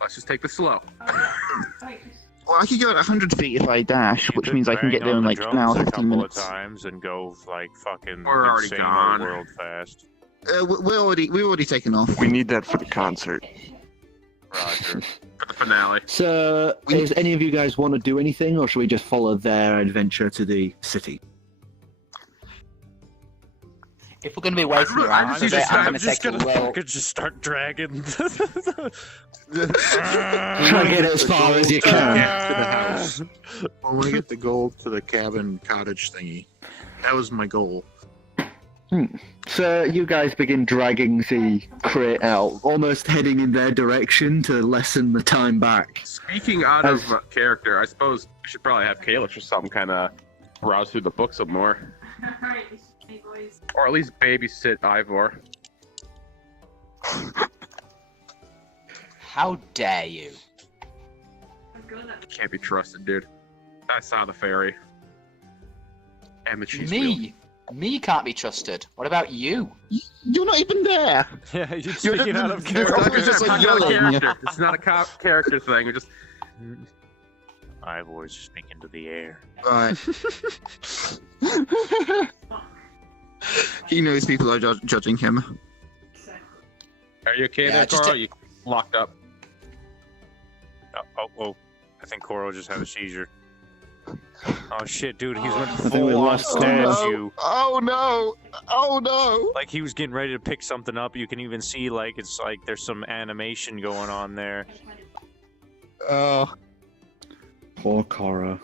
Let's just take this slow. Well, I could go at 100 feet if I dash, which means I can get Bang there on in the like an drums hour, a 15 couple minutes. of times and go like fucking We're already insane gone. world fast. We're already taken off. We need that for the concert. Roger. For the finale. So, does any of you guys want to do anything, or should we just follow their adventure to the city? If we're going to be waiting around, I'm going to take a little... just start dragging. Try and get as far as you can. To the house. I want to get the gold to the cabin cottage thingy. That was my goal. So you guys begin dragging the crate out, almost heading in their direction to lessen the time back. Speaking out of character, I suppose we should probably have Kalish or something kind of browse through the book some more. Or at least babysit Ivor. How dare you? Can't be trusted, dude. I saw the fairy. And the cheese wheel. Me can't be trusted. What about you? You're not even there. Yeah, you're speaking out of character. Just like yelling. It's not a character thing. We just. Ivor's speaking to the air. Right. He knows people are judging him. Are you okay there, just Carl? Are you locked up? Oh. I think Coral just had a seizure. Oh shit, dude, he's went think we full on lost statue. Oh no! Oh no! Like he was getting ready to pick something up. You can even see like it's like there's some animation going on there. Oh. Poor Cora.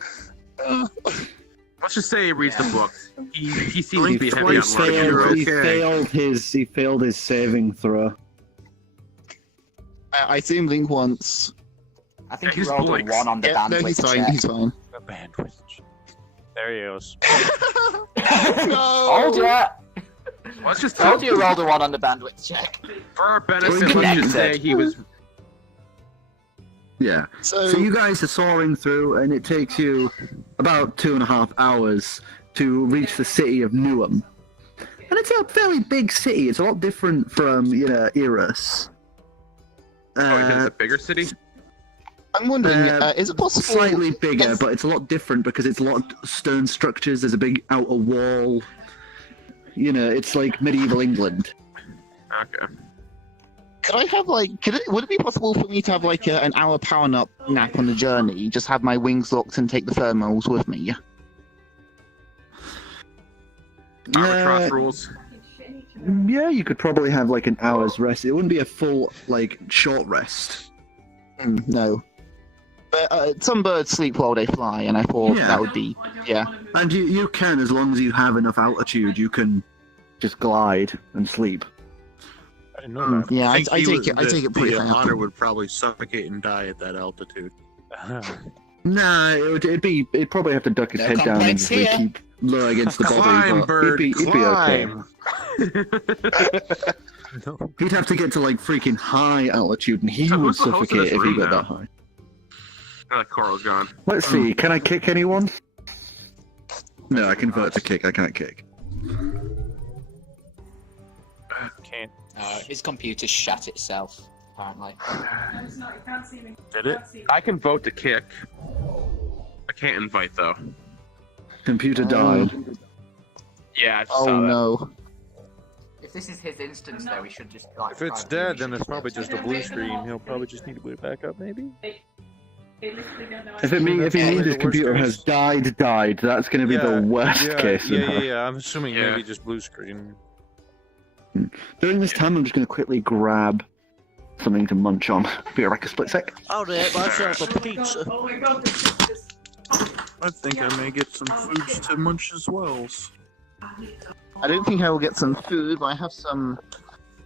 Let's just say he reads the books. He seems to be heavy on learning. He failed his saving throw. I see him blink once. I think Yeah, he rolled a blinks. 1 on the bandwidth No, he's fine. check. He's fine. The bandwidth. There he goes. No! Told ya! Let's just Told you rolled a 1 on the bandwidth check. for our benefit, let's just say he was. Yeah. So you guys are soaring through, and it takes you about 2.5 hours to reach the city of Newham. And it's a fairly big city. It's a lot different from, Eros. It's a bigger city? I'm wondering, is it possible? Slightly bigger, but it's a lot different because it's a lot of stone structures. There's a big outer wall. It's like medieval England. Okay. Could I have would it be possible for me to have an hour power nap on the journey? Just have my wings locked and take the thermals with me. Albatross rules. Yeah, you could probably have an hour's rest. It wouldn't be a full short rest. No. But some birds sleep while they fly, and I thought that would be And you can, as long as you have enough altitude, you can just glide and sleep. I didn't know that. Yeah, I think take it pretty high up. otter would probably suffocate and die at that altitude. Nah, it'd probably have to duck his No head down and complaints just here. keep low against the body. Climb, but bird, he'd be climb. okay. No. He'd have to get to freaking high altitude, and he So would who's the host of suffocate this if he room got now? that high. Now that Coral's gone. Let's see. Can I kick anyone? No, I can vote to kick. I can't kick. Can't. His computer shat itself, apparently. Did it? I can vote to kick. I can't invite though. Computer died. Yeah, I Oh saw that. no. If this is his instance, though, we should just If it's dead, then it's probably just a blue screen. He'll probably just need to boot it back up, maybe. If it means his computer has died, that's going to be the worst case. Yeah. I'm assuming Yeah. maybe just blue screen. During this time, I'm just going to quickly grab something to munch on. Be right back a split sec. I'll get myself a pizza. Oh my god, this is just... I think I may get some foods to munch as well. I don't think I will get some food, but I have some...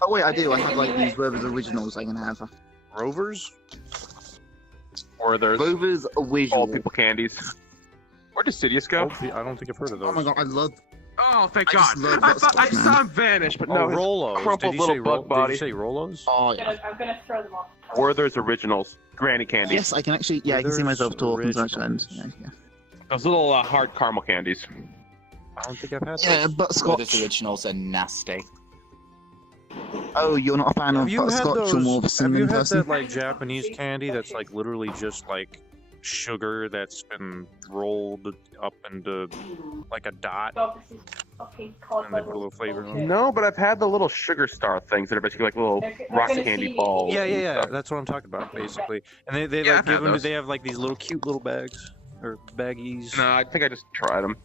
Oh wait, I do. I have these Rovers Originals I can have. Rovers? Or there's Rovers Originals. all people candies. Where does Sidious go? I don't think I've heard of those. Oh my god, I love... Oh, thank I God! just love I that thought I stuff, saw him vanish, but Oh, no, his Rolos. crumpled Did you little say bug body. Did you say Rolos? Oh yeah. I'm gonna throw them off. Werther's Originals, Granny candies. Yes, I can actually... Yeah, I can see myself talking to that. Yeah. Those little hard caramel candies. I don't think I've had those. Yeah, butterscotch. Those originals are nasty. Oh, you're not a fan of Have you had butterscotch or more of a those? Have cinnamon you had person? that Japanese candy that's literally just sugar that's been rolled up into like a dot, and they put a little flavor on it? No, but I've had the little sugar star things that are basically like little rock candy balls. Yeah. That's what I'm talking about, basically. And they Yeah, like I've had give them. those. They have like these little cute little bags or baggies. No, I think I just tried them.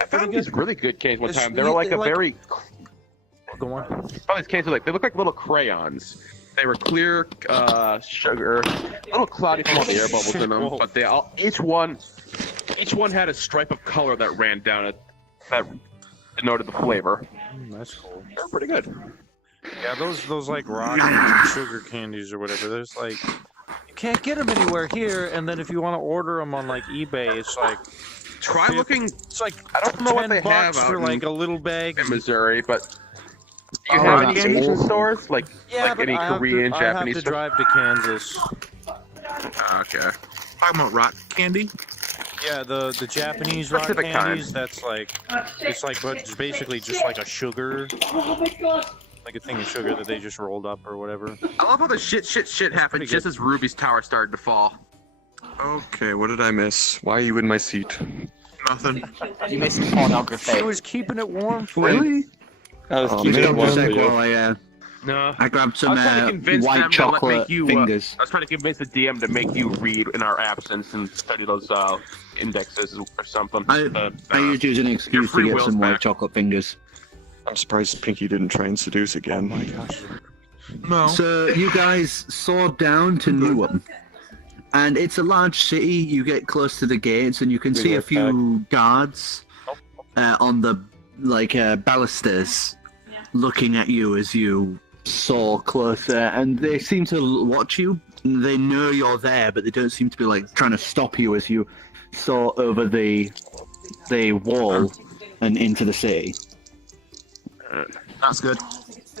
I found good. these really good cans one It's- time. They were like they a like- very. Go on. I found these cans were like they look like little crayons. They were clear sugar, a little cloudy from all the air bubbles in them, Whoa. but they all each one had a stripe of color that ran down it that denoted the flavor. That's cool. They're pretty good. Yeah, those like rock sugar candies or whatever. There's like you can't get them anywhere here, and then if you want to order them on like eBay, it's like Try looking. it's like I don't know what they have $10 out for like in, a little bag. in Missouri, but do you Oh, have any that's Asian awful. stores like Yeah, like but any I have Korean, to, Japanese I have to stores? drive to Kansas. Okay. Talking about rock candy? Yeah, the Japanese rock Specific candies. kind. That's like it's like but it's basically just like a sugar, like a thing of sugar that they just rolled up or whatever. I love how the shit happened pretty just good. as Ruby's tower started to fall. Okay, what did I miss? Why are you in my seat? Nothing. You missed pornography. She was keeping it warm for Really? I was Oh, keeping man. it warm for Sec you. while No. I grabbed some I was trying to convince them white to make chocolate you, fingers. I was trying to convince the DM to make you read in our absence and study those indexes or something. I used you as an excuse to free get will's some white back. chocolate fingers. I'm surprised Pinky didn't try and seduce again. Oh my gosh. No. So you guys soared down to Newham, and it's a large city. You get close to the gates, and you can see a few guards on the balusters looking at you as you soar closer, and they seem to watch you. They know you're there, but they don't seem to be like trying to stop you as you soar over the wall and into the city. That's good.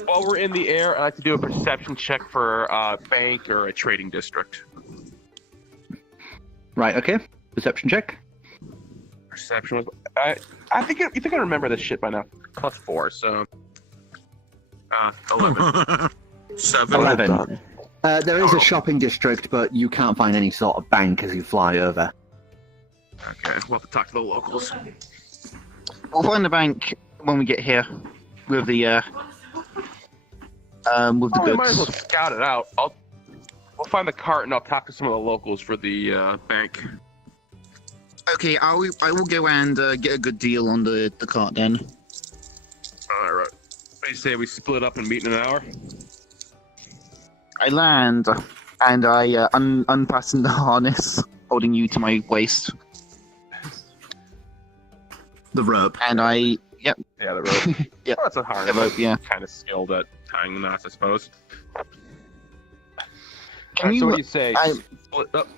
While we're in the air, I like to do a perception check for a bank or a trading district. Right. Okay. Perception check. Perception was. I think you think I remember this shit by now. +4, so. 11. 7. 11. There is a shopping district, but you can't find any sort of bank as you fly over. Okay, we'll have to talk to the locals. We'll find the bank when we get here with the We might as well goods. scout it out. We'll find the cart and I'll talk to some of the locals for the bank. Okay, I will go and get a good deal on the cart then. All right. What do you say we split up and meet in an hour? I land and I unfasten the harness holding you to my waist, The rope. and I Yeah, the rope. Yep. Well, that's a harness. The rope, yeah. Kind of skilled at tying the knots, I suppose. Can So you? what do you say? I- Split up.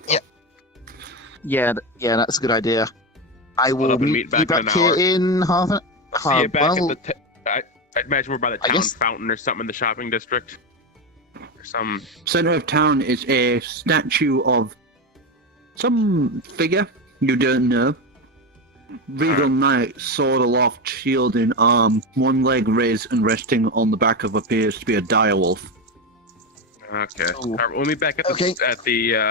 Yeah, that's a good idea. I will up and meet meet you back in back an here hour. in half an See you back well, at the. I imagine we're by the I town guess- fountain or something in the shopping district. Or some. Center of town is a statue of some figure you don't know. Regal knight, sword aloft, shield in arm, one leg raised and resting on the back of appears to be a direwolf. Okay. Oh. All right, we'll meet back at the Okay.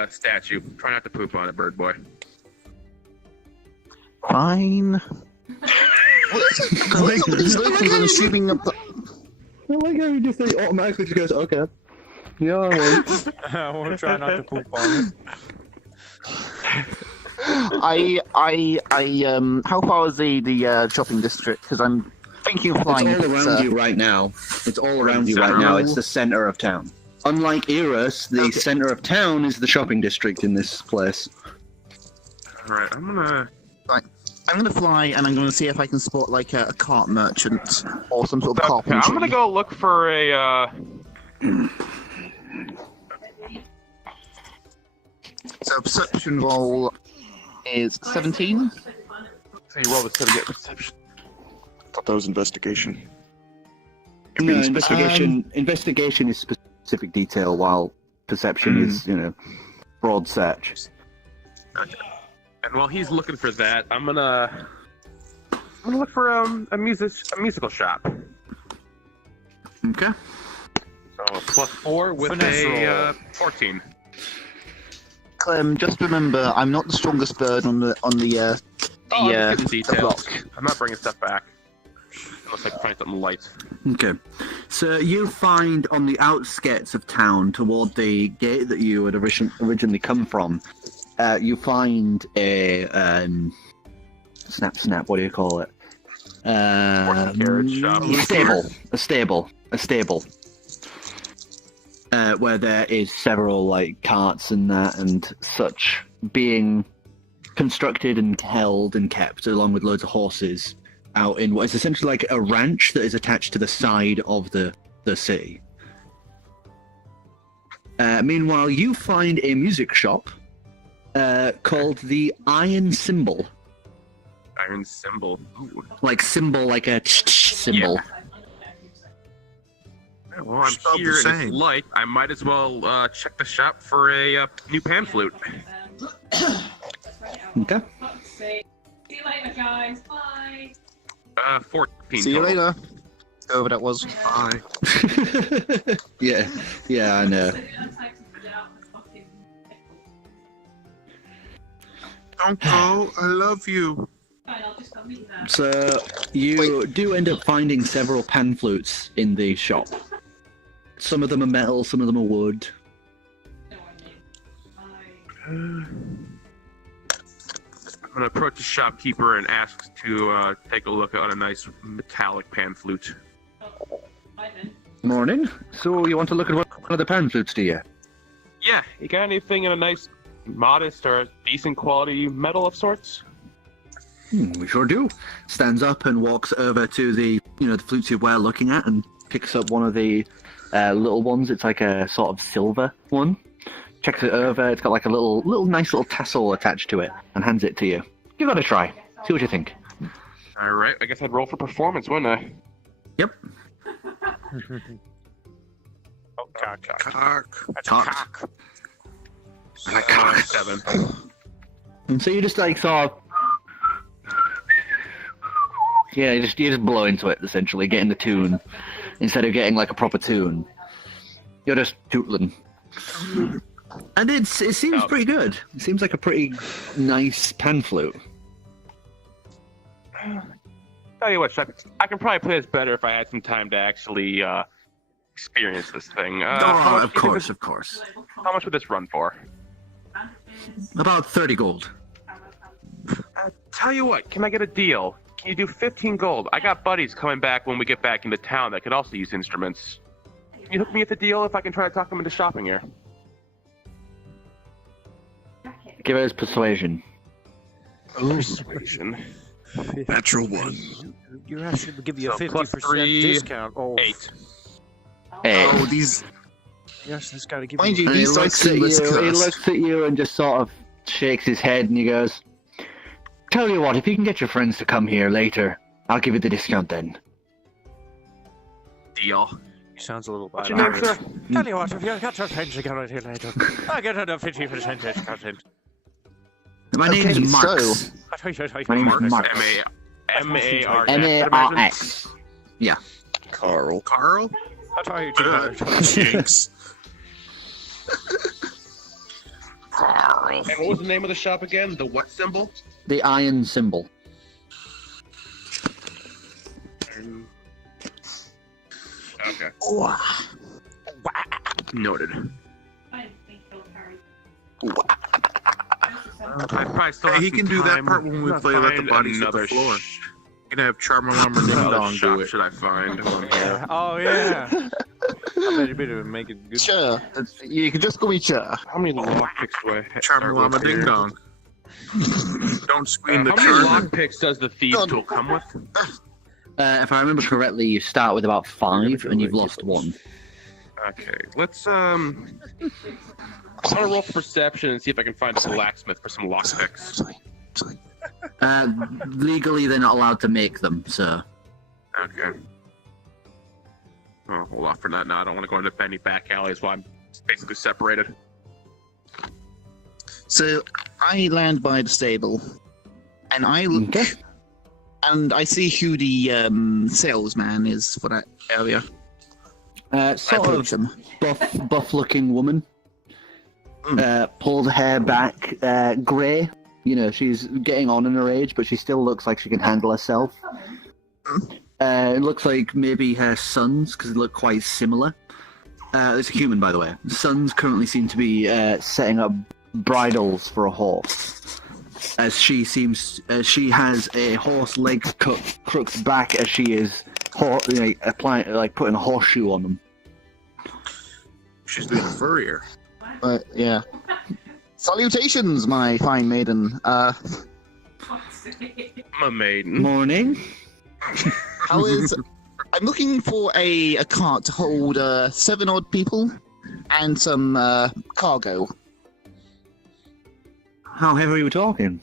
statue. Try not to poop on it, bird boy. fine. These locals are assuming up the... I like how you just say automatically just goes, okay. Yeah, I won't. I want to try not to poop on it. how far is the shopping district? Because I'm thinking of It's flying. all around you right now. It's all around you right now. It's the center of town. Unlike Eros, the center of town is the shopping district in this place. All right, I'm gonna fly, and I'm gonna see if I can spot like a cart merchant or some sort of carpentry. I'm gonna go look for a. So perception roll is 17. So you roll the 7 to get perception. I thought that was investigation. You're No, being specific. investigation is specific detail, while perception is, broad search. And while he's looking for that, I'm gonna look for a musical shop. Okay. So +4 with Finesse a roll. 14. Clem, just remember, I'm not the strongest bird on the I'm just getting the details. block. I'm not bringing stuff back. Unless I can find something light. Okay. So you find on the outskirts of town, toward the gate that you had originally come from, you find a snap. What do you call it? Horse and carriage shop. A stable. Where there is several like carts and that and such being constructed and held and kept, along with loads of horses, out in what is essentially like a ranch that is attached to the side of the city. Meanwhile, you find a music shop called the Iron Symbol. Iron Symbol. Ooh. Like symbol, like a symbol. Yeah. Well, I'm here and it's light. I might as well check the shop for a new pan flute. Okay. See you later, guys. Bye. 14. See you total. later. Whoever that was. Bye. Yeah, I know. Don't go. I love you. So you do end up finding several pan flutes in the shop. Some of them are metal, some of them are wood. I'm gonna approach the shopkeeper and ask to take a look at a nice metallic pan flute. Morning. So you want to look at one of the pan flutes, do you? Yeah, you got anything in a nice, modest or decent quality metal of sorts? We sure do. Stands up and walks over to the flutes you were looking at and picks up one of the little ones. It's like a sort of silver one. Checks it over. It's got like a nice little tassel attached to it and hands it to you. Give that a try. See what you think. All right, I guess I'd roll for performance, wouldn't I? Yep. Cock. Cock. 7. And so you just like sort of, you just blow into it essentially, getting the tune instead of getting like a proper tune. You're just tootling. And it seems pretty good. It seems like a pretty nice pan flute. Tell you what, Chuck, I can probably play this better if I had some time to actually experience this thing. Of course. How much would this run for? About 30 gold. Tell you what, can I get a deal? Can you do 15 gold? I got buddies coming back when we get back into town that could also use instruments. Can you hook me at the deal if I can try to talk them into shopping here? Give us persuasion. Persuasion. Natural 1. You actually give you a So plus 50% 3, discount. Oh, 8. Oh, these. yes, this got to give Mind you. you, And he these looks dice at you. seem He cursed. looks at you and just sort of shakes his head, and he goes, "Tell you what, if you can get your friends to come here later, I'll give you the discount then." Deal. Sounds a little bad. What's your name, sir? Tell you what, if you got your friends to come right here later, I'll get another 50% discount in. My name's Okay, Marx. My name's Marx. M-A-R-X. M-A-R-X. Yeah. Carl. I'll tell you too. Jinx. And what was the name of the shop again? The what symbol? The iron symbol. Okay. Noted. I probably still have Hey, he some can do that time part when we to play Let the find Bodies Hit the another Floor. You can have Charmer Lumber Ding What other Dong shop do it. should I find? while I'm here? Oh, yeah. I bet you better make it good. Sure. You can just call me Sure. How many lockpicks do I have? Charmer Llama Ding Dong. Don't screen the How many charger. lockpicks does the thieves tool come with? If I remember correctly, you start with about 5, and you've lost 1. Okay, let's I'm gonna roll for perception and see if I can find a blacksmith for some lockpicks. Legally, they're not allowed to make them, so. Okay. Oh, hold off for that now. I don't want to go into any back alleys while I'm basically separated. So I land by the stable, and I look, and I see who the salesman is for that area. I Sort approach of him. buff-looking woman. pulled hair back, grey. You know, she's getting on in her age, but she still looks like she can handle herself. It looks like maybe her sons, because they look quite similar. It's a human, by the way. Sons currently seem to be setting up bridles for a horse, as she has a horse legs crooked back as she is applying, like putting a horseshoe on them. She's being a furrier. Yeah. Salutations, my fine maiden. I'm a maiden. Morning. How is... I'm looking for a cart to hold 7 odd people and some cargo. How heavy are we talking?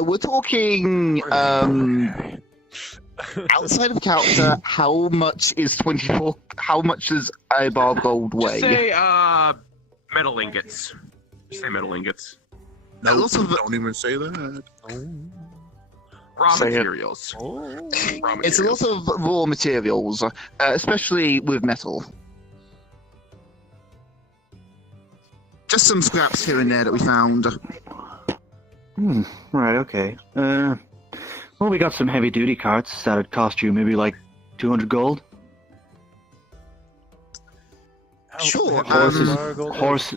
We're talking outside of character. How much is 24? How much does a bar of gold weigh? Just say metal ingots. Just say metal ingots. No, don't even say that. Raw Say it. materials. Raw It's a materials. lot of raw materials, especially with metal. Just some scraps here and there that we found. Right, okay. Well, we got some heavy-duty carts that would cost you maybe like 200 gold. Sure. Horse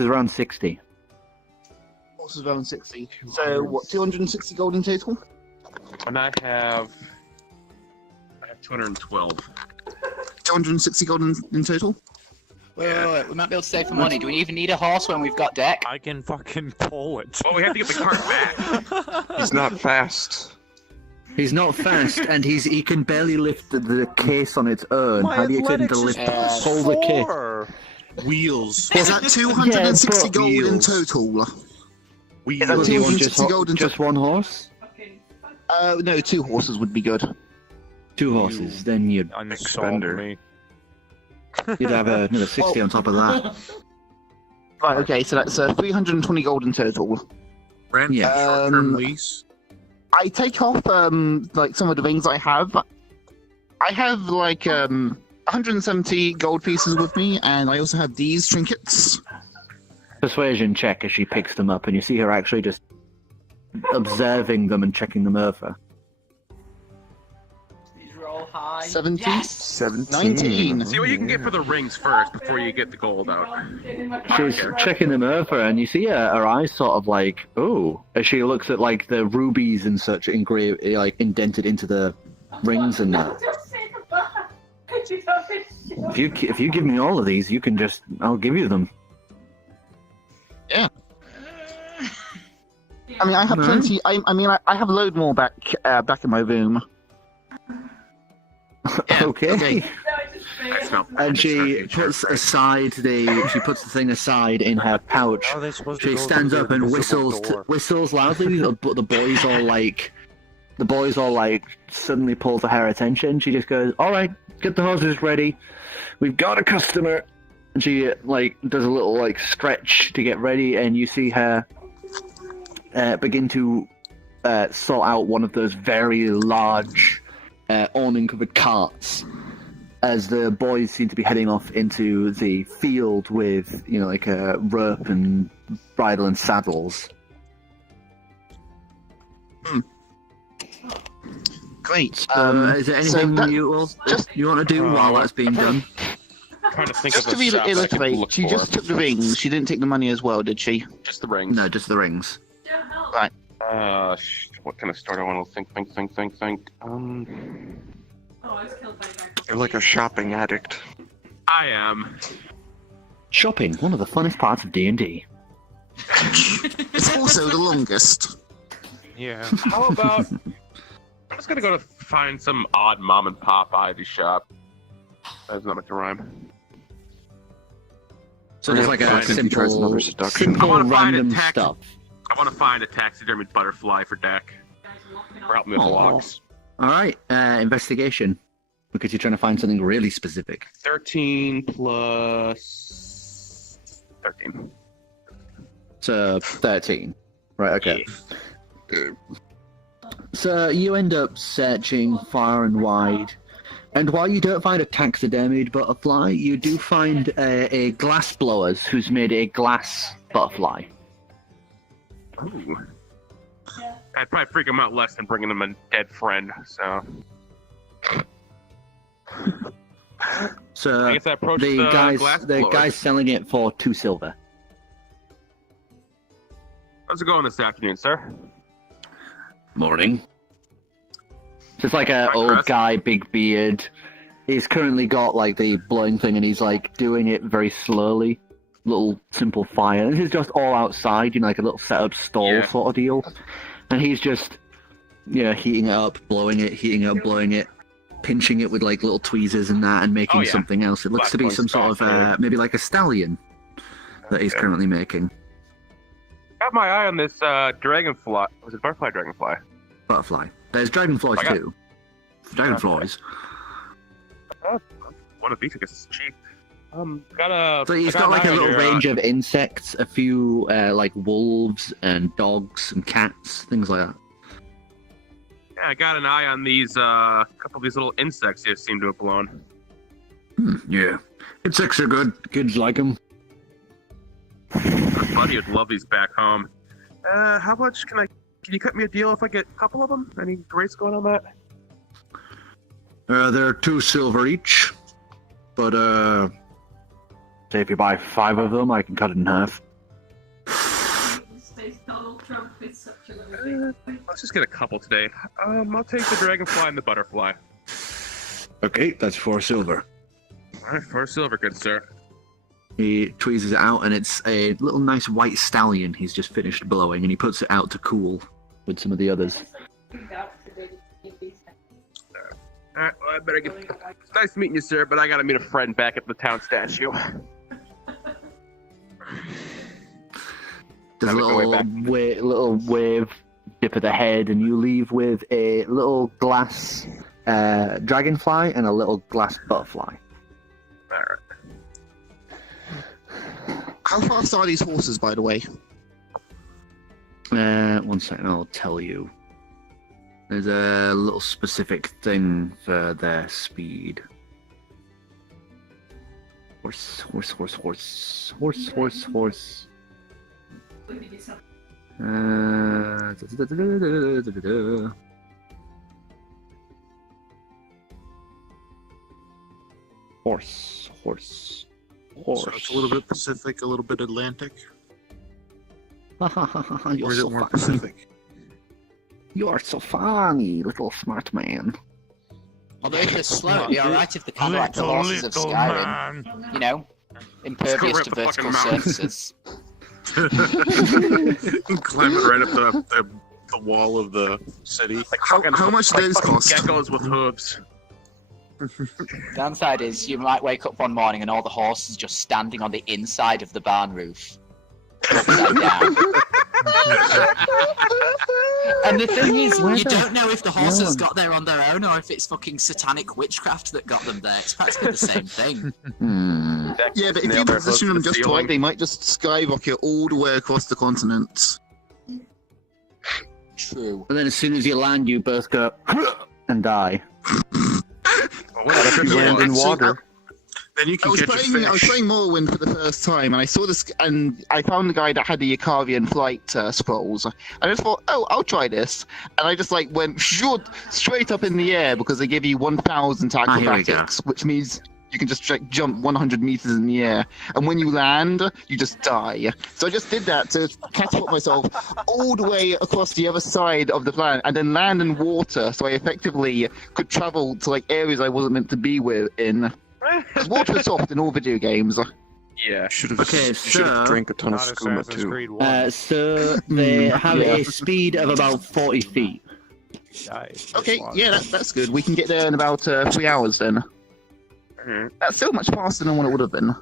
is around 60. Horse is around 60. So, what, 260 gold in total? And I have 212. 260 gold in total? Wait, we might be able to save some money. Do we even need a horse when we've got deck? I can fucking pull it. Well, we have to get the cart back. He's not fast. He's not fast, and he can barely lift the case on its own. My How do you get him to athletics lift is hold the case? +4. Wheels. Is that 260 Yeah, but gold in wheels. total? Wheels. Is that Do you want 260 gold in just one horse? No, 2 horses would be good. 2 horses, then you'd Unsold me. have another 60 on top of that. Right, okay, so that's 320 gold in total. Rent, Yeah. short-term lease. I take off, like, some of the rings I have. I have, like, 170 gold pieces with me, and I also have these trinkets. Persuasion check as she picks them up, and you see her actually just observing them and checking them over. Please roll high. 17? Yes! 17. 19. See what you can get for the rings first before you get the gold out. She's checking them over, and you see her eyes sort of like, oh, as she looks at like the rubies and such engraved, like indented into the rings and that. If you give me all of these, I'll give you them. Yeah. I mean, I have plenty. I have a load more back in my room. Okay. And she Fucking puts sure. aside she puts the thing aside in her pouch. How are they supposed to She go stands through up the and invisible whistles door? whistles loudly, but the boys all like suddenly pull for her attention. She just goes, "All right, get the horses ready. We've got a customer." And she like does a little like stretch to get ready, and you see her begin to sort out one of those very large awning-covered carts. As the boys seem to be heading off into the field with, like a rope and bridle and saddles. Great. Is there anything you want to do while that's being done? Trying to think Just of to a shop that I could reiterate, look she for. just took the rings. She didn't take the money as well, did she? Just the rings. No, just the rings. Right. What kind of start I want to think. You're like a shopping addict. I am. Shopping, one of the funnest parts of D&D. It's also the longest. Yeah. How about? I'm just gonna go to find some odd mom and pop ID shop. That's not much to rhyme. So just like a He tries another seduction. I want to find random a stuff. I want to find a taxidermied butterfly for Deck. Or help me with the locks. All right, investigation, because you're trying to find something really specific. 13 plus 13. So 13. Right. Okay. So you end up searching far and wide, and while you don't find a taxidermied butterfly, you do find a glass blowers who's made a glass butterfly. Ooh. I'd probably freak him out less than bringing him a dead friend. So. So I guess I approached the glass the guy's selling it for 2 silver. How's it going this afternoon, sir? Morning. Just like an Hi, old Chris. guy, big beard. He's currently got like the blowing thing, and he's like doing it very slowly. Little simple fire. This is just all outside, like a little setup stall sort of deal. And he's just, heating it up, blowing it, heating it up, blowing it, pinching it with like little tweezers and that, and making something else. It looks to be some sort of maybe like a stallion that he's currently making. Got my eye on this dragonfly. Was it butterfly dragonfly? Butterfly. There's dragonflies too. Dragonflies. One of these I guess is cheap. Got a. So he's I got like a an eye on little your, range of insects, a few like wolves and dogs and cats, things like that. Yeah, I got an eye on these couple of these little insects you seem to have blown. Yeah, insects are good. Kids like them. My buddy would love these back home. How much can you cut me a deal if I get a couple of them? Any rates going on that? They're 2 silver each, but say if you buy 5 of them, I can cut it in half. Donald Trump is such a Let's just get a couple today. I'll take the dragonfly and the butterfly. Okay, that's 4 silver. All right, 4 silver, good sir. He tweezes it out, and it's a little nice white stallion he's just finished blowing, and he puts it out to cool with some of the others. Alright, well, I better get. It's nice meeting you, sir, but I gotta meet a friend back at the town statue. There's a little wave, dip of the head, and you leave with a little glass dragonfly and a little glass butterfly. Alright. How fast are these horses, by the way? 1 second, I'll tell you. There's a little specific thing for their speed. Horse. Horse. So it's a little bit Pacific, a little bit Atlantic. Or You're is so it more funny. Pacific? You're so funny, little smart man. Although if they're slow, it'd be alright if they're kind of like the horses of Skyrim. You know, impervious to vertical surfaces. Climb it right up the wall of the city. Like how much do those cost? Geckos with hooves. Downside is you might wake up one morning and all the horses just standing on the inside of the barn roof. Upside down. And the thing is, you don't know if the horses got there on their own or if it's fucking satanic witchcraft that got them there. It's practically the same thing. Yeah, but if you position them just right, they might just skyrocket all the way across the continent. True. And then as soon as you land, you both go and die. You land in water. Then you I can was catch a playing fish. Morrowind for the first time, and I saw this, and I found the guy that had the Icarian flight scrolls. I just thought, oh, I'll try this, and I just like went straight up in the air because they give you 1,000 to acrobatics, which means you can just jump 100 meters in the air, and when you land, you just die. So I just did that to catapult myself all the way across the other side of the planet, and then land in water, so I effectively could travel to like areas I wasn't meant to be in. Because water is soft in all video games. Yeah. Should have so drank a ton of Not skooma Assassin's too. Creed 1. So they have a speed of about 40 feet. Nice. Okay, yeah, that's good. We can get there in about 3 hours then. That's so much faster than what it would have been.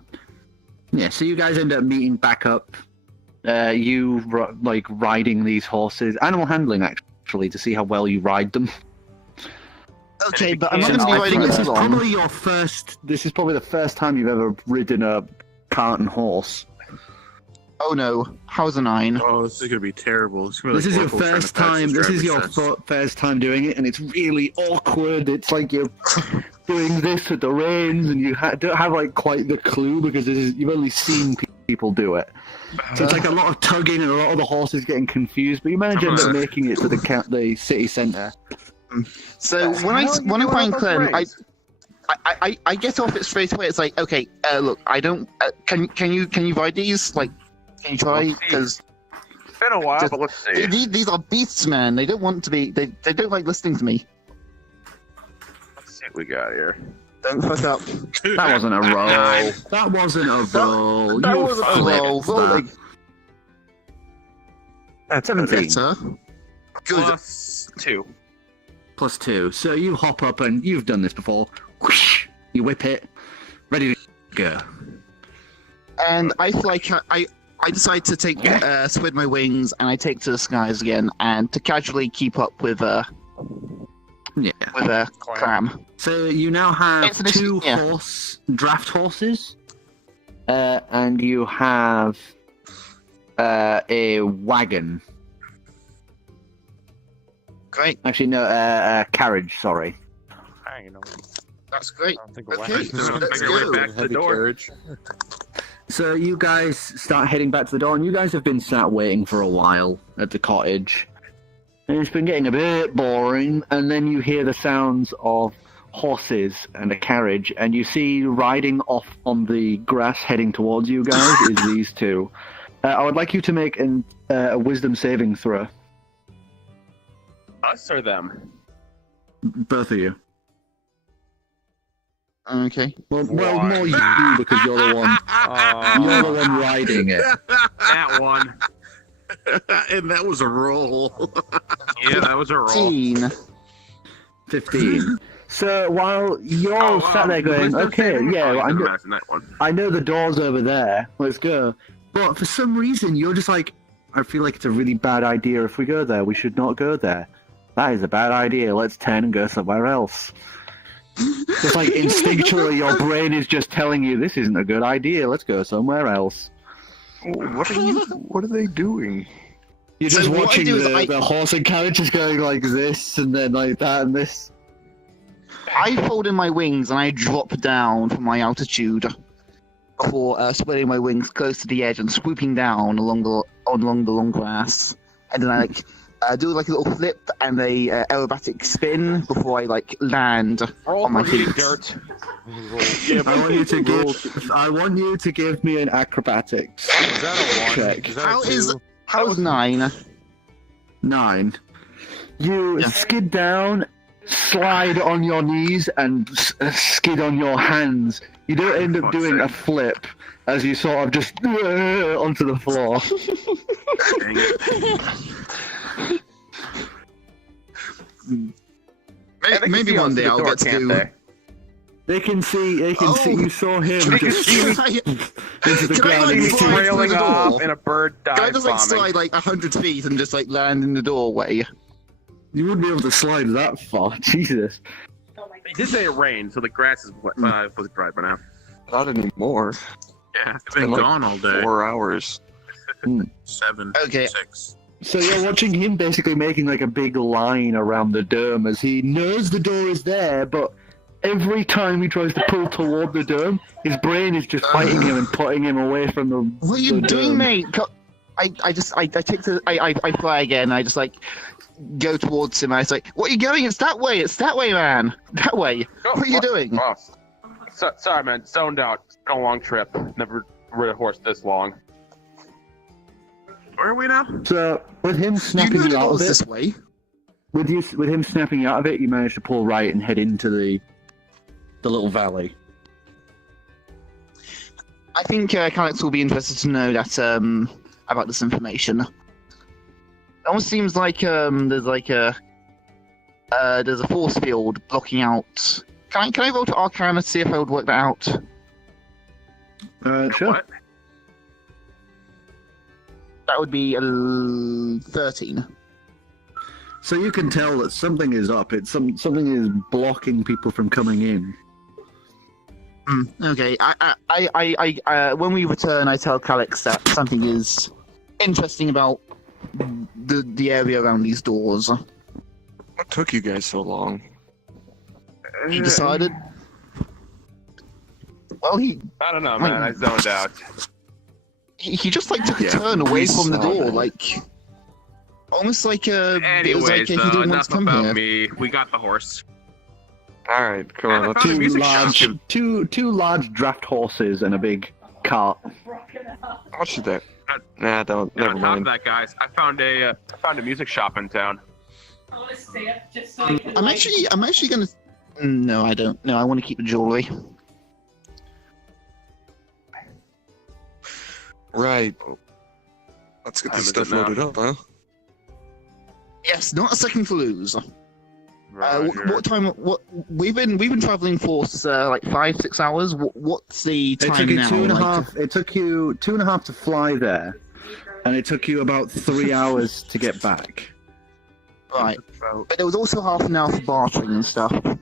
Yeah, so you guys end up meeting back up. Like riding these horses, animal handling actually, to see how well you ride them. Okay, but I'm not going to be riding it This too is long. probably your first. This is probably the first time you've ever ridden a cart and horse. Oh no, how's a 9? Oh, this is gonna be terrible. It's gonna be This like is your Oracle trying to first pass time. This is your driver's test. first time doing it, and it's really awkward. It's like you're doing this with the reins, and you don't have like quite the clue because you've only seen people do it. So it's like a lot of tugging, and a lot of the horses getting confused. But you manage to end up making it to the city centre. So when I find Clem, I get off it straight away. It's like, okay, look, I don't. Can you ride these? Like, can you try? Because It's been a while, but let's see. these are beasts, man. They don't want to be. They don't like listening to me. Let's see what we got here. Don't fuck up. That wasn't a roll. That wasn't a roll. That You wasn't a roll. flipped Roll that. That's 17. better. Good. +2. +2. So you hop up, and you've done this before. Whoosh, you whip it, ready to go. And I feel like I decide to take spread my wings, and I take to the skies again, and to casually keep up with Clam. So you now have It's an two issue, draft horses, and you have a wagon. Great. Actually, no, a carriage. Sorry. That's great. I don't think Okay, wagon- so let's Make our way go. back to the Heavy door. carriage. So you guys start heading back to the door, and you guys have been sat waiting for a while at the cottage. And it's been getting a bit boring, and then you hear the sounds of horses and a carriage, and you see riding off on the grass heading towards you guys is these two. I would like you to make a wisdom saving throw. Us or them? Both of you. Okay. Well, more you because you're the one. You're the one riding it. That one. And that was a roll. Yeah, that was a roll. 15. 15. So while you're sat there going, okay, yeah, I know the door's over there, let's go. But for some reason, you're just like, I feel like it's a really bad idea if we go there. We should not go there. That is a bad idea. Let's turn and go somewhere else. It's like instinctually, your brain is just telling you, this isn't a good idea. Let's go somewhere else. What are they doing? You're So just what I watching do is the horse and carriage just going like this, and then like that, and this. I fold in my wings and I drop down from my altitude before spreading my wings close to the edge and swooping down along the long grass. And then I do like a little flip and a aerobatic spin before I land Roll on my for eating feet. dirt. I want you to give me an acrobatics Is that a 1? check. Is that a 2? How's 9? 9. You Yeah. skid down, slide on your knees, and skid on your hands. You don't end up doing a flip as you sort of just onto the floor. Maybe one day I'll get to do. They can see. You saw him Can I just into the Can I, ground. like, and you slide see- through Trailing the door? off in a bird dive Can I just bombing. slide 100 feet and just land in the doorway? You wouldn't be able to slide that far. Jesus. They did say it rained, so the grass is was dry by now. Not anymore. Yeah, it's been like gone all day. 4 hours. 7, Okay. 6. So you're watching him basically making like a big line around the dome as he knows the door is there, but every time he tries to pull toward the dome, his brain is just fighting him and putting him away from the. What are you the doing, dome. mate? I fly again. I just go towards him. I say, "What are you going? It's that way. It's that way, man. That way. Oh, What are you doing?" Oh. Sorry, man. Zoned out. It's been a long trip. Never rid a horse this long. Where are we now? So with him You snapping know you the out of door's it, this way. with him snapping you out of it, you manage to pull right and head into the little valley. I think Calix will be interested to know that about this information. It almost seems like there's a force field blocking out. Can I roll to Arcana to see if I would work that out? Sure. What? That would be 13. So you can tell that something is up. Something is blocking people from coming in. Okay. When we return, I tell Calix that something is interesting about the area around these doors. What took you guys so long? He decided. Well, I don't know, man. I zoned out. He just like took a turn away from the door, like almost like it was like Anyways, he didn't want enough to come about here. me. We got the horse. All right, come on. Let's Two music large, shop. two large draft horses and a big cart. How should that? Nah, don't. And Never on top of mind. that, guys, I found a music shop in town. I want to stay up just so I can. I'm actually gonna. No, I don't. No, I want to keep the jewelry. Right. Let's get this stuff loaded up, huh? Yes, not a second to lose. Roger. What time? What we've been traveling for like 5-6 hours. What's the It time took you now? 2.5. It took you 2.5 to fly there, and it took you about 3 hours to get back. Right, but there was also half an hour for bartering and stuff. Okay,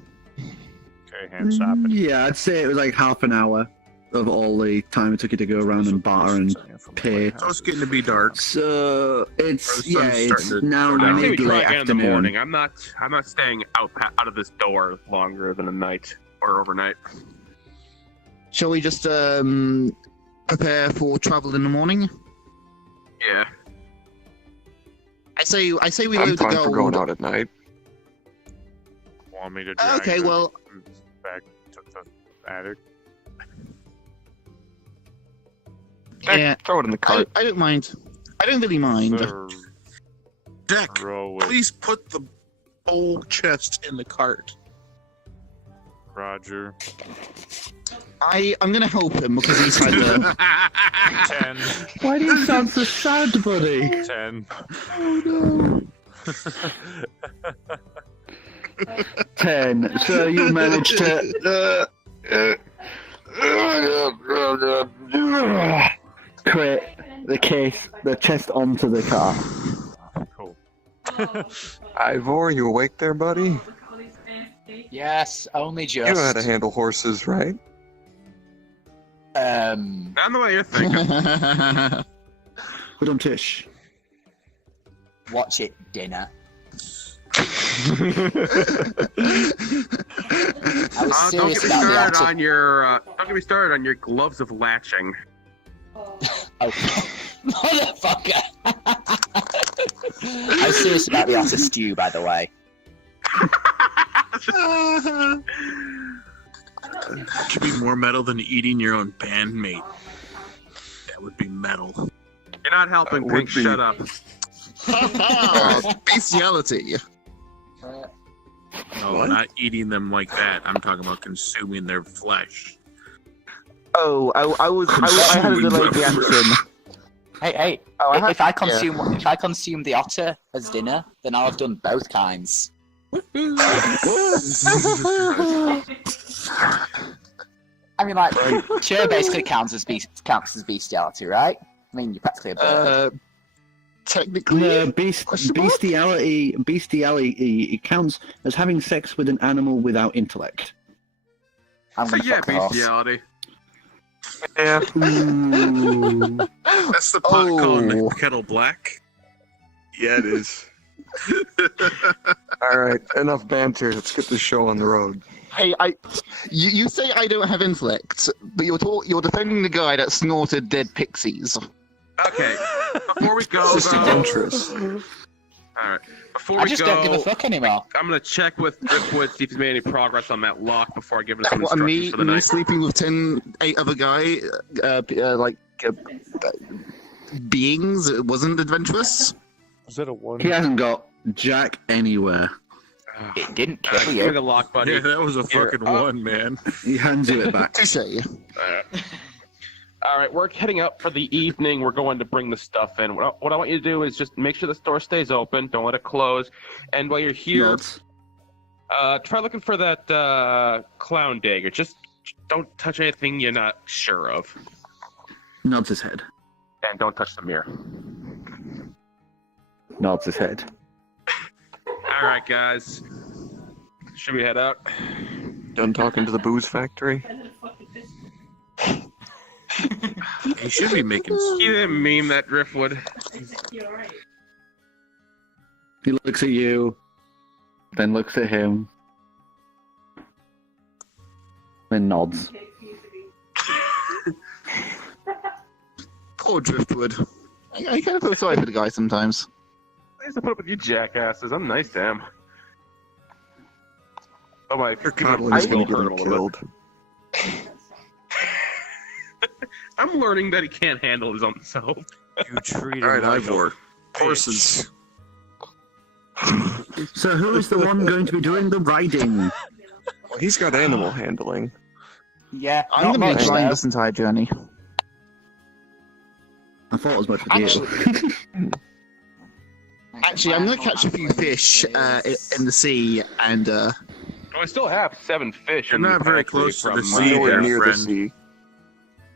hands stop it. Yeah, I'd say it was like half an hour of all the time it took you to go around and barter and pay. So it's getting to be dark. So Or it's the sun's it's starting to now go down. I say we mid try late again in the afternoon. morning. I'm not staying out of this door longer than a night or overnight. Shall we just prepare for travel in the morning? Yeah. I say we I'm load the fine for going gold. out at night. Want me to drag Okay, the well, boots back to the attic? yeah, Throw it in the cart. I don't mind. I don't really mind. Sir, Deck, roll with please put the whole chest in the cart. Roger. I'm gonna help him because he's had a 10. Why do you sound so sad, buddy? 10. Oh no. 10. So you managed to crate the chest onto the car. Cool. Ivor, you awake there, buddy? Yes, only just. You know how to handle horses, right? Not the way you're thinking. But on Tish. Watch it, dinner. I was Don't serious get me about the started outer. on your don't get me started on your gloves of latching. Oh, motherfucker! I was serious about the outer stew, by the way. Could be more metal than eating your own bandmate. That would be metal. You're not helping, would Pink. be. Shut up. bestiality. No, What? not eating them like that. I'm talking about consuming their flesh. Oh, I had a delayed reaction. Hey! Oh, If I consume the otter as dinner, then I'll have done both kinds. I mean, like, sure, basically counts as bestiality, right? I mean, you're practically a bird. Technically, No, Question mark? bestiality, it counts as having sex with an animal without intellect. I'm So gonna yeah, fuck the horse. bestiality. Yeah. Ooh. That's the pot calling Oh. the kettle black. Yeah, it is. All right, enough banter. Let's get this show on the road. hey, you say I don't have intellect, but you're defending the guy that snorted dead pixies. Okay. Before we go, Just though, adventurous. all right. Before I we just go, don't give a fuck anymore. I'm gonna check with Driftwood, see if he's made any progress on that lock before I give him some What, instructions me, for the me night. sleeping with 8 other beings? It wasn't adventurous. Is that a 1? He hasn't got jack anywhere. It didn't Give kill me you. the lock, buddy. Yeah, that was a Here, fucking up. one, man. He hands you it back. Touche. All right, we're heading up for the evening. We're going to bring the stuff in. What I want you to do is just make sure the store stays open. Don't let it close. And while you're here, Nods. try looking for that clown dagger. Just don't touch anything you're not sure of. Nods his head. And don't touch the mirror. Nods his head. All right, guys. Should we head out? Done talking to the booze factory? He should be making. He didn't mean that, Driftwood. He looks at you, then looks at him, then nods. Poor Driftwood. I kind of feel sorry for the guy sometimes. I used to put up with you jackasses. I'm nice to him. Oh my, You're coddling is gonna get him killed. I'm learning that he can't handle his own self. You treat him All right, like Ivor. a Horses. So who is the one going to be doing the riding? Well, he's got animal handling. Yeah, I'm not going to be much, flying though. this entire journey. I thought as much with you. Actually, I'm going to catch a few fish in the sea and... Oh, I still have 7 fish. You're in not the very pantry close to from the my- sea Nowhere there, near the friend. sea.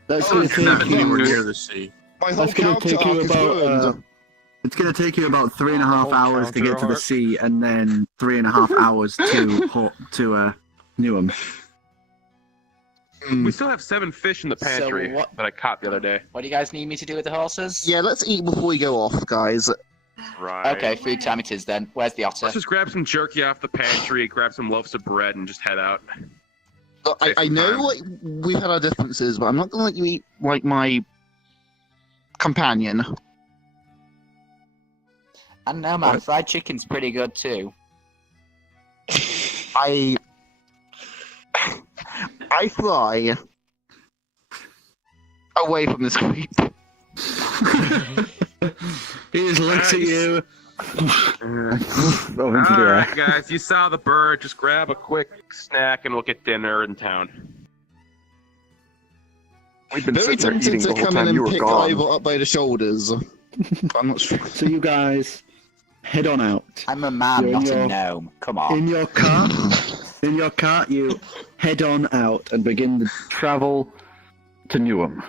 That's Oh, going it's to Not take anywhere you. near the sea. My whole That's going to character take you arc is about. ruined. It's going to take you about 3.5 whole hours to get to the counter sea, and then 3.5 hours to Newham. We still have 7 fish in the pantry what- that I caught the other day. What do you guys need me to do with the horses? Yeah, let's eat before we go off, guys. Right. Okay, food time it is then. Where's the otter? Let's just grab some jerky off the pantry, grab some loaves of bread, and just head out. Look, I know like, we've had our differences, but I'm not going to let you eat like my companion. I don't know, man. Fried chicken's pretty good too. I fly away from this creep. He just looks at you. Alright, guys, you saw the bird. Just grab a quick snack and we'll get dinner in town. We've been Very sitting there tempted eating to the whole come in time you and were pick gone. Ivor up by the shoulders. I'm not sure. So you guys head on out. I'm a man, You're in not a your- gnome. Come on. In your cart, you head on out and begin the travel to Newham.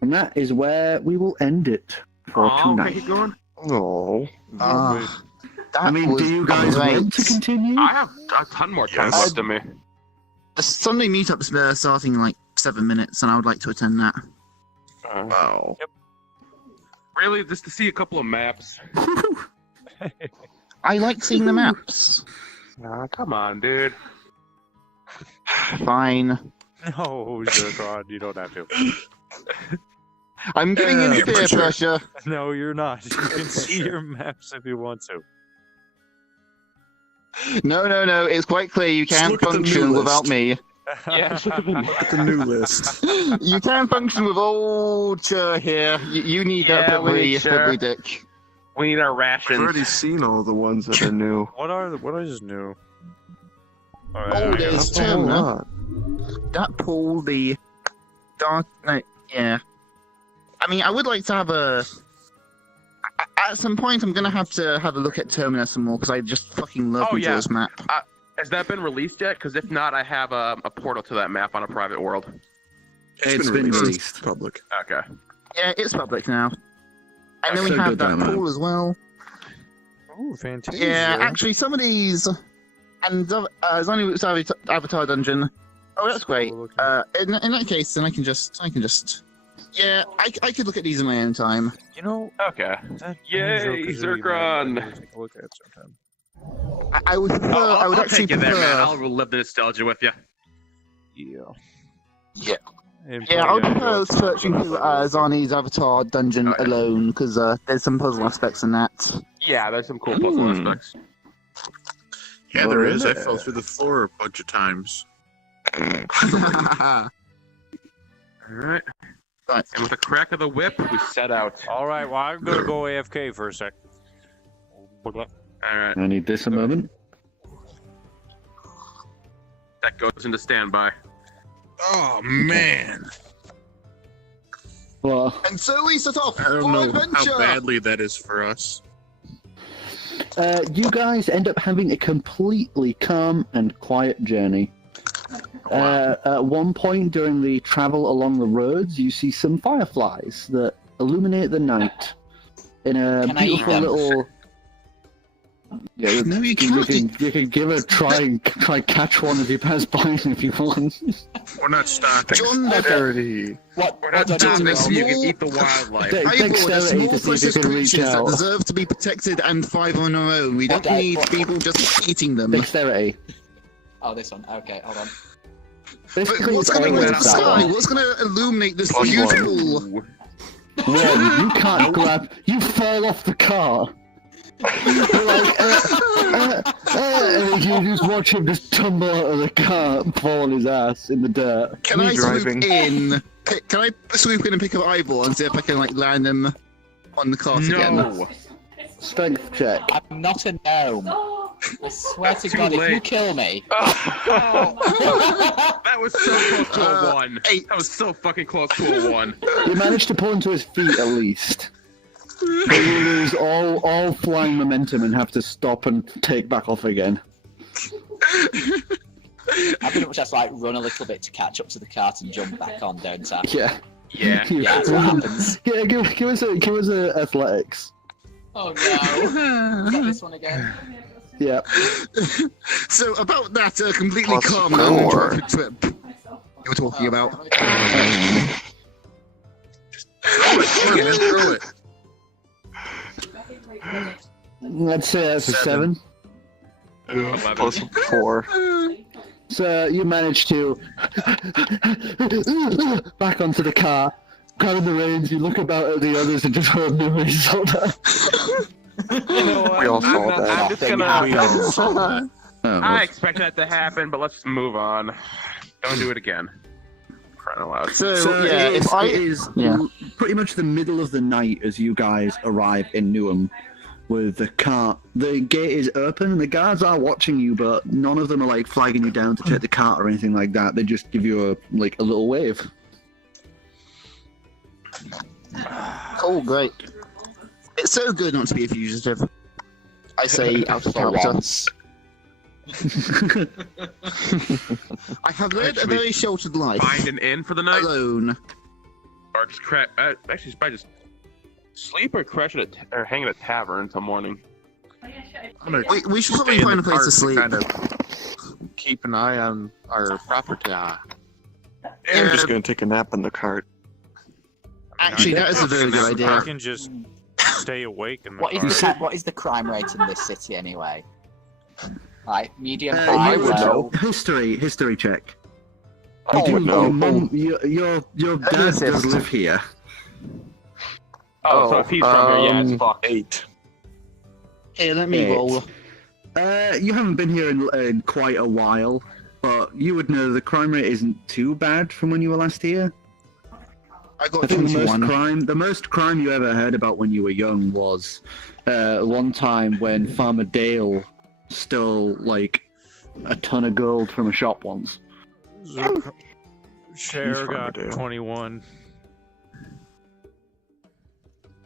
And that is where we will end it for tonight. keep going. Oh. I mean, do you guys want to continue? I have a ton more time Yes. left in me. The Sunday meetup's starting in like 7 minutes, and I would like to attend that. Wow. Really, just to see a couple of maps. I like seeing the maps. Nah, come on, dude. Fine. No, Zerkron, you don't have to. I'm giving in peer pressure. No, you're not. You can see your maps if you want to. No, it's quite clear you Just can't look at the new function without list. me. Yeah, look at the The new list. You can't function with old Chur here. You need that Yeah, we need Chur. every dick. We need our I've rations. already seen all the ones that are new. What is new? Oh, there's That's a whole Tim. lot. That pool, the dark night. Yeah. I mean, I would like to have a. At some point, I'm gonna have to have a look at Terminus some more because I just fucking love Oh, yeah. Majora's Map. Has that been released yet? Because if not, I have a portal to that map on a private world. It's been released. Public. Okay. Yeah, it's public now. And then we So have good, that man. pool as well. Ooh, fantastic. Yeah, actually, some of these, and there's only Avatar Dungeon. Oh, that's great. In that case, then I can just. Yeah, I could look at these in my own time. You know, Okay. that Yay, Zerkron! Take a look at it sometime. I would prefer. I would I'll actually take you there, man. prefer. I'll relive the nostalgia with you. Yeah. Yeah. And Yeah, I would probably prefer go searching through Zani's Avatar Dungeon Oh, yeah. alone because there's some puzzle aspects in that. Yeah, there's some cool puzzle aspects. Yeah, there is. I fell through the floor a bunch of times. Alright. Right. And with a crack of the whip, we set out. All right, well, I'm gonna go AFK for a sec. Alright. I need this a moment. That goes into standby. Oh, man. Well, And so we set off I don't for know adventure. how badly that is for us. you guys end up having a completely calm and quiet journey. At one point during the travel along the roads, you see some fireflies that illuminate the night in a Can I eat beautiful them? little. Yeah, No, you you can't. can give a try catch one if you pass by if you want. We're not stopping. John, Dexterity. We're not John, stopping a so you can small- eat the wildlife. De- I bought a dexterity small to see if precious you can reach creatures that out. deserve to be protected and thrive on their own. We don't need people just eating them. Dexterity. Oh, this one. Okay, hold on. But Basically, what's it's going to always the that sky? one. What's going to illuminate this Plus beautiful? One, you can't grab. You fall off the car. You're like, and you just watch him just tumble out of the car and fall on his ass in the dirt. Can Me I driving. swoop in? Can I swoop in and pick up eyeball and see if I can like land them on the cart again? No. Strength check. I'm not a gnome. I swear to Too God, if you late. kill me. That was so close to a 1. 8. That was so fucking close to a 1. You managed to pull him to his feet at least. But you lose all flying momentum and have to stop and take back off again. I pretty much have to like run a little bit to catch up to the cart and jump back on, don't I? Yeah. Yeah. Yeah, that's what happens. Yeah, give us a athletics. Oh no. Is that this one again? Yeah. So about that completely Plus calm 4. traffic trip you were talking about. Throw it. I'd say that's a 7. Plus 4. So you manage to back onto the car, grabbing the reins, you look about at the others and just hold no result. You know what? We all saw I'm that. just Nothing gonna. happens. I expect that to happen, but let's just move on. Don't do it again. Crying out loud. So yeah, it is, if I it is pretty much the middle of the night as you guys arrive in Newham with the cart. The gate is open and the guards are watching you, but none of them are like flagging you down to check the cart or anything like that. They just give you a little wave. oh great, it's so good not to be a fugitive. I say out of For character. once. I have led a Actually, very sheltered life, Find an inn for the night, alone. or just actually, probably just sleep or crash at or hang at a tavern until morning. I'm gonna We should stay probably in find a the place cart to sleep. Kind of keep an eye on our property. I'm just gonna take a nap in the cart. Actually, that is a very good I idea. can just stay awake in the What is car. what is the crime rate in this city anyway? Like medium, I high, would low. History check. I would know. Your dad does live here. Oh, so if he's from here, yeah, it's fucked. 8. Here, let me 8. roll. You haven't been here in quite a while, but you would know the crime rate isn't too bad from when you were last here. I I got think $21. the most crime you ever heard about when you were young was one time when Farmer Dale stole like a ton of gold from a shop once. Cher got Farmerdale. 21.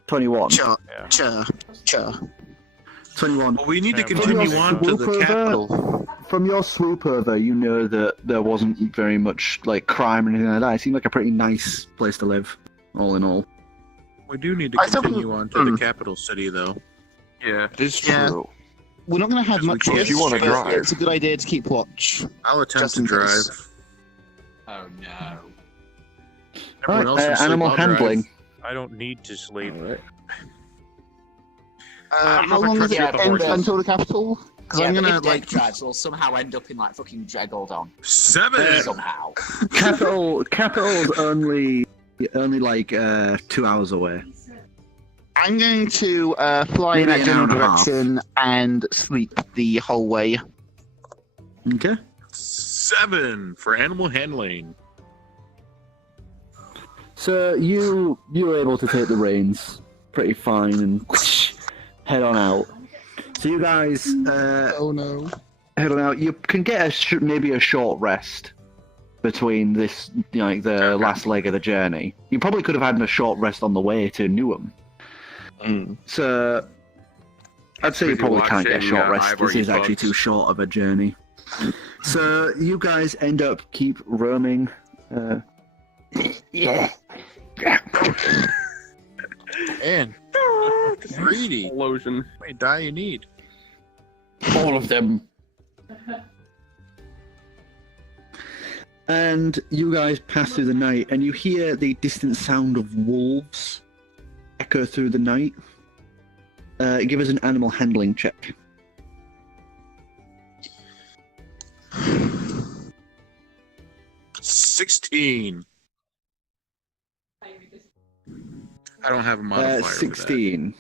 21. Cha, Yeah. cha, cha. 21. Well, we need to Yeah, continue but- on to the Swoop over. capital. From your swoop over, you know that there wasn't very much like crime or anything like that. It seemed like a pretty nice place to live, all in all. We do need to I still continue think- on to the capital city, though. Yeah. It is Yeah. true. We're not going to have Yes, we much can. of If you wanna but drive. it's a good idea to keep watch. I'll attempt Just to in drive. case. Oh no. Everyone else can sleep, animal I'll drive. handling. I don't need to sleep. I don't know How if I long trust is you it with the horses. until the capital? Because Yeah, I'm but going if to, Dick like... drives, we'll somehow end up in like fucking Dregoldon. 7! Somehow. Capital's only like 2 hours away. I'm going to fly in Maybe that an hour general and a half. direction and sleep the whole way. Okay. 7 for animal handling. So you were able to take the reins pretty fine and head on out. So you guys Oh no. head on out. You can get maybe a short rest between this, like the last leg of the journey. You probably could have had a short rest on the way to Newham. So I'd say you Busy probably can't get a watching, short rest. Ivor This eat is actually bugs. too short of a journey. So you guys end up keep roaming. Yeah. And greedy. Explosion. How many die you need? All of them. And you guys pass through the night, and you hear the distant sound of wolves echo through the night. Give us an animal handling check. 16. I don't have a modifier. 16.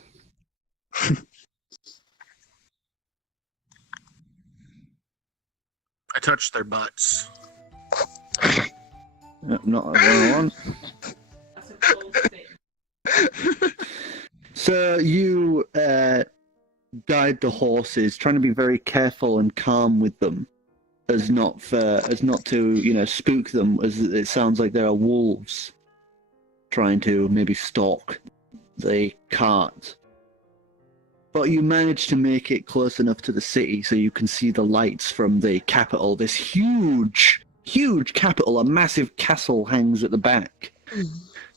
I touched their butts. Not a 101. So you guide the horses, trying to be very careful and calm with them, as not to spook them, as it sounds like there are wolves trying to maybe stalk the cart. But you manage to make it close enough to the city so you can see the lights from the capital. This huge capital, a massive castle hangs at the back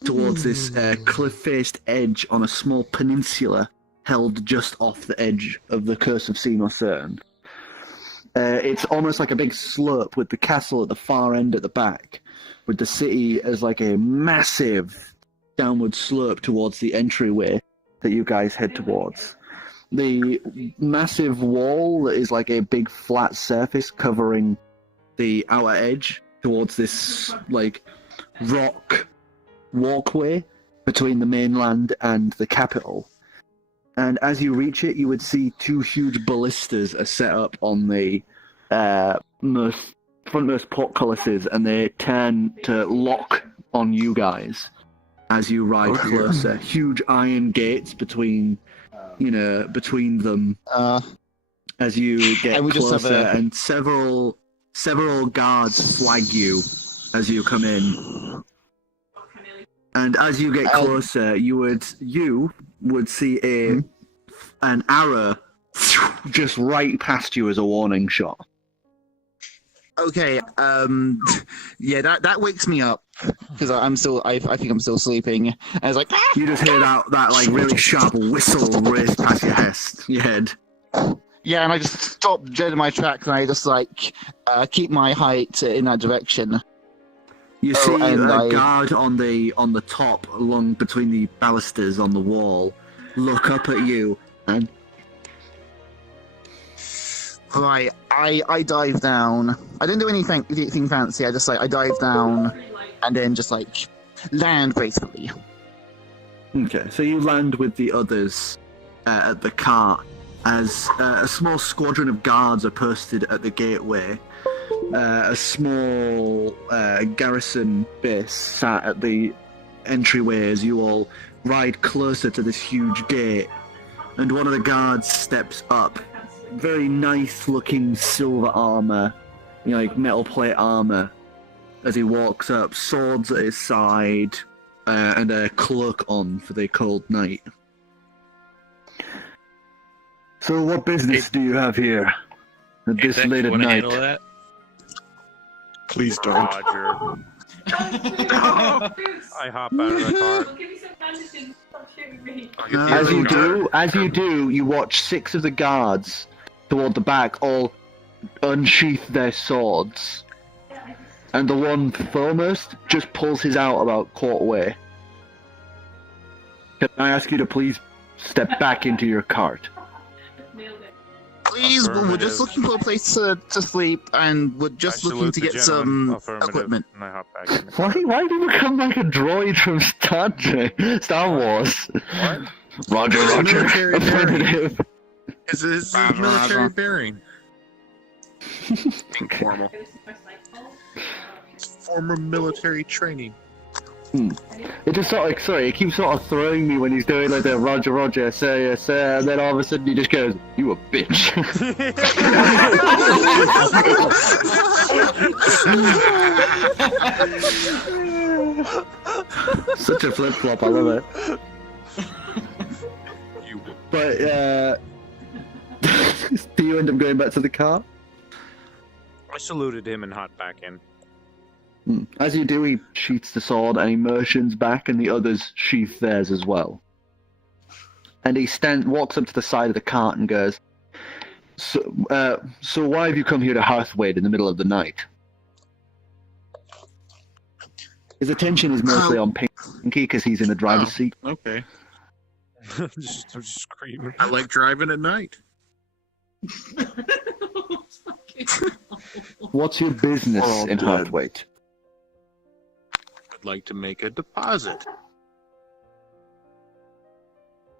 towards this cliff-faced edge on a small peninsula held just off the edge of the Curse of Seymour Cern. It's almost like a big slope with the castle at the far end at the back, with the city as like a massive downward slope towards the entryway that you guys head towards. The massive wall is like a big flat surface covering the outer edge towards this like rock walkway between the mainland and the capital. And as you reach it, you would see two huge ballistas are set up on the frontmost portcullises, and they turn to lock on you guys as you ride closer. Huge iron gates between them as you get closer, and several guards flag you as you come in. And as you get closer, you would see an arrow just right past you as a warning shot. Okay, yeah, that wakes me up because I think I'm still sleeping. And I was like, you just hear that like really sharp whistle race past your head. Yeah, and I just stop dead in my tracks, and I just like keep my height in that direction. You see a guard on the top, along between the balusters on the wall, look up at you and. Right, I dive down. I didn't do anything fancy. I just I dive down, and then just land gracefully. Okay, so you land with the others at the cart as a small squadron of guards are posted at the gateway. A small garrison base sat at the entryway as you all ride closer to this huge gate, and one of the guards steps up. Very nice looking silver armor, like metal plate armor, as he walks up, swords at his side, and a cloak on for the cold night. So what business do you have here at this late at night? That? Please don't. Roger. I hop out of the car. We'll give you some bandages. Stop shooting me. As you do, you watch 6 of the guards toward the back all unsheath their swords, and the one foremost just pulls his out about quarter way. Can I ask you to please step back into your cart? Please, we're just looking for a place to sleep, and we're just looking to get some equipment. And I hop back in. Why do you become like a droid from Star Wars? What? Roger. Affirmative. This is military bearing. Formal. Former military training. It just it keeps sort of throwing me when he's doing like the Roger, sir, and then all of a sudden he just goes, "You a bitch." Such a flip flop, I love it. But do you end up going back to the car? I saluted him and hopped back in. As you do, he sheaths the sword and he motions back, and the others sheath theirs as well. And he walks up to the side of the cart and goes, So why have you come here to Hearthwade in the middle of the night? His attention is mostly on Pinky because he's in the driver's seat. Okay. I'm just screaming. I like driving at night. What's your business We're all in dead. Hearthwade? I'd like to make a deposit.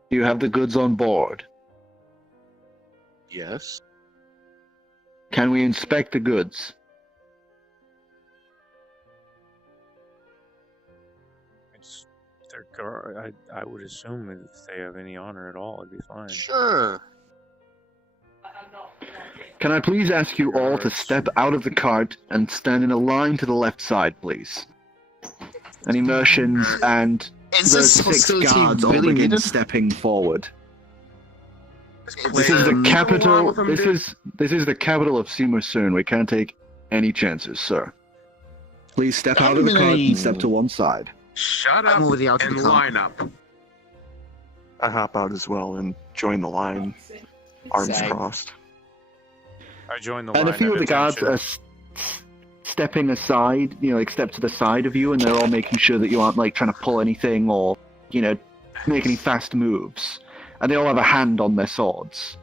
Do you have the goods on board? Yes. Can we inspect the goods? It's their car. I would assume if they have any honor at all, it'd be fine. Sure. Can I please ask you all to step out of the cart and stand in a line to the left side, please? And immersions and Is the this 6 hostility guards all really begin needed? stepping forward. This Is is the it- capital. with them, This dude? is the capital of Sumersoon. We can't take any chances, sir. Please step out of the cart and step to one side. Shut I'm up already out of and the car. line up. I hop out as well and join the line, arms Same. crossed. I joined the And line. a few of the guards are stepping aside, like step to the side of you, and they're all making sure that you aren't like trying to pull anything or, make any fast moves. And they all have a hand on their swords.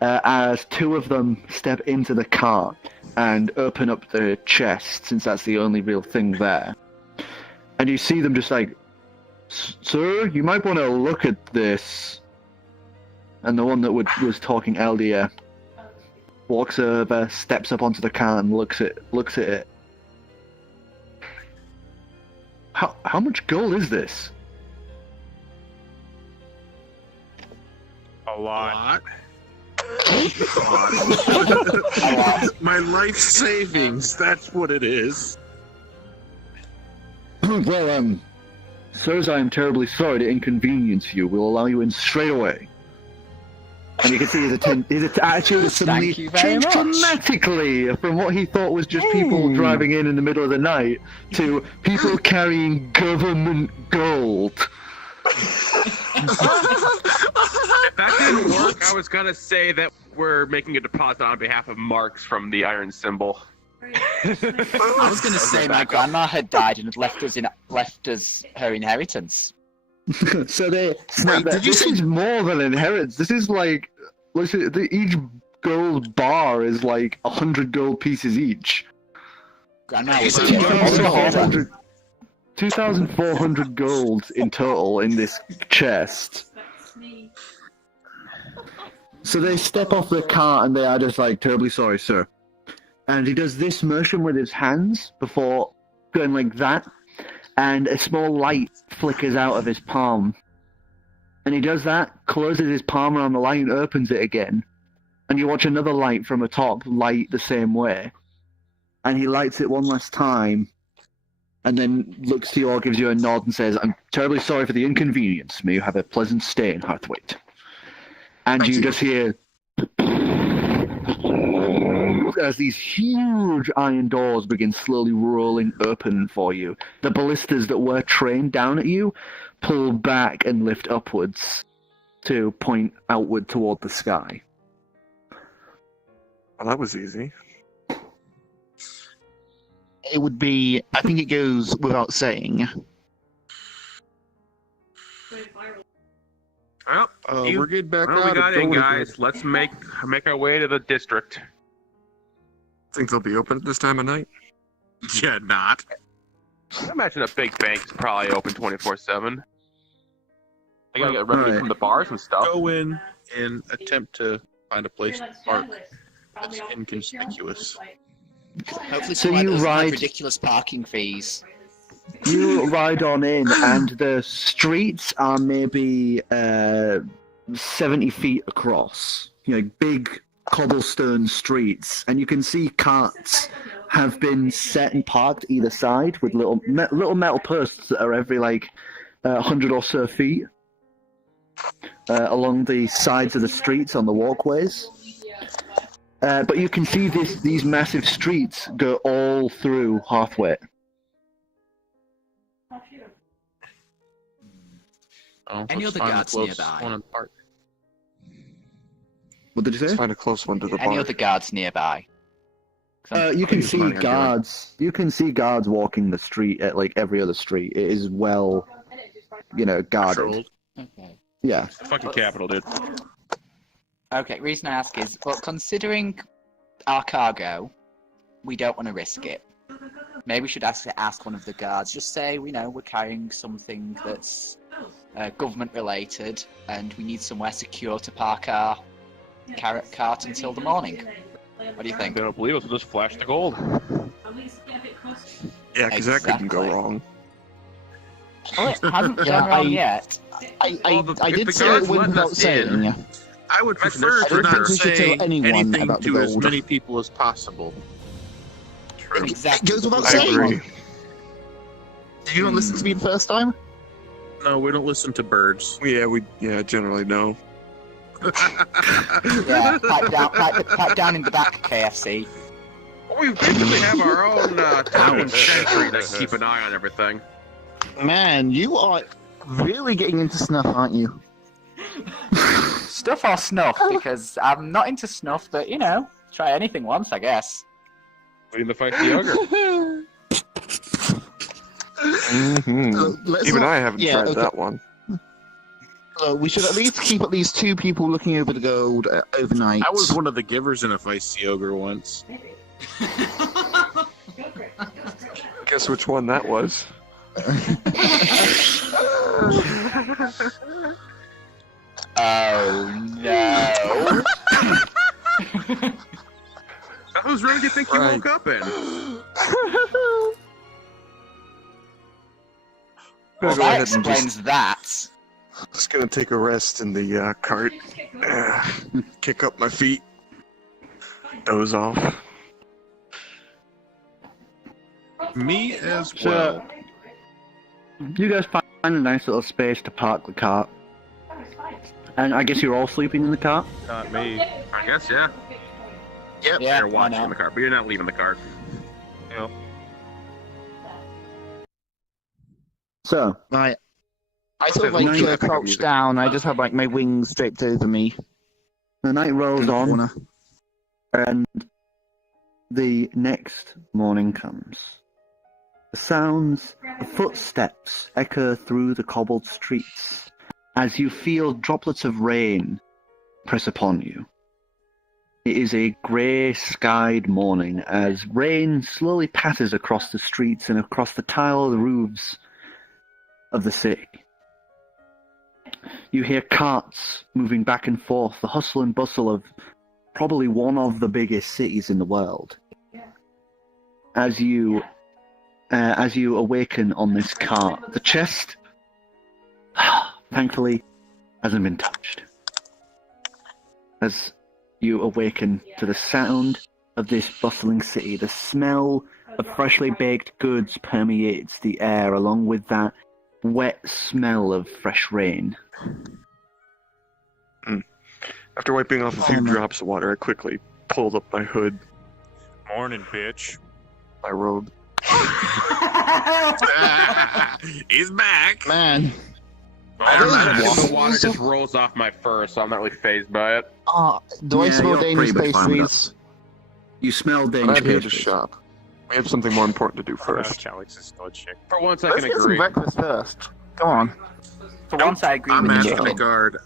As 2 of them step into the cart and open up the chest, since that's the only real thing there. And you see them just like, sir, you might want to look at this. And the one that was talking earlier walks over, steps up onto the car and looks at it. How much gold is this? A lot. My life savings, that's what it is. Well, sirs, I am terribly sorry to inconvenience you. We'll allow you in straight away. And you can see his attitude has suddenly Thank you very changed much. dramatically from what he thought was just people driving in the middle of the night to people carrying government gold. If that didn't work, I was gonna say that we're making a deposit on behalf of Marx from the Iron Symbol. I was going to say my grandma had died and had left us her inheritance. So they snap that. This is more than inheritance. This is like, listen, each gold bar is like 100 gold pieces each. Grandma was a holder. 2,400 gold in total in this chest. So they step off the cart and they are just like, terribly sorry, sir. And he does this motion with his hands before going like that, and a small light flickers out of his palm. And he does that, closes his palm around the light and opens it again. And you watch another light from atop light the same way. And he lights it one last time, and then looks to you all, gives you a nod and says, I'm terribly sorry for the inconvenience. May you have a pleasant stay in Hearthwade. And you just hear as these huge iron doors begin slowly rolling open for you. The ballistas that were trained down at you pull back and lift upwards to point outward toward the sky. Well, that was easy. It would be. I think it goes without saying. Well, We're getting back well, out. we got in, Ability guys. Let's make our way to the district. Think they'll be open at this time of night? Yeah, not. I imagine a big bank is probably open 24/7. They gotta get revenue Right. from the bars and stuff. Go in and attempt to find a place to park that's inconspicuous. Hopefully So someone you doesn't have ride- ridiculous parking fees. You ride on in, and the streets are maybe 70 feet across. Big cobblestone streets, and you can see carts have been set and parked either side with little metal posts that are every 100 or so feet along the sides of the streets on the walkways. But you can see these massive streets go all through Hearthwade. Oh, Any let's other find the guards closest nearby? one in the park. What did you Let's say? find a close one to the Any bar. other guards nearby? You can Please, see Mario, do it. guards. You can see guards walking the street at like every other street. It is well, guarded. Patrolled. Okay. Yeah. It's the fucking capital, dude. Okay, reason I ask is, well, considering our cargo, we don't want to risk it. Maybe we should ask one of the guards. Just say, we're carrying something that's government related, and we need somewhere secure to park our cart until the morning. What do you think? They don't believe us, we'll just flash the gold. Yeah, because that couldn't go Exactly. wrong. Well, it hasn't Yeah, gone wrong I- yet. I If did the say guards it went let without us in, saying. I would prefer I to don't not think we should say tell anyone anything about the to as gold. many people as possible. True. It goes without I saying. agree. Did you not listen to me the first time? No, we don't listen to birds. Yeah, generally no. Yeah, pipe down in the back, KFC. Well, we basically have our own town sentry that keep an eye on everything. Man, you are really getting into snuff, aren't you? Stuff or snuff? Because I'm not into snuff, but try anything once, I guess. Leading the fight the ogre. Let's Even not- I haven't yeah, tried okay. that one. We should at least keep at least 2 people looking over the gold overnight. I was one of the givers in a feisty ogre once. Guess which one that was. Oh no! Whose room do you think you Right. woke up in? Well, Go that ahead and explains that. Just gonna take a rest in the cart. Kick up my feet. Doze off. Me as So, well. you guys find a nice little space to park the cart. And I guess you're all sleeping in the cart? Not me. I guess, yeah. Yep. Yeah, You're why watching not? the cart, but you're not leaving the cart. So, Right. I sort of There's like no crouched music. down. I just have like my wings draped over me. the night rolls in the on, corner. and the next morning comes. The sounds of footsteps echo through the cobbled streets as you feel droplets of rain press upon you. It is a grey-skied morning as rain slowly passes across the streets and across the tiled roofs of the city. You hear carts moving back and forth, the hustle and bustle of probably one of the biggest cities in the world. As you awaken on this cart, the chest, thankfully, hasn't been touched. As you awaken to the sound of this bustling city, the smell of freshly baked goods permeates the air, along with that wet smell of fresh rain. After wiping off a few drops of water, I quickly pulled up my hood, Morning, bitch. my robe. He's back. Man. I don't know, those the water just rolls off my fur, so I'm not really phased by it. Do I Yeah, smell you're dangerous pretty much fine with pastries? You smell But dangerous I'm here to pastries. shop. We have something more important to do First, first. Alex is still a chick. For once, I Let's can get some agree. breakfast first. Go on. For once, I agree I'm with asking you. the guard.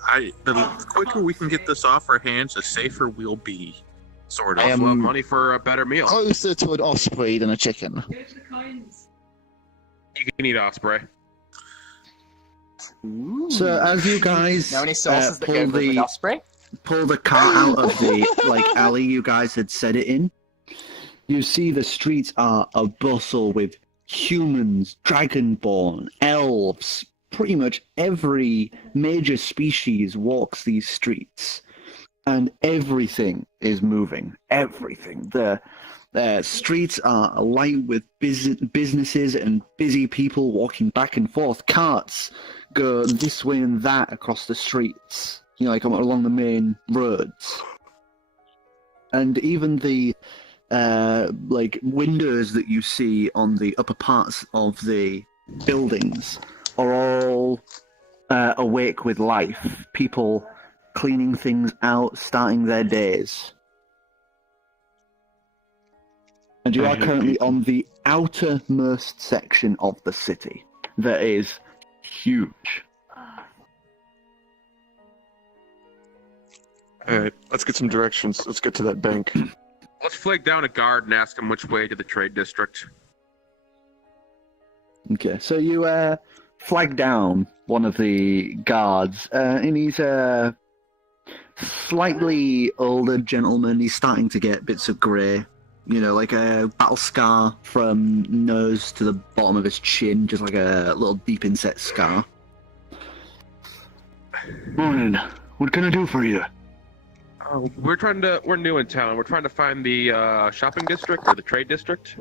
The quicker we can get this off our hands, the safer we'll be. Sort of. I am- We'll have money for a better meal. Closer to an osprey than a chicken. You can eat osprey. So as you guys Know any sauces that go pull good with the osprey? cart out of the alley you guys had set it in, you see the streets are a bustle with humans, dragonborn, elves. Pretty much every major species walks these streets, and everything is moving. Everything. The streets are alight with businesses and busy people walking back and forth. Carts go this way and that across the streets, like along the main roads. And even the windows that you see on the upper parts of the buildings are all awake with life. People cleaning things out, starting their days. And you are currently on the outermost section of the city. That is huge. Alright, let's get some directions. Let's get to that bank. Let's flag down a guard and ask him which way to the trade district. Okay, so you flag down one of the guards, and he's a slightly older gentleman. He's starting to get bits of grey. You know, like a battle scar from nose to the bottom of his chin, just like a little deep inset scar. Morning. What can I do for you? We're new in town. We're trying to find the shopping district or the trade district.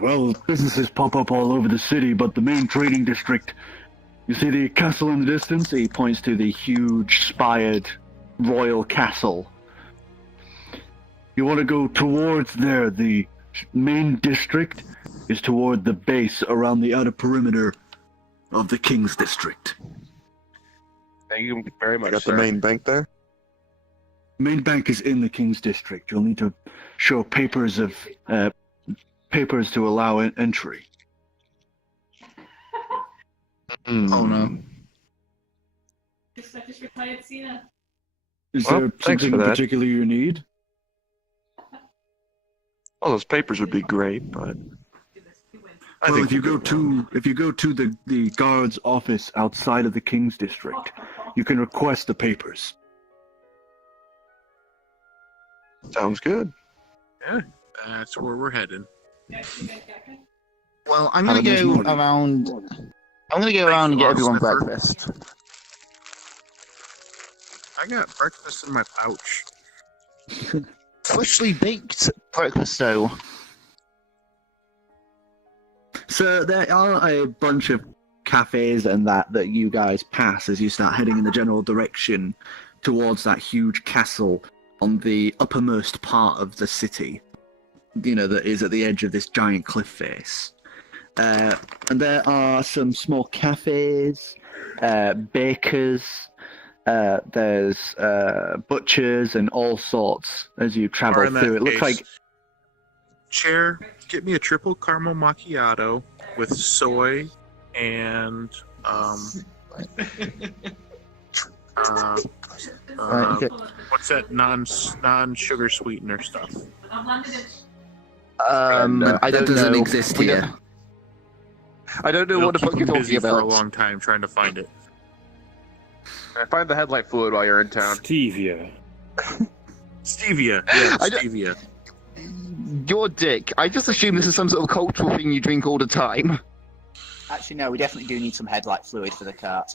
Well, businesses pop up all over the city, but the main trading district, you see the castle in the distance? He points to the huge spired royal castle. You want to go towards there. The main district is toward the base around the outer perimeter of the King's District. Thank you very much, Got sir. the main bank there? Main bank is in the King's District. You'll need to show papers of papers to allow entry. Oh no. I just retired Cena. Is Well, there thanks something for that. particular you need? All those papers would be great, but I Well, think if you go to the guard's office outside of the King's District, you can request the papers. sounds good. Yeah, that's where we're heading. Well, I'm gonna go around. I'm gonna go around and get everyone Sniffer. breakfast. I got breakfast in my pouch. Freshly baked breakfast dough. So there are a bunch of cafes and that you guys pass as you start heading in the general direction towards that huge castle on the uppermost part of the city. You know, that is at the edge of this giant cliff face. And there are some small cafes, bakers, there's butchers and all sorts as you travel Or in that through. It looks case, like Chair, get me a triple caramel macchiato with soy and Okay. what's that non-sugar sweetener stuff? I that don't doesn't know. exist We here. don't- I don't know It'll what the keep fuck them you're busy talking for a about. long time trying to find it. Find the headlight fluid while you're in town. Stevia. Stevia, yeah, I don't- stevia. You're a dick. I just assume this is some sort of cultural thing you drink all the time. Actually, no, we definitely do need some headlight fluid for the cart.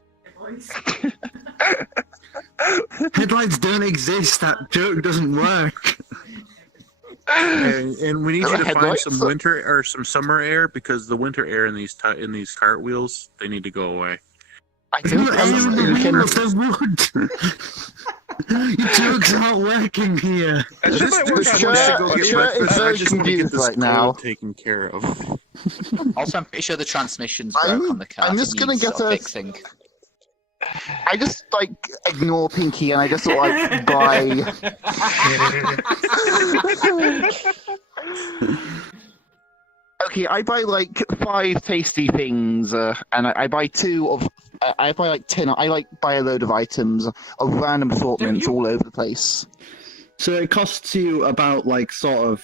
Headlights don't exist. That joke doesn't work. And we need you to find Headlights? some winter or some summer air because the winter air in these cartwheels they need to go away. I don't Your jokes aren't working here. That shit might work the out shirt- well. the shirt is very I just want to get confused this right now. taken care of. Also, I'm pretty sure the transmission's broke I'm- on the cart. I'm It just gonna needs get sort of a- fixing. I just ignore Pinky and I just sort of buy. Okay, I buy 5 tasty things, and I buy 2 of. I buy 10. I buy a load of items of random assortments all over the place. So it costs you about sort of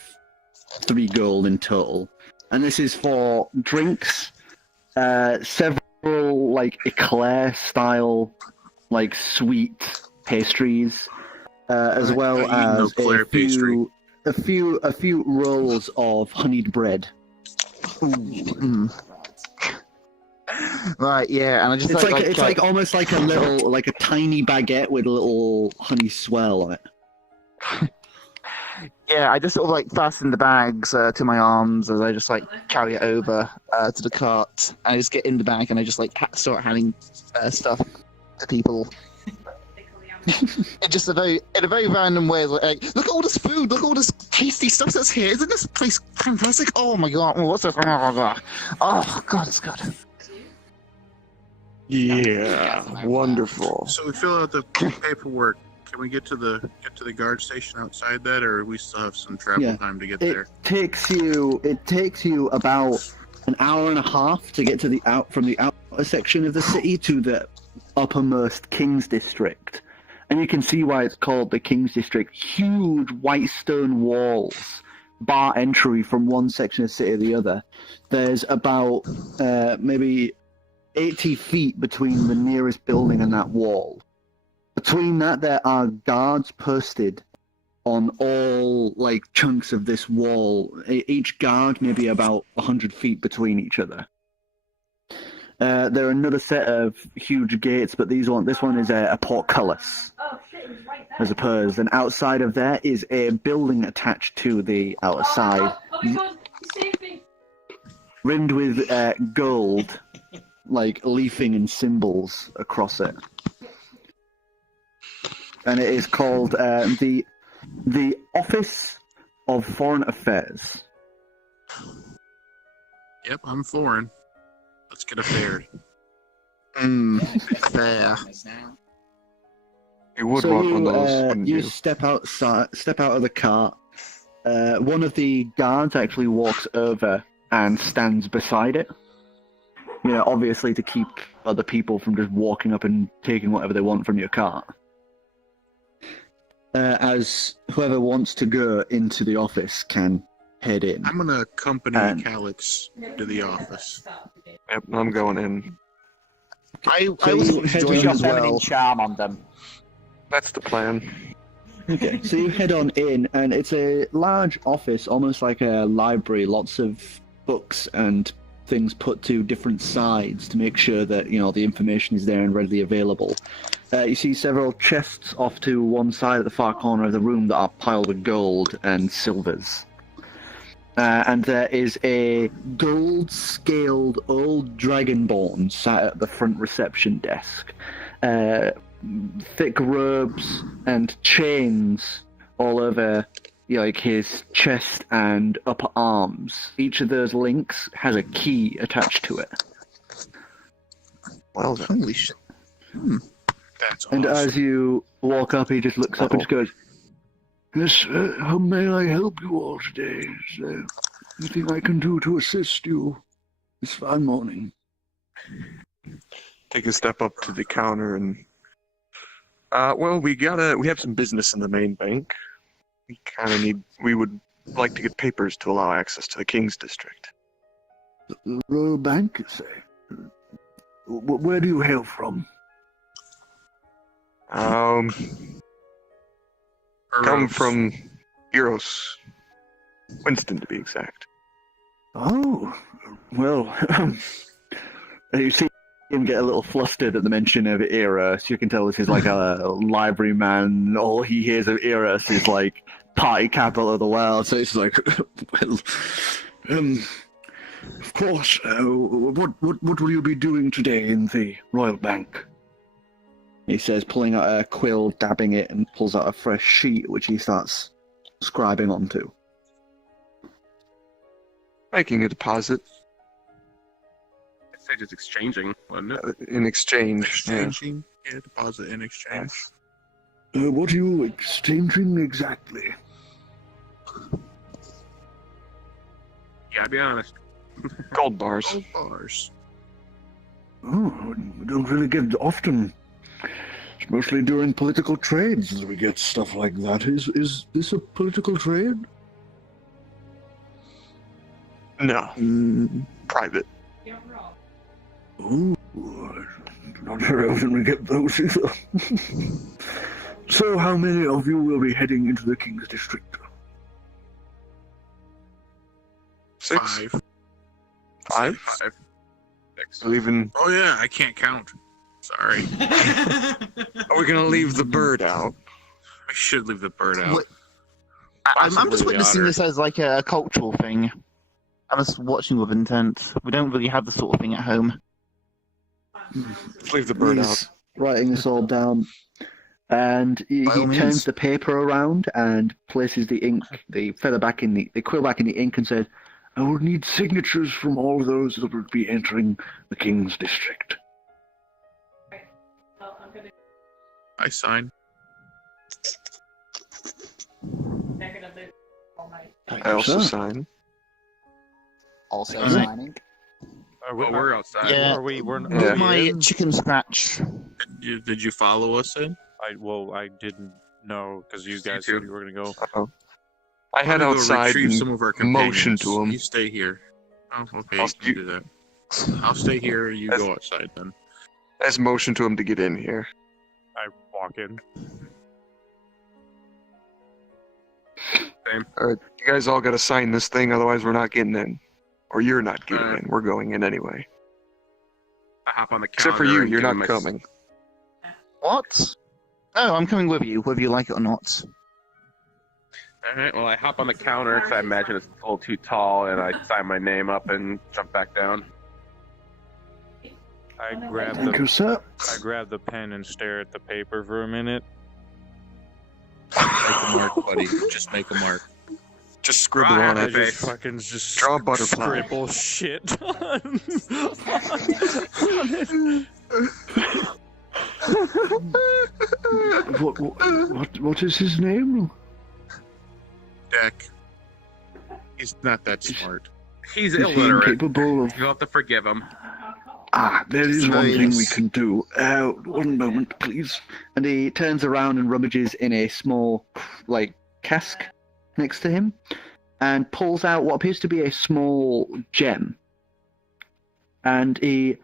3 gold in total, and this is for drinks, several eclair style sweet pastries, as well I eat no as eclair pastry. a few rolls of honeyed bread. Right, yeah, and I just It's almost like a little a tiny baguette with a little honey swirl on it. Yeah, I just sort of fasten the bags to my arms as I just carry it over to the cart. And I just get in the bag and I just start handing stuff to people. It's just in a very random way. Look at all this food! Look at all this tasty stuff that's here! Isn't this place fantastic? Oh my god! What's this? Oh god! Oh god! It's good. Yeah, wonderful. So we fill out the paperwork. Can we get to the guard station outside that, or we still have some travel time to get there? It takes you about an hour and a half to get to from the outer section of the city to the uppermost King's District. And you can see why it's called the King's District. Huge white stone walls bar entry from one section of the city to the other. There's about maybe 80 feet between the nearest building and that wall. Between that, there are guards posted on all chunks of this wall. Each guard maybe about 100 feet between each other. There are another set of huge gates, but this one is a portcullis, as opposed. And outside of there is a building attached to the outer side, rimmed with gold, leafing and symbols across it. And it is called the Office of Foreign Affairs. Yep, I'm foreign. Let's get affaired. Fair. You would want one of those, wouldn't you? step out of the cart. One of the guards actually walks over and stands beside it. Obviously to keep other people from just walking up and taking whatever they want from your cart. As whoever wants to go into the office can head in. I'm gonna accompany Calix to the office. Yep, I'm going in. I was joining as well. Charm on them. That's the plan. Okay, so you head on in, and it's a large office, almost like a library. Lots of books and things put to different sides to make sure that the information is there and readily available. You see several chests off to one side at the far corner of the room that are piled with gold and silvers. And there is a gold-scaled old dragonborn sat at the front reception desk. Thick robes and chains all over his chest and upper arms. Each of those links has a key attached to it. Well, holy shit. That's awesome. And as you walk up, he just looks up and just goes, "Yes, how may I help you all today? Is there anything I can do to assist you this fine morning?" Take a step up to the counter and... we have some business in the main bank. We would like to get papers to allow access to the King's District. The Royal Bank, you say? Where do you hail from? Come from Eros. Winston, to be exact. Oh, well, you see him get a little flustered at the mention of Eros. You can tell this is like a library man. All he hears of Eros is party capital of the world. So it's like, well, of course. What will you be doing today in the Royal Bank? He says, pulling out a quill, dabbing it, and pulls out a fresh sheet, which he starts scribing onto. Making a deposit. I'd say just exchanging, wasn't it? In exchange. Exchanging? Yeah, deposit in exchange. What are you exchanging exactly? Yeah, I'll be honest. Gold bars. Gold bars. Oh, we don't really get often. It's mostly during political trades that we get stuff like that. Is this a political trade? No. Private. Ooh, not very often we get those either. So how many of you will be heading into the King's District? 6. 5? 5? 6. Leaving... Oh yeah, I can't count. Sorry. Are we gonna leave the bird out? I should leave the bird out. I'm just witnessing this as a cultural thing. I'm just watching with intent. We don't really have the sort of thing at home. Let's leave the bird out. Writing this all down. And he turns the paper around and places the ink, the feather back in the quill back in the ink, and says, "I will need signatures from all those that will be entering the King's District." I sign. I also sign. Also Alright. signing. We're outside. Yeah. We're With Yeah. my in? chicken scratch. Did you follow us in? I didn't know because you guys too. said you were gonna go. Uh-oh. I head I'm gonna go outside retrieve and some of our motion companions. to him. You stay here. Oh, okay. I'll You can do that. I'll stay here. You That's- go outside then. As motion to him to get in here. I walk in. You guys all got to sign this thing, otherwise we're not getting in. Or you're not getting Alright. in. We're going in anyway. I hop on the counter. Except for you, and you're give him not my- coming. What? No, I'm coming with you, whether you like it or not. Alright, well, I hop on the counter because I imagine it's a little too tall, and I sign my name up and jump back down. I grab Thank you, the sir. pen and stare at the paper for a minute. Make a mark, buddy. Just make a mark. Just scribble Right, on I it. just fucking just Draw a butterfly. scribble shit on it. What is his name? Deck. He's not that smart. He's Is he illiterate. incapable of... You'll have to forgive him. There is one thing we Nice. can do. One moment, please. And he turns around and rummages in a small, like, cask next to him, and pulls out what appears to be a small gem. And he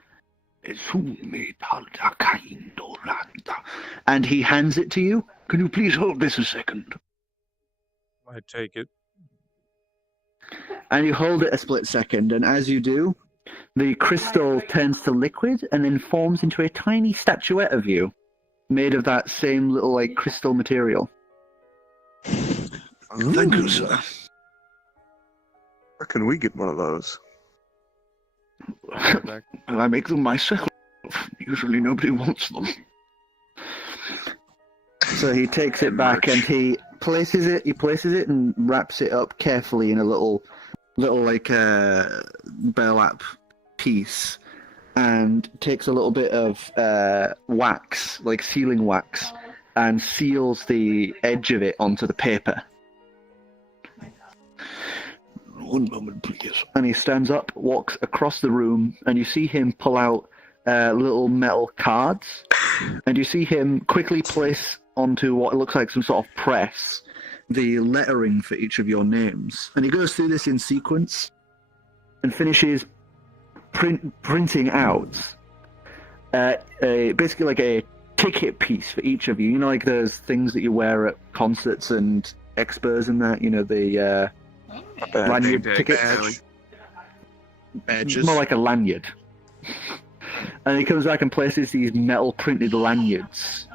hands it to you. Can you please hold this a second? I take it. And you hold it a split second, and as you do, the crystal turns to liquid and then forms into a tiny statuette of you, made of that same little, like, crystal material. Thank you, sir. Where can we get one of those? I make them myself. Usually nobody wants them. So he takes it back and he places it and wraps it up carefully in a little like burlap piece, and takes a little bit of wax, like sealing wax, and seals the edge of it onto the paper. One moment, please. And he stands up, walks across the room, and you see him pull out little metal cards, and you see him quickly place onto what looks like some sort of press the lettering for each of your names. And he goes through this in sequence and finishes printing out basically like a ticket piece for each of you. You know, like those things that you wear at concerts and expos and that, you know, the lanyard tickets. Badges. More like a lanyard. And he comes back and places these metal printed lanyards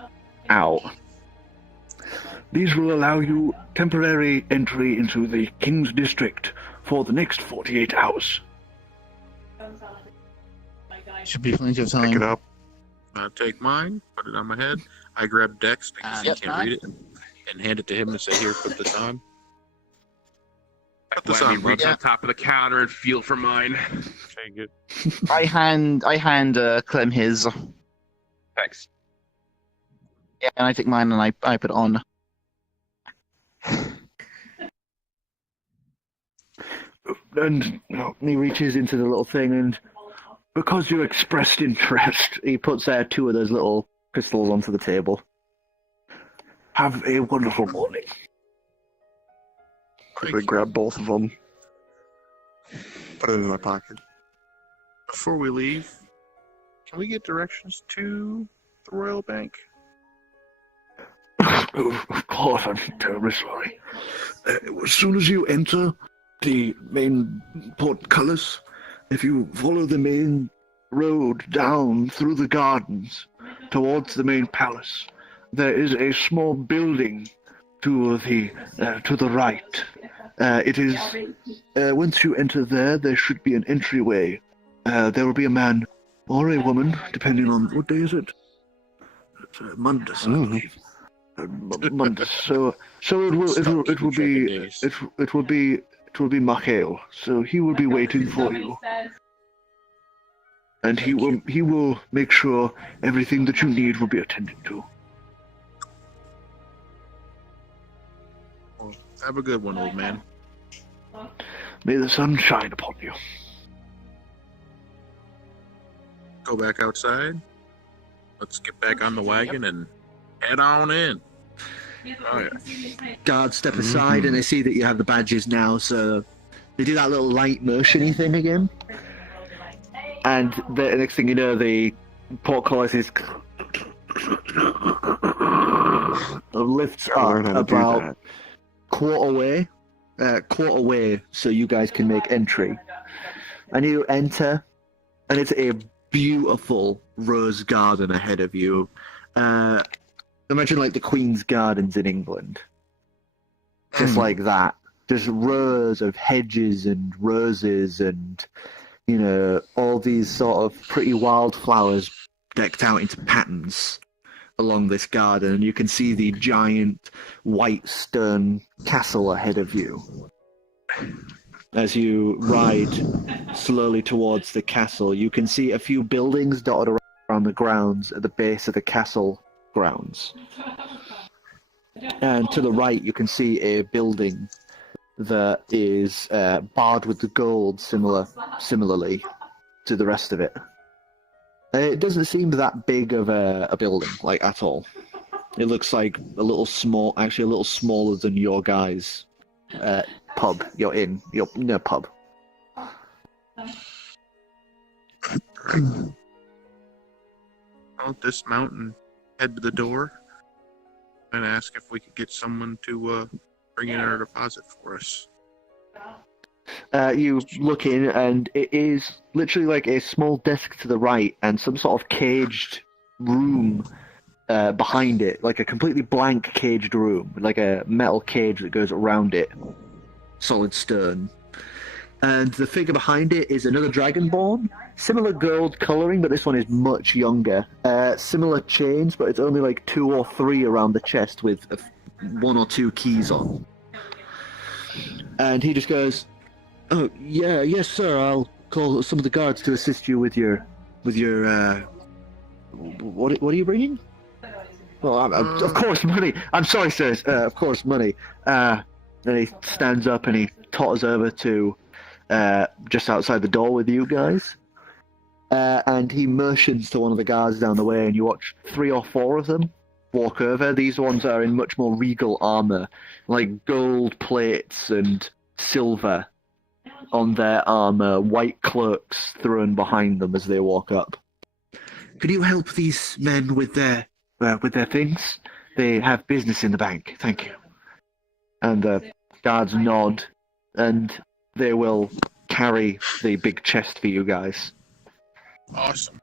out. These will allow you temporary entry into the King's District for the next 48 hours. Should be plenty of Pick it time. up. I take mine, put it on my head. I grab Dex because he Yep. can't read it, and hand it to him and say, "Here, put this on." Put this Let me on, reach bud. on top of the counter and feel for mine. Take it. I hand Clem his. Thanks. Yeah, and I take mine and I put it on. And He reaches into the little thing, and because you expressed interest, he puts two of those little crystals onto the table. have a wonderful morning. Quickly grab both of them. Put it in my pocket. Before we leave, can we get directions to the Royal Bank? Of course, I'm terribly sorry. As soon as you enter the main portcullis, if you follow the main road down through the gardens towards the main palace, there is a small building to the right. It is once you enter there should be an entryway. There will be a man or a woman, depending on what day is it. It's Mondays, I believe. Mondays. So it will be Michael. So he will be waiting for you. and he will make sure everything that you need will be attended to. Well, have a good one, old man. May the sun shine upon you. Go back outside. Let's get back on the wagon and head on in. Oh, yeah. Guards step aside and they see that you have the badges now, so they do that little light motion-y thing again. And the next thing you know, the portcullis is lifts Learn up how to do about that. quarter way, so you guys can make entry. and you enter. And it's a beautiful rose garden ahead of you. Imagine like the Queen's Gardens in England. Just like that. Just rows of hedges and roses and, you know, all these sort of pretty wildflowers decked out into patterns along this garden. And you can see the giant white stone castle ahead of you. As you ride slowly towards the castle, you can see a few buildings dotted around the grounds at the base of the castle grounds. And to the right, you can see a building that is barred with the gold, similarly to the rest of it. It doesn't seem that big of a building, like, at all. It looks like a little smaller than your guys' pub. Your pub. I'll dismount and head to the door and ask if we could get someone to bring in our deposit for us. You look in, and it is literally like a small desk to the right and some sort of caged room behind it, like a completely blank caged room, like a metal cage that goes around it, solid stone. And the figure behind it is another dragonborn, similar gold colouring, but this one is much younger. Similar chains, but it's only like 2 or 3 around the chest with 1 or 2 keys on. And he just goes, "Oh, yeah, yes, sir. I'll call some of the guards to assist you with your what are you bringing?" "Well, of course, money. I'm sorry, sir. Of course, money." Then he stands up and he totters over to just outside the door with you guys. And he motions to one of the guards down the way, and you watch 3 or 4 of them walk over. These ones are in much more regal armor, like gold plates and silver on their armor, white cloaks thrown behind them as they walk up. "Could you help these men with their things? They have business in the bank. Thank you." And the guards nod, and they will carry the big chest for you guys. Awesome.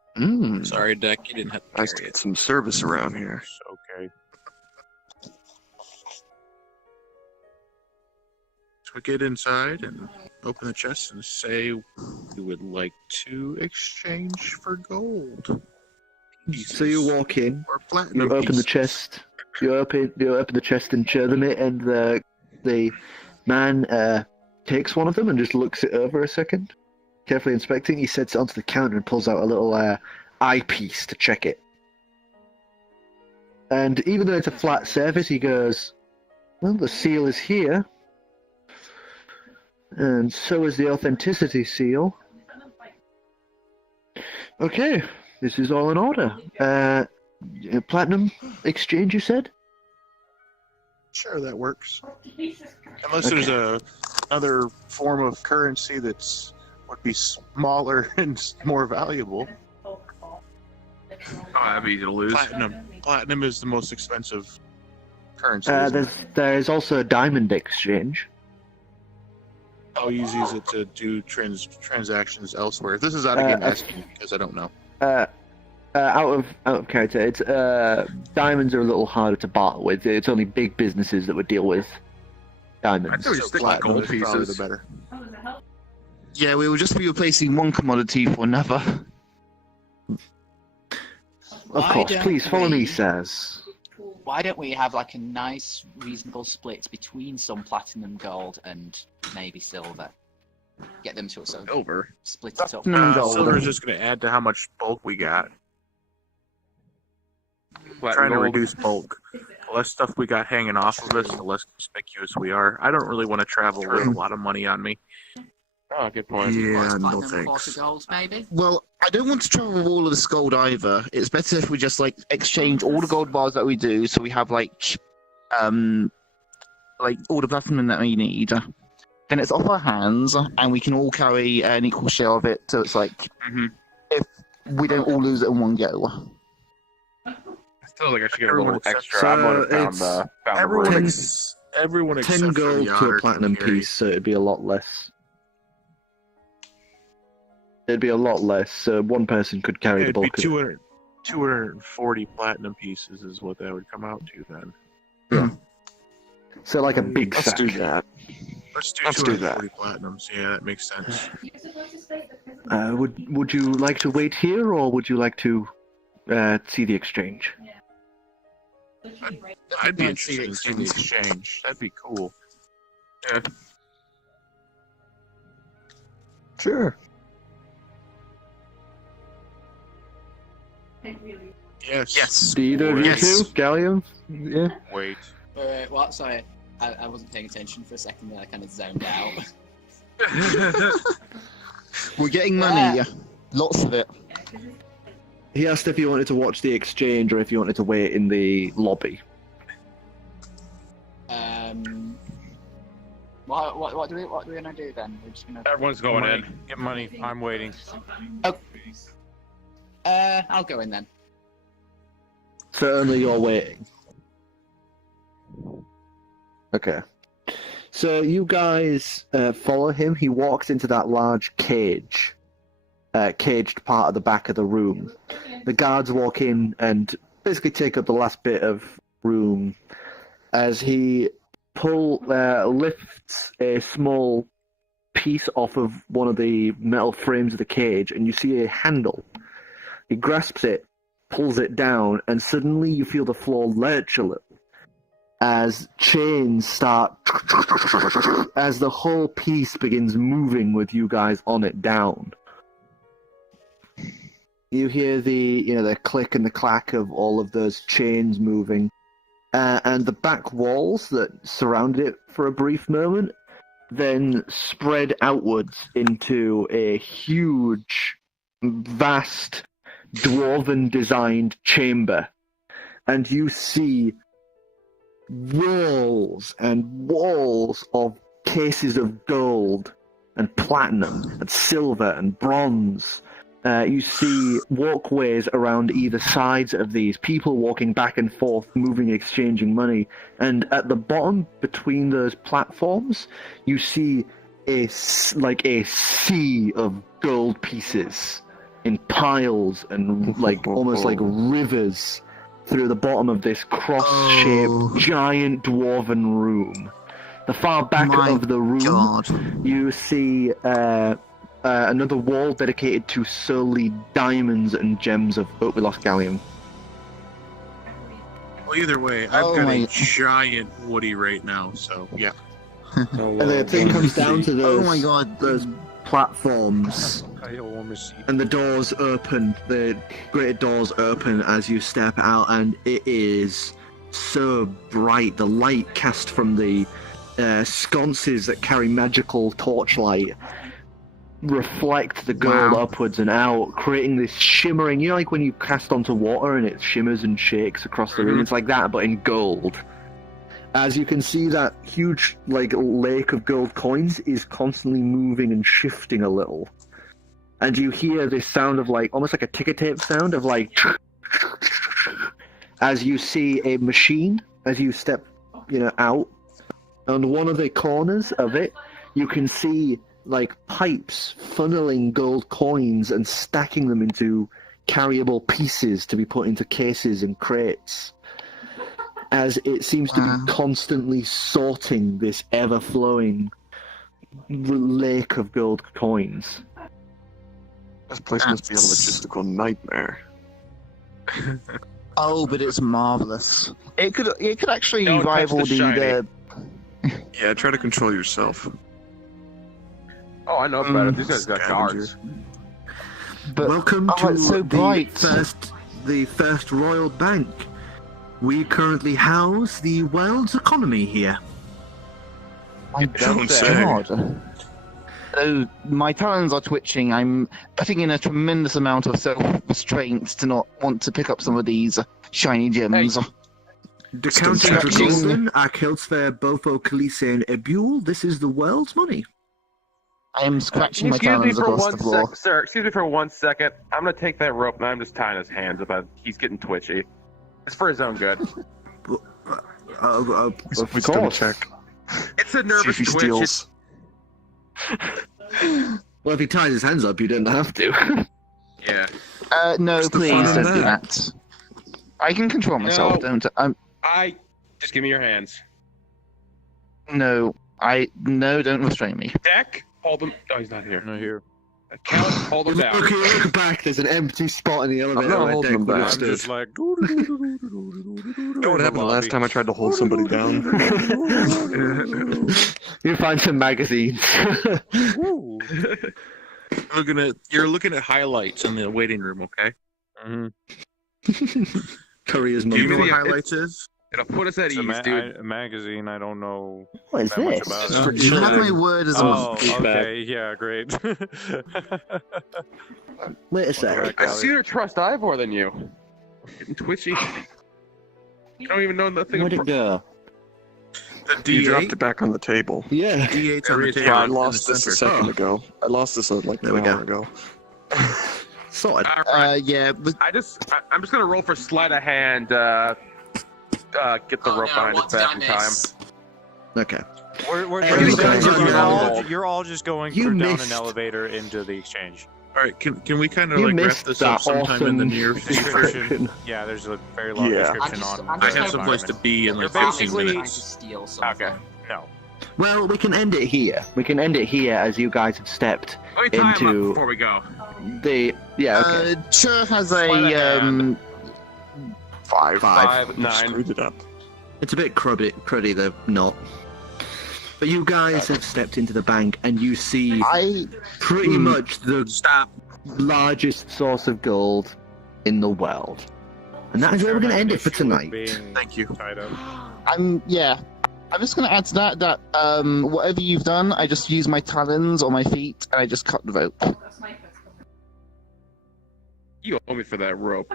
Sorry, Deck, you didn't have to Nice to get some service around here. Okay. So we get inside and open the chest and say we would like to exchange for gold. So you walk in, Or platinum you open the pieces. chest, you open the chest and show them it, and the man takes one of them and just looks it over a second, carefully inspecting. He sets it onto the counter and pulls out a little eyepiece to check it. And even though it's a flat surface, he goes, "Well, the seal is here, and so is the authenticity seal. Okay, this is all in order. Platinum exchange, you said?" Sure, that works. Unless there's another form of currency that's would be smaller and more valuable. Oh, that'd be easy to lose. Platinum is the most expensive currency. There's also a diamond exchange. How easy is it to do transactions elsewhere? This is out of game asking because I don't know. Out of character, it's diamonds are a little harder to barter with. It's only big businesses that would deal with diamonds. I think we stick with gold Probably pieces. the better. Yeah, we will just be replacing one commodity for another. Of course, please follow me, sirs. Why don't we have like a nice, reasonable split between some platinum, gold, and maybe silver? get them to sort of Silver. split it up. Silver is just going to add to how much bulk we got. Flat Trying to gold. reduce bulk. The less stuff we got hanging off of us, the less conspicuous we are. I don't really want to travel with a lot of money on me. Oh, good point. Yeah, no Platinum, 40 thanks. gold, maybe? Well, I don't want to travel with all of this gold either. It's better if we just like exchange all the gold bars that we do, so we have like all the platinum that we need. Then it's off our hands, and we can all carry an equal share of it. So it's like if we don't all lose it in one go. I still think I should get a Everyone little except- extra. So I'm gonna found it's the Everyone, ring. everyone 10 except for gold the to otter a platinum can carry. piece, so it'd be a lot less. It'd be a lot less, so one person could carry the It'd be bulk of it. 240 platinum pieces is what that would come out to then. So like a big Let's sack. do that. Let's do Let's do that. 240 platinums. Yeah, that makes sense. Would you like to wait here, or would you like to see the exchange? I'd be I'd see the interested in seeing the exchange. That'd be cool. Yeah. Sure. Yes. Yes. Do either of you Yes. two, Gallium? Yeah. Wait. Wait, what? Sorry, I wasn't paying attention for a second there. I kind of zoned out. We're getting money. Lots of it. He asked if you wanted to watch the exchange or if you wanted to wait in the lobby. What do we gonna do then? We're just gonna. Everyone's going money. in. Get money. I'm waiting. I'll go in then. Certainly you're waiting. Okay. So you guys follow him. He walks into that large caged part of the back of the room. The guards walk in and basically take up the last bit of room as he lifts a small piece off of one of the metal frames of the cage, and you see a handle. He grasps it, pulls it down, and suddenly you feel the floor lurch a little as chains start, as the whole piece begins moving with you guys on it down. You hear the click and the clack of all of those chains moving, and the back walls that surrounded it for a brief moment then spread outwards into a huge, vast, dwarven-designed chamber, and you see walls and walls of cases of gold and platinum and silver and bronze. You see walkways around either sides of these, people walking back and forth, moving, exchanging money. And at the bottom, between those platforms, you see a sea of gold pieces in piles and almost like rivers through the bottom of this cross-shaped giant dwarven room. The far back of the room, you see another wall dedicated to solely diamonds and gems of... Oh, we lost Gallium. Well, either way, I've got a giant Woody right now, so yeah. And the thing comes down to those, Oh my god. those platforms, and the doors open, the great doors open as you step out, and it is so bright. The light cast from the sconces that carry magical torchlight reflect the gold upwards and out, creating this shimmering, you know, like when you cast onto water and it shimmers and shakes across the room. It's like that, but in gold. As you can see, that huge lake of gold coins is constantly moving and shifting a little, and you hear this sound of almost like a ticker tape sound of as you see a machine as you step out. On one of the corners of it, you can see pipes funneling gold coins and stacking them into carryable pieces to be put into cases and crates, as it seems to be constantly sorting this ever-flowing lake of gold coins. This place must be a logistical nightmare. Oh, but it's marvelous. It could actually Don't touch rival the shiny. the Yeah, try to control yourself. Oh, I know better. These guys got guards. But Welcome oh, to it's so bright. the first Royal Bank. We currently house the world's economy here. My Don't say. God. Oh, my talons are twitching. I'm putting in a tremendous amount of self-restraint to not want to pick up some of these shiny gems. Decounting for Stretching. golden, Akhilsfair, Bofo, Khaleesi, and Ebule, this is the world's money. I am scratching my Excuse me talons for across one the floor. sec, sir. Excuse me for 1 second. I'm gonna take that rope and I'm just tying his hands about. He's getting twitchy. It's for his own good. We double check. It's a See nervous if he twitch. steals. Well, if he ties his hands up, you don't have to. Yeah. No, What's the please fun in don't do that. I can control myself, No. don't I? Just give me your hands. No, don't restrain me. Deck, hold him. Oh, he's not here. No, here. Count, hold him down. Look back, there's an empty spot in the elevator. not where holding Deck him would have back. I'm stood. just like. You know what happened the last time I tried to hold somebody down? You find some magazines. You're looking at highlights in the waiting room, okay? Mm-hmm. Korea's Do you know mum. what highlights is? It'll put us at It's ease, dude. a magazine. I don't know What is that much this? about It's it. for You have my children. word as Oh, well. okay. Yeah, great. Wait a Alright, sec. I Callie. sooner trust Ivor than you. Getting twitchy. You don't even know nothing Where'd it about. go? The You dropped D8? it back on the table. Yeah. D8's on the table. Yeah, I in the lost this a center. second ago. I lost this like There an we hour go. ago. Sorted. Alright, Yeah, but I'm just gonna roll for sleight of hand. Get the rope behind his back in time. Okay. We're Hey, you guys are you're all just going You through down missed. an elevator into the exchange. All right, can we kind of You like wrap missed this that up sometime in the awesome near future? Description. Yeah, there's a very long Yeah. description on. I'm I just have hoping- someplace to be in You're like 15 basically- trying minutes. to steal something. Okay. No. Well, we can end it here. We can end it here as you guys have stepped Let me tie him Into- up before we go. the. Yeah, okay. Chur has Sleight of a hand. 5. 5, You 9. screwed it up. It's a bit cruddy, though, not. But you guys have stepped into the bank and you see pretty much the Largest source of gold in the world. And that is where we're going to end it for tonight. Thank you. Tied up. I'm just gonna add to that whatever you've done, I just use my talons or my feet and I just cut the rope. That's my first You owe me for that rope.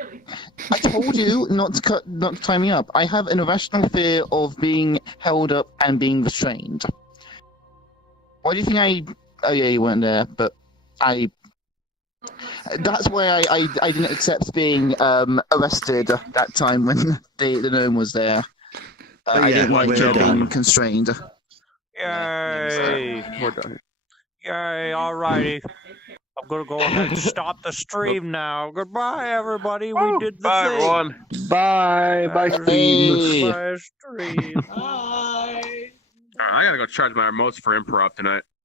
Really? I told you not to tie me up. I have an irrational fear of being held up and being restrained. Why do you think oh yeah, you weren't there, but that's why I didn't accept being arrested that time when the gnome was there. I yeah, didn't like we're being done. constrained. Yay! We're done. Yay! Alrighty. I'm gonna go ahead and stop the stream now. Goodbye, everybody. We did the Bye, thing. everyone. Bye. Bye, Hey. Bye, stream. Bye. Alright, I gotta go charge my remotes for improv tonight.